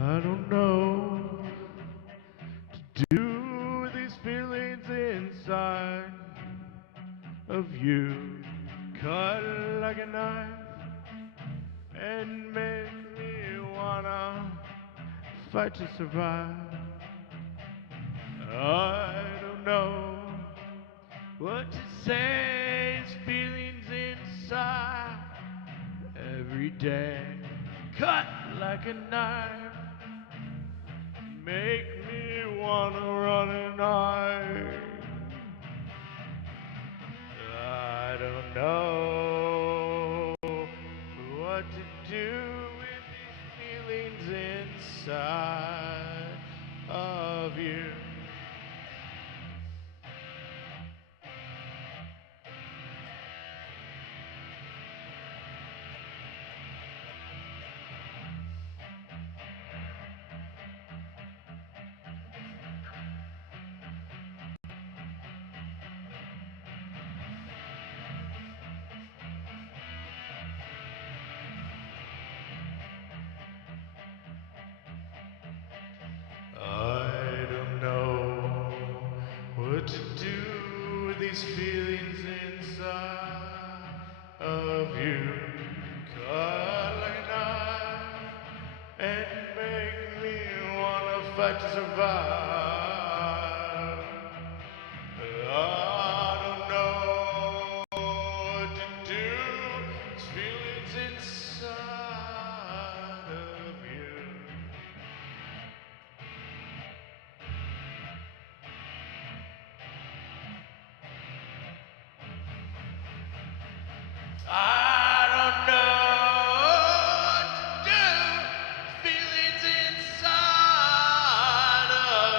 I don't know to do with these feelings inside of you. Cut like a knife and make me wanna fight to survive. I don't know what to say, these feelings inside every day. Cut like a knife, make me wanna run and hide. I don't know what to do with these feelings inside of you. I don't know what to do with these feelings inside of you. Cut like a knife and make me wanna fight to survive. I don't know what to do. These feelings inside of you. I don't know what to do. Feelings inside of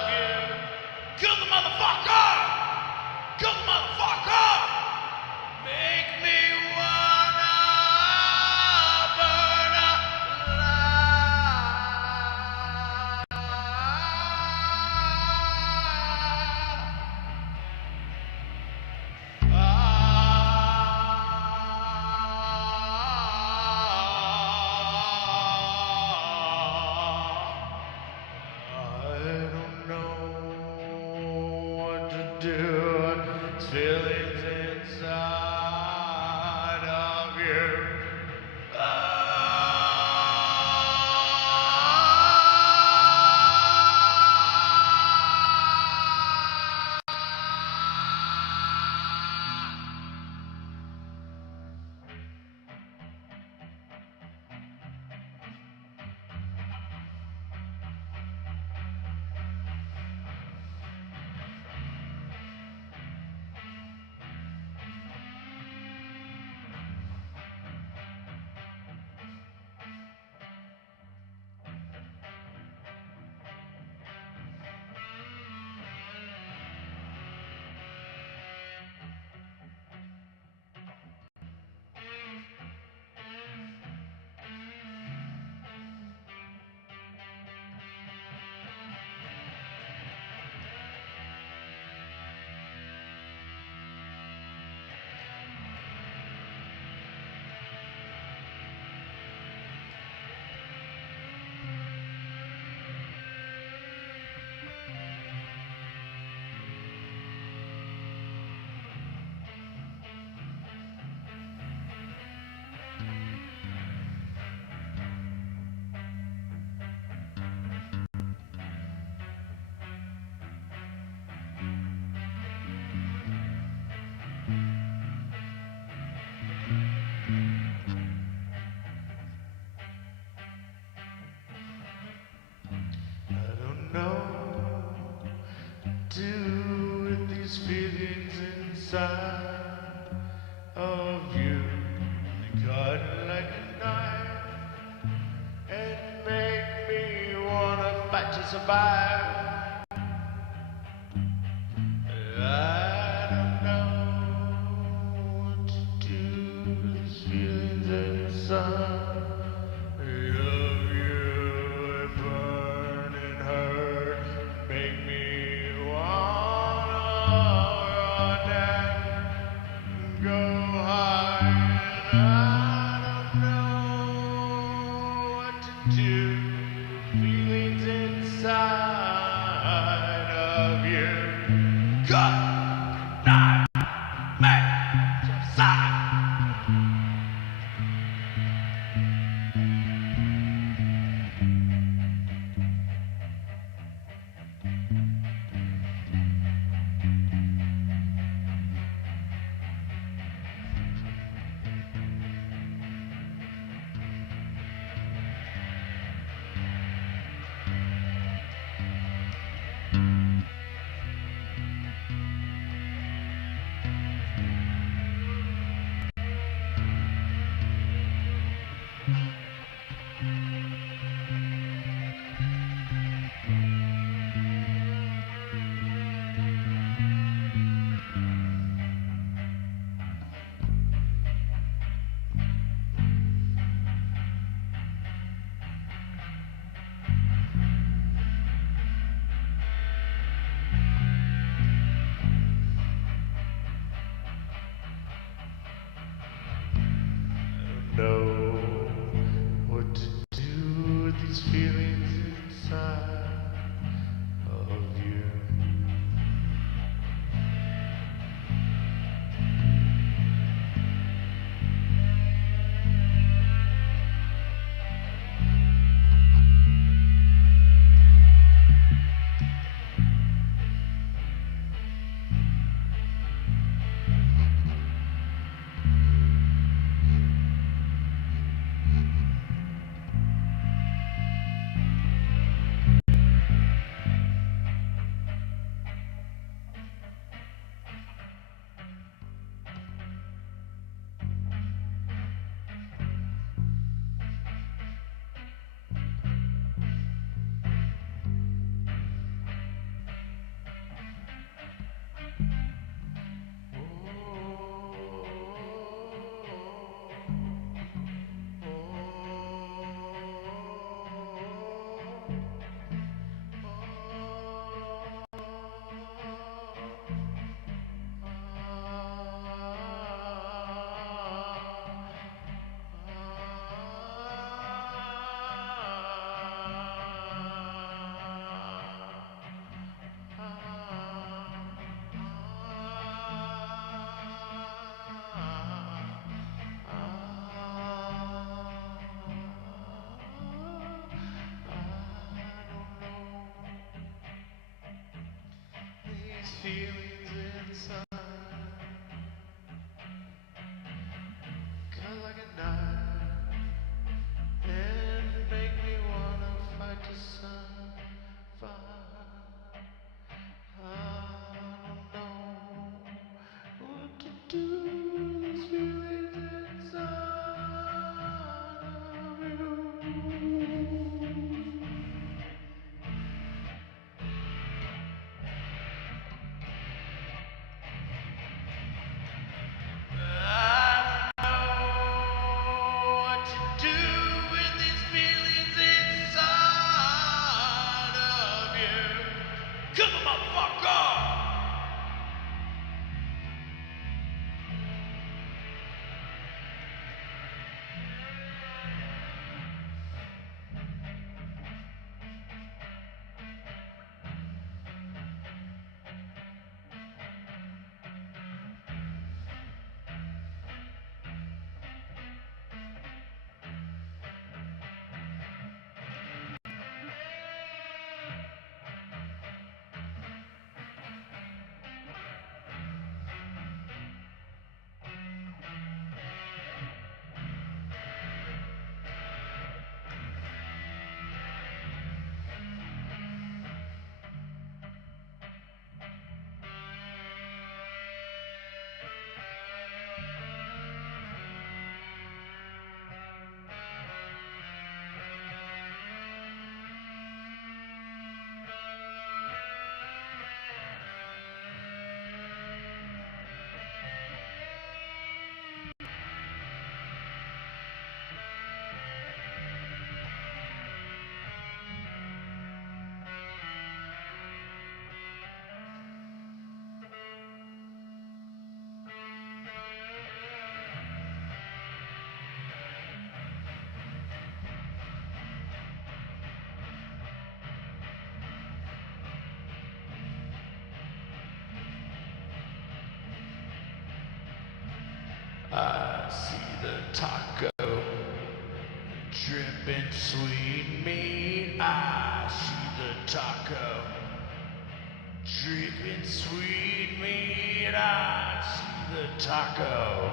survive. I don't know what to do. These feelings inside of you burn and hurt, make me wanna run and go high. I don't know what to do. Feelings inside of you. Good night, Manchester. Know what to do with these feelings inside of you. These feelings inside cut like a knife and make me wanna fight the sun fire. I don't know what to do. These feelings inside of you. I see the taco dripping sweet meat. I see the taco dripping sweet meat. I see the taco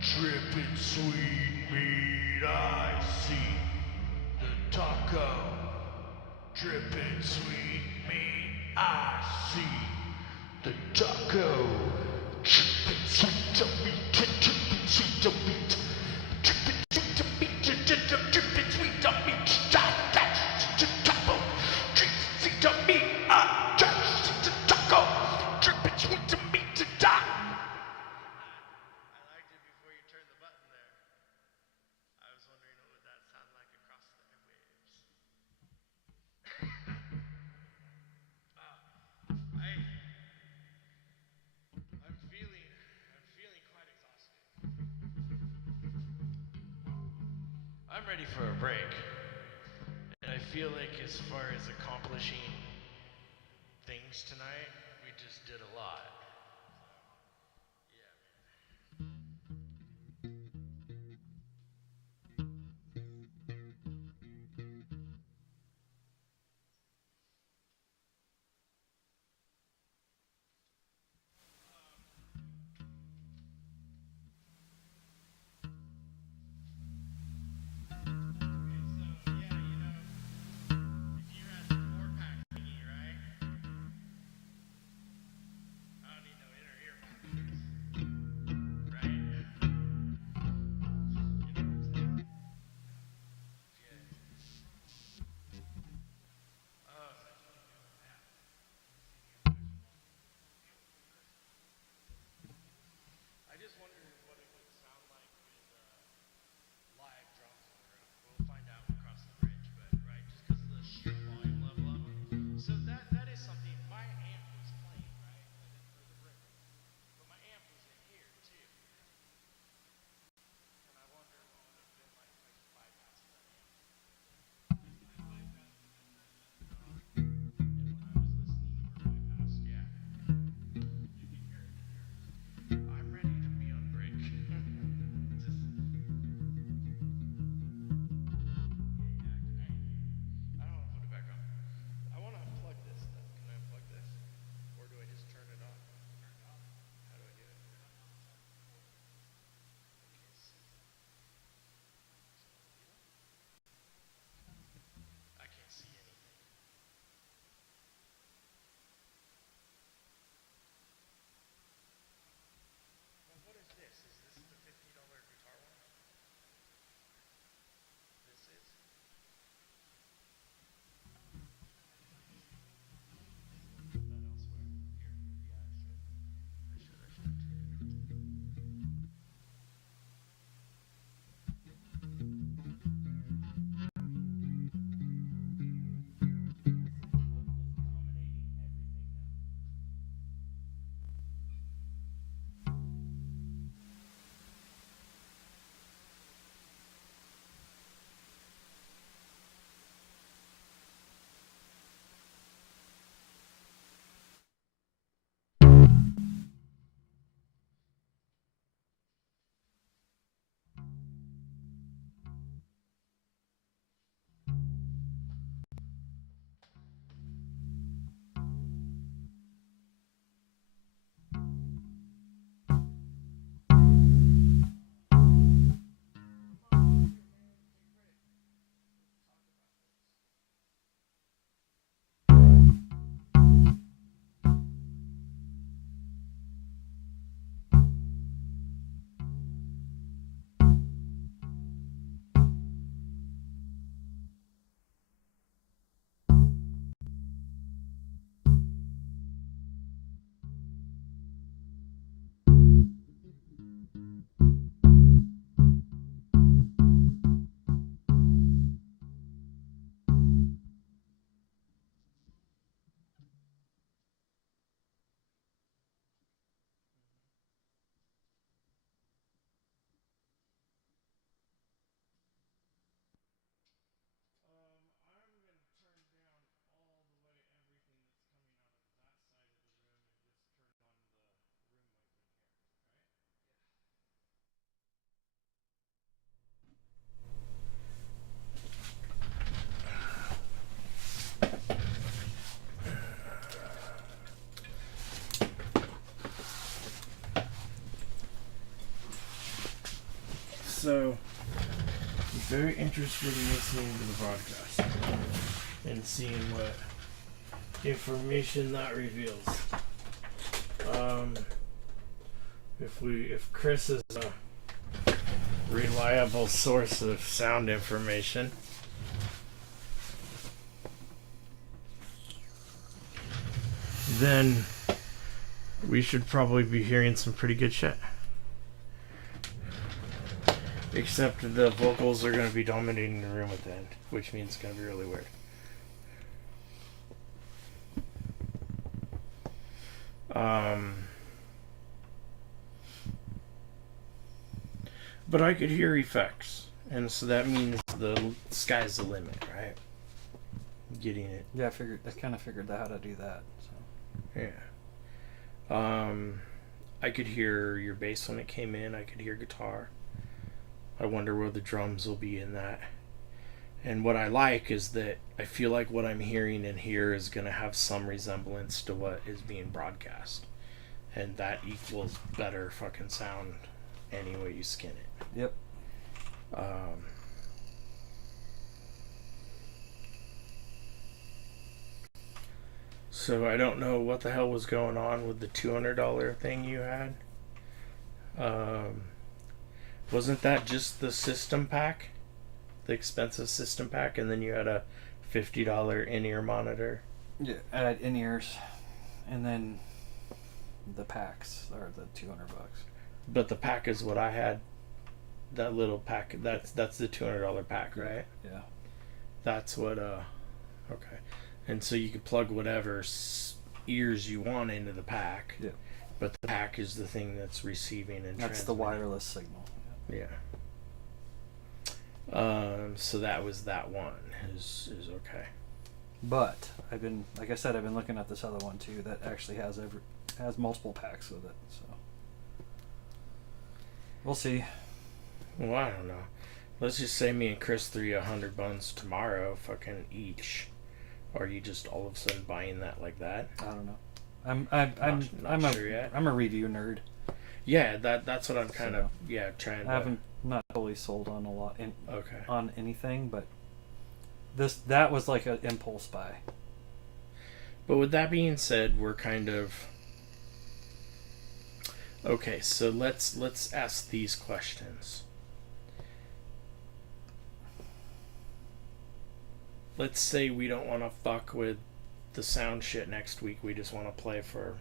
dripping sweet meat. I see the taco dripping sweet meat. I see the taco dripping sweet meat. Dripping sweet meat. Dripping sweet meat. Dripping sweet meat. Taco dripping sweet meat. The taco dripping sweet meat. I liked it before you turned the button there. I was wondering what would that sound like across the airwaves. I'm feeling quite exhausted. I'm ready for a break. And I feel like as far as accomplishing things tonight, we just did a lot. So, I'm very interested in listening to the broadcast and seeing what information that reveals. If Chris is a reliable source of sound information, then we should probably be hearing some pretty good shit. Except the vocals are going to be dominating the room at the end, which means it's going to be really weird. But I could hear effects, and so that means the sky's the limit, right? Getting it. Yeah, I kind of figured out how to do that. So. Yeah. I could hear your bass when it came in. I could hear guitar. I wonder where the drums will be in that. And what I like is that I feel like what I'm hearing in here is going to have some resemblance to what is being broadcast. And that equals better fucking sound any way you skin it. Yep. So I don't know what the hell was going on with the $200 thing you had. Wasn't that just the system pack? The expensive system pack, and then you had a $50 in-ear monitor? Yeah, I had in-ears, and then the packs are the $200. But the pack is what I had. That little pack, that's the $200 pack, right? Yeah. That's what, okay. And so you could plug whatever ears you want into the pack. Yeah. But the pack is the thing that's receiving and That's the wireless signal. Yeah. So that was that one. Is okay. But I've been, like I said, I've been looking at this other one too that actually has multiple packs with it. So we'll see. Well, I don't know. Let's just say me and Chris threw you 100 buns tomorrow, fucking each. Are you just all of a sudden buying that like that? I don't know. I'm sure yet. I'm a review nerd. Yeah, that's what I'm kind of trying to. I haven't not totally sold on a lot okay. on anything, but that was like an impulse buy. But with that being said, we're kind of okay. So let's ask these questions. Let's say we don't want to fuck with the sound shit next week. We just want to play for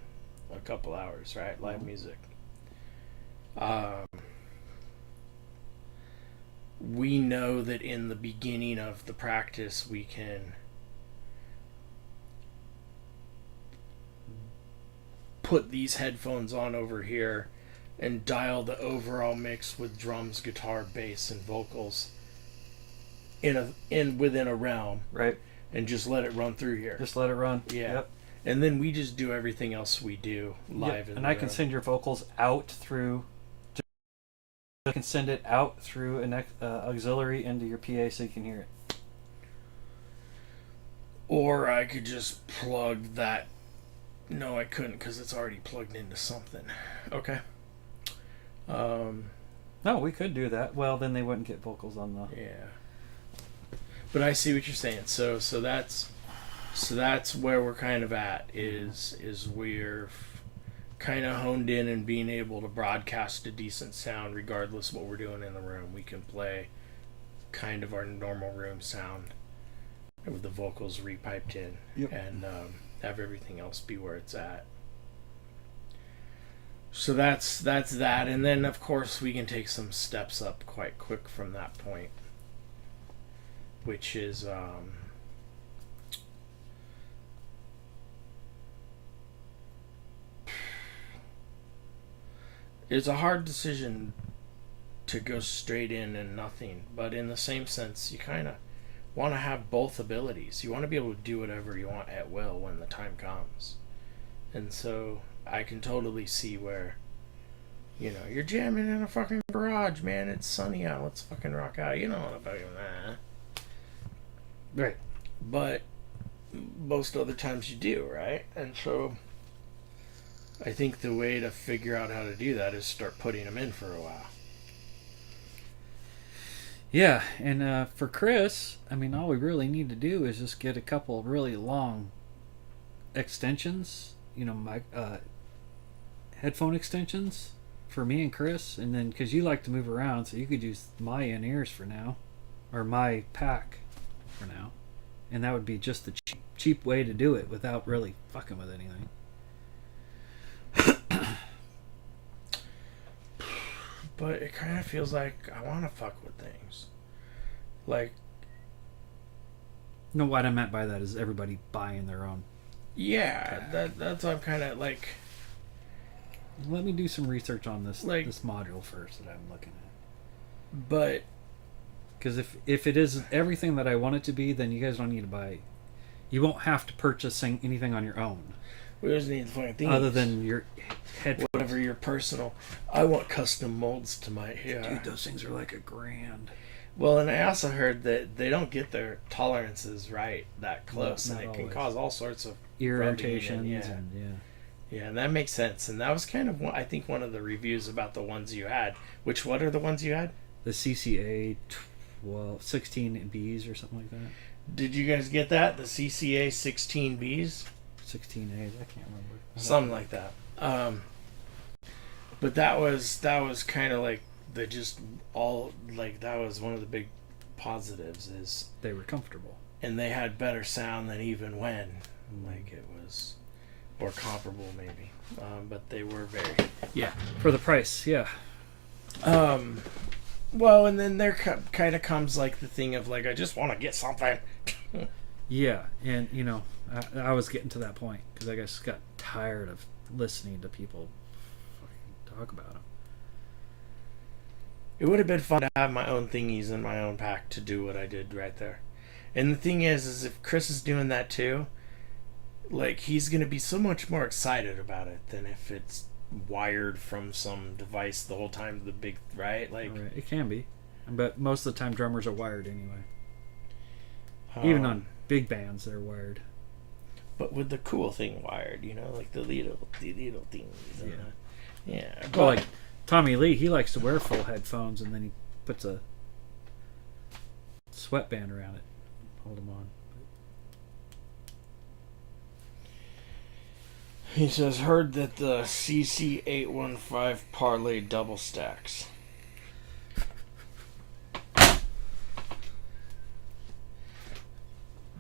a couple hours, right? Live music. We know that in the beginning of the practice we can put these headphones on over here and dial the overall mix with drums, guitar, bass, and vocals within a realm, right? And just let it run through here. Just let it run. Yeah. Yep. And then we just do everything else we do live. Yep. And I can send your vocals out through. I can send it out through an auxiliary into your PA so you can hear it. Or I could just plug that. No, I couldn't because it's already plugged into something. Okay. No, we could do that. Well, then they wouldn't get vocals on the. Yeah. But I see what you're saying. So that's where we're kind of at. Is we're kind of honed in and being able to broadcast a decent sound regardless what we're doing in the room. We can play kind of our normal room sound with the vocals repiped in. Yep. And have everything else be where it's at. So that's that. And then of course we can take some steps up quite quick from that point, which is it's a hard decision to go straight in and nothing, but in the same sense, you kind of want to have both abilities. You want to be able to do whatever you want at will when the time comes. And so I can totally see where, you're jamming in a fucking garage, man. It's sunny out. Let's fucking rock out. You know what I'm fucking Right. But most other times you do, right? And so I think the way to figure out how to do that is start putting them in for a while. Yeah, and for Chris, I mean, all we really need to do is just get a couple really long extensions, headphone extensions for me and Chris, and then because you like to move around, so you could use my in-ears for now, or my pack for now, and that would be just the cheap way to do it without really fucking with anything. But it kind of feels like I want to fuck with things. Like, No, what I meant by that is everybody buying their own. yeah, that's what I'm kind of like. Let me do some research on this Like- this module first that I'm looking at. But Because if it is everything that I want it to be, then you guys don't need to buy. You won't have to purchase anything on your own, we just need the fucking things. other than your headphones. whatever your personal. I want custom molds to my hair. Dude, those things are like $1,000. Well, and I also heard that they don't get their tolerances right that close, Not and it can always. cause all sorts of Ear rubbing irritations yeah. and Yeah, and that makes sense. And that was kind of I think one of the reviews about the ones you had. What are the ones you had? the CCA 16 Bs or something like that. Did you guys get that? The CCA 16Bs? 16As, I can't remember. Something like that. But that was kind of like the just all like that was one of the big positives is, They were comfortable. and they had better sound than even when like it was, or comparable maybe. But they were very For the price, yeah. well, and then there kind of comes like the thing of like I just want to get something. Yeah, and I was getting to that point because I just got tired of listening to people fucking talk about them. It would have been fun to have my own thingies in my own pack to do what I did right there. And the thing is if Chris is doing that too, like he's gonna be so much more excited about it than if it's wired from some device the whole time. The big right, like Right, it can be, but most of the time drummers are wired anyway. Even on big bands, they're wired. but with the cool thing wired, like the little things. And yeah. Well, like Tommy Lee, he likes to wear full headphones and then he puts a sweatband around it, hold them on. He says, heard that the CC815 parlay double stacks.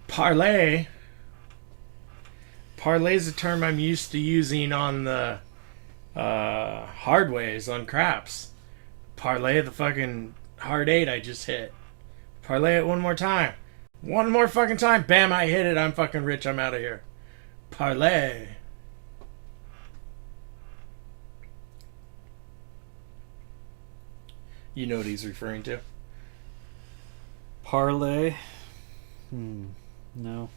Parlay is a term I'm used to using on the hard ways on craps. Parlay the fucking hard 8 I just hit. Parlay it one more time. One more fucking time. Bam, I hit it. I'm fucking rich. I'm out of here. Parlay. You know what he's referring to? Parlay? No.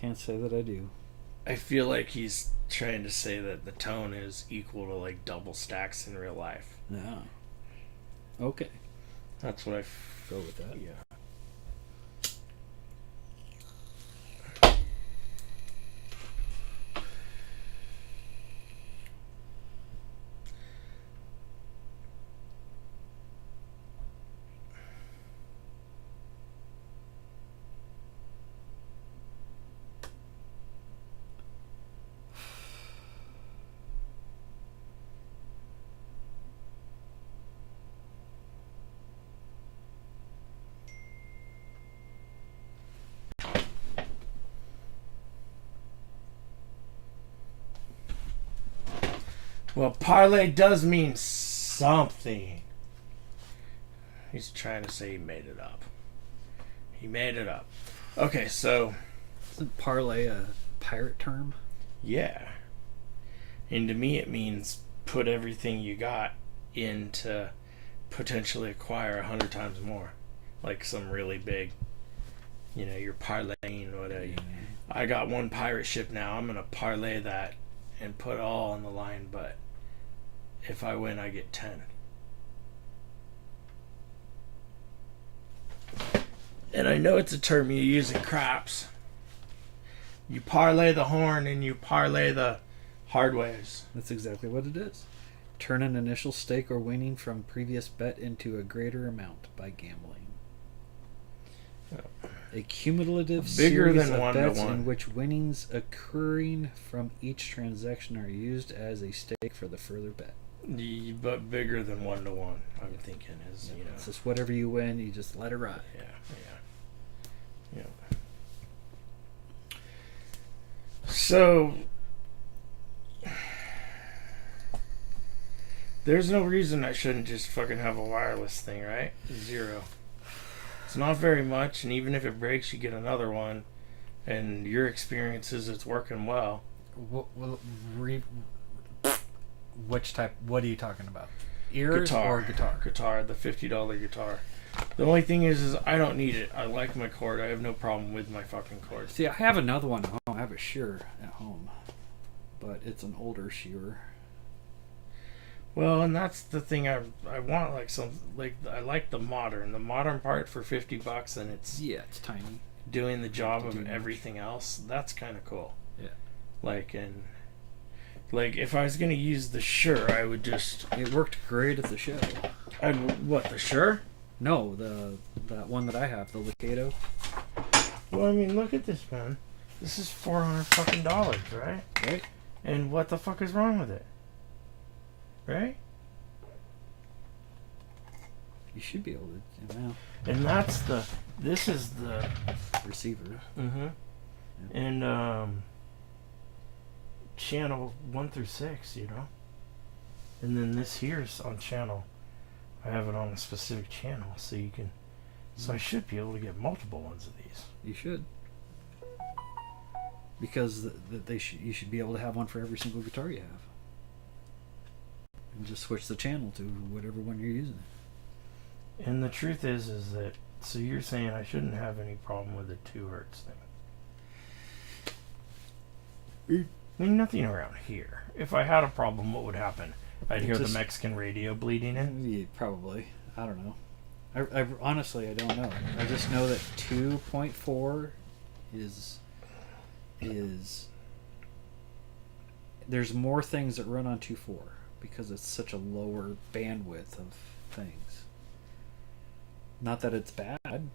Can't say that I do. I feel like he's trying to say that the tone is equal to like double stacks in real life. No. Okay. That's what I Go with that. yeah. Well, parlay does mean something. He's trying to say he made it up. He made it up. Okay, so Isn't parlay a pirate term? yeah. And to me, it means put everything you got in to potentially acquire 100 times more. Like some really big, you're parlaying whatever. I got one pirate ship now. I'm going to parlay that and put all on the line, but if I win, I get 10. And I know it's a term you use in craps. You parlay the horn and you parlay the hard waves. That's exactly what it is. Turn an initial stake or winning from previous bet into a greater amount by gambling. A cumulative Bigger series than of 1 to bets 1. in which winnings occurring from each transaction are used as a stake for the further bet. But bigger than 1 to 1, I'm thinking is, you know. It's just whatever you win, you just let it ride. Yeah. So there's no reason I shouldn't just fucking have a wireless thing, right? 0. It's not very much, and even if it breaks, you get another one. And your experience is it's working well. Which type? What are you talking about? Ears or guitar? Guitar, the $50 guitar. The only thing is I don't need it. I like my cord. I have no problem with my fucking cord. See, I have another one at home. I have a Shure at home, but it's an older Shure. Well, and that's the thing I want, like I like the modern part for $50, and it's tiny, doing the job of everything else. That's kind of cool. Yeah. Like if I was gonna use the Shure, I would just. It worked great at the show. The Shure? No, that one that I have, the Licato. Well, I mean, look at this, man. This is $400 fucking dollars, right? Right. And what the fuck is wrong with it? Right? You should be able to. Now. And this is the receiver. Mm-hmm. Yeah. And channel 1 through 6, you know. And then this here's on channel. I have it on a specific channel, so you can. So I should be able to get multiple ones of these. You should. Because you should be able to have one for every single guitar you have. And just switch the channel to whatever one you're using. And the truth is that, so you're saying I shouldn't have any problem with the 2 hertz thing. I mean, nothing around here. If I had a problem, what would happen? I'd hear the Mexican radio bleeding in? Yeah, probably. I don't know. I honestly, I don't know. I just know that 2.4 is there's more things that run on 2.4 because it's such a lower bandwidth of things. Not that it's bad,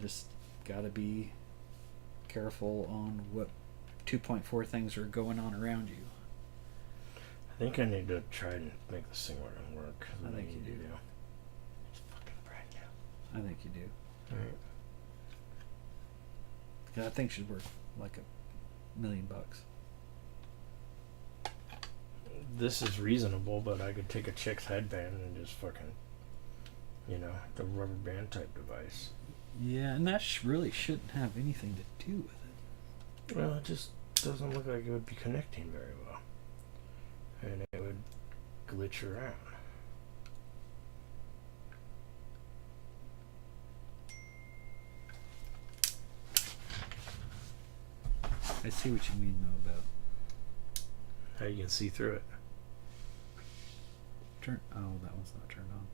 just gotta be careful on what 2.4 things are going on around you. I think I need to try and make this thing work. I think you do. It's fucking brand new. I think you do. Right. Yeah, that thing should worth like $1 million. This is reasonable, but I could take a chick's headband and just fucking, you know, the rubber band type device. Yeah, and that really shouldn't have anything to do with it. Well, it just doesn't look like it would be connecting very well. And it would glitch around. I see what you mean, though, about... How you can see through it. Oh, that one's not turned on.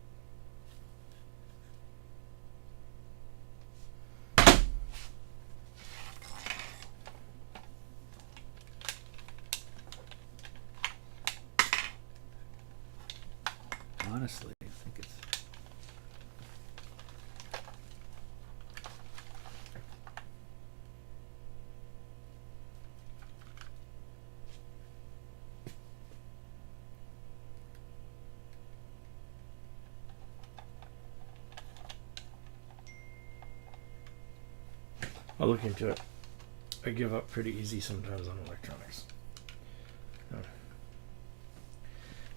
Honestly, I think it's... I'll look into it. I give up pretty easy sometimes on electronics.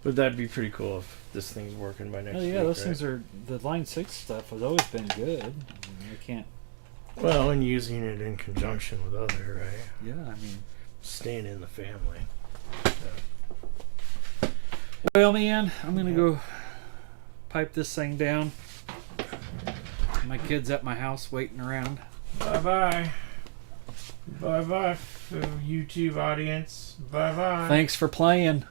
But that'd be pretty cool if this thing's working by next week. Oh yeah, those things are... The Line 6 stuff has always been good. I mean, I can't... Well, and using it in conjunction with other, right? Yeah, I mean... Staying in the family. Well, man, I'm gonna go pipe this thing down. My kid's at my house waiting around. Bye-bye. Bye-bye, YouTube audience. Bye-bye. Thanks for playing.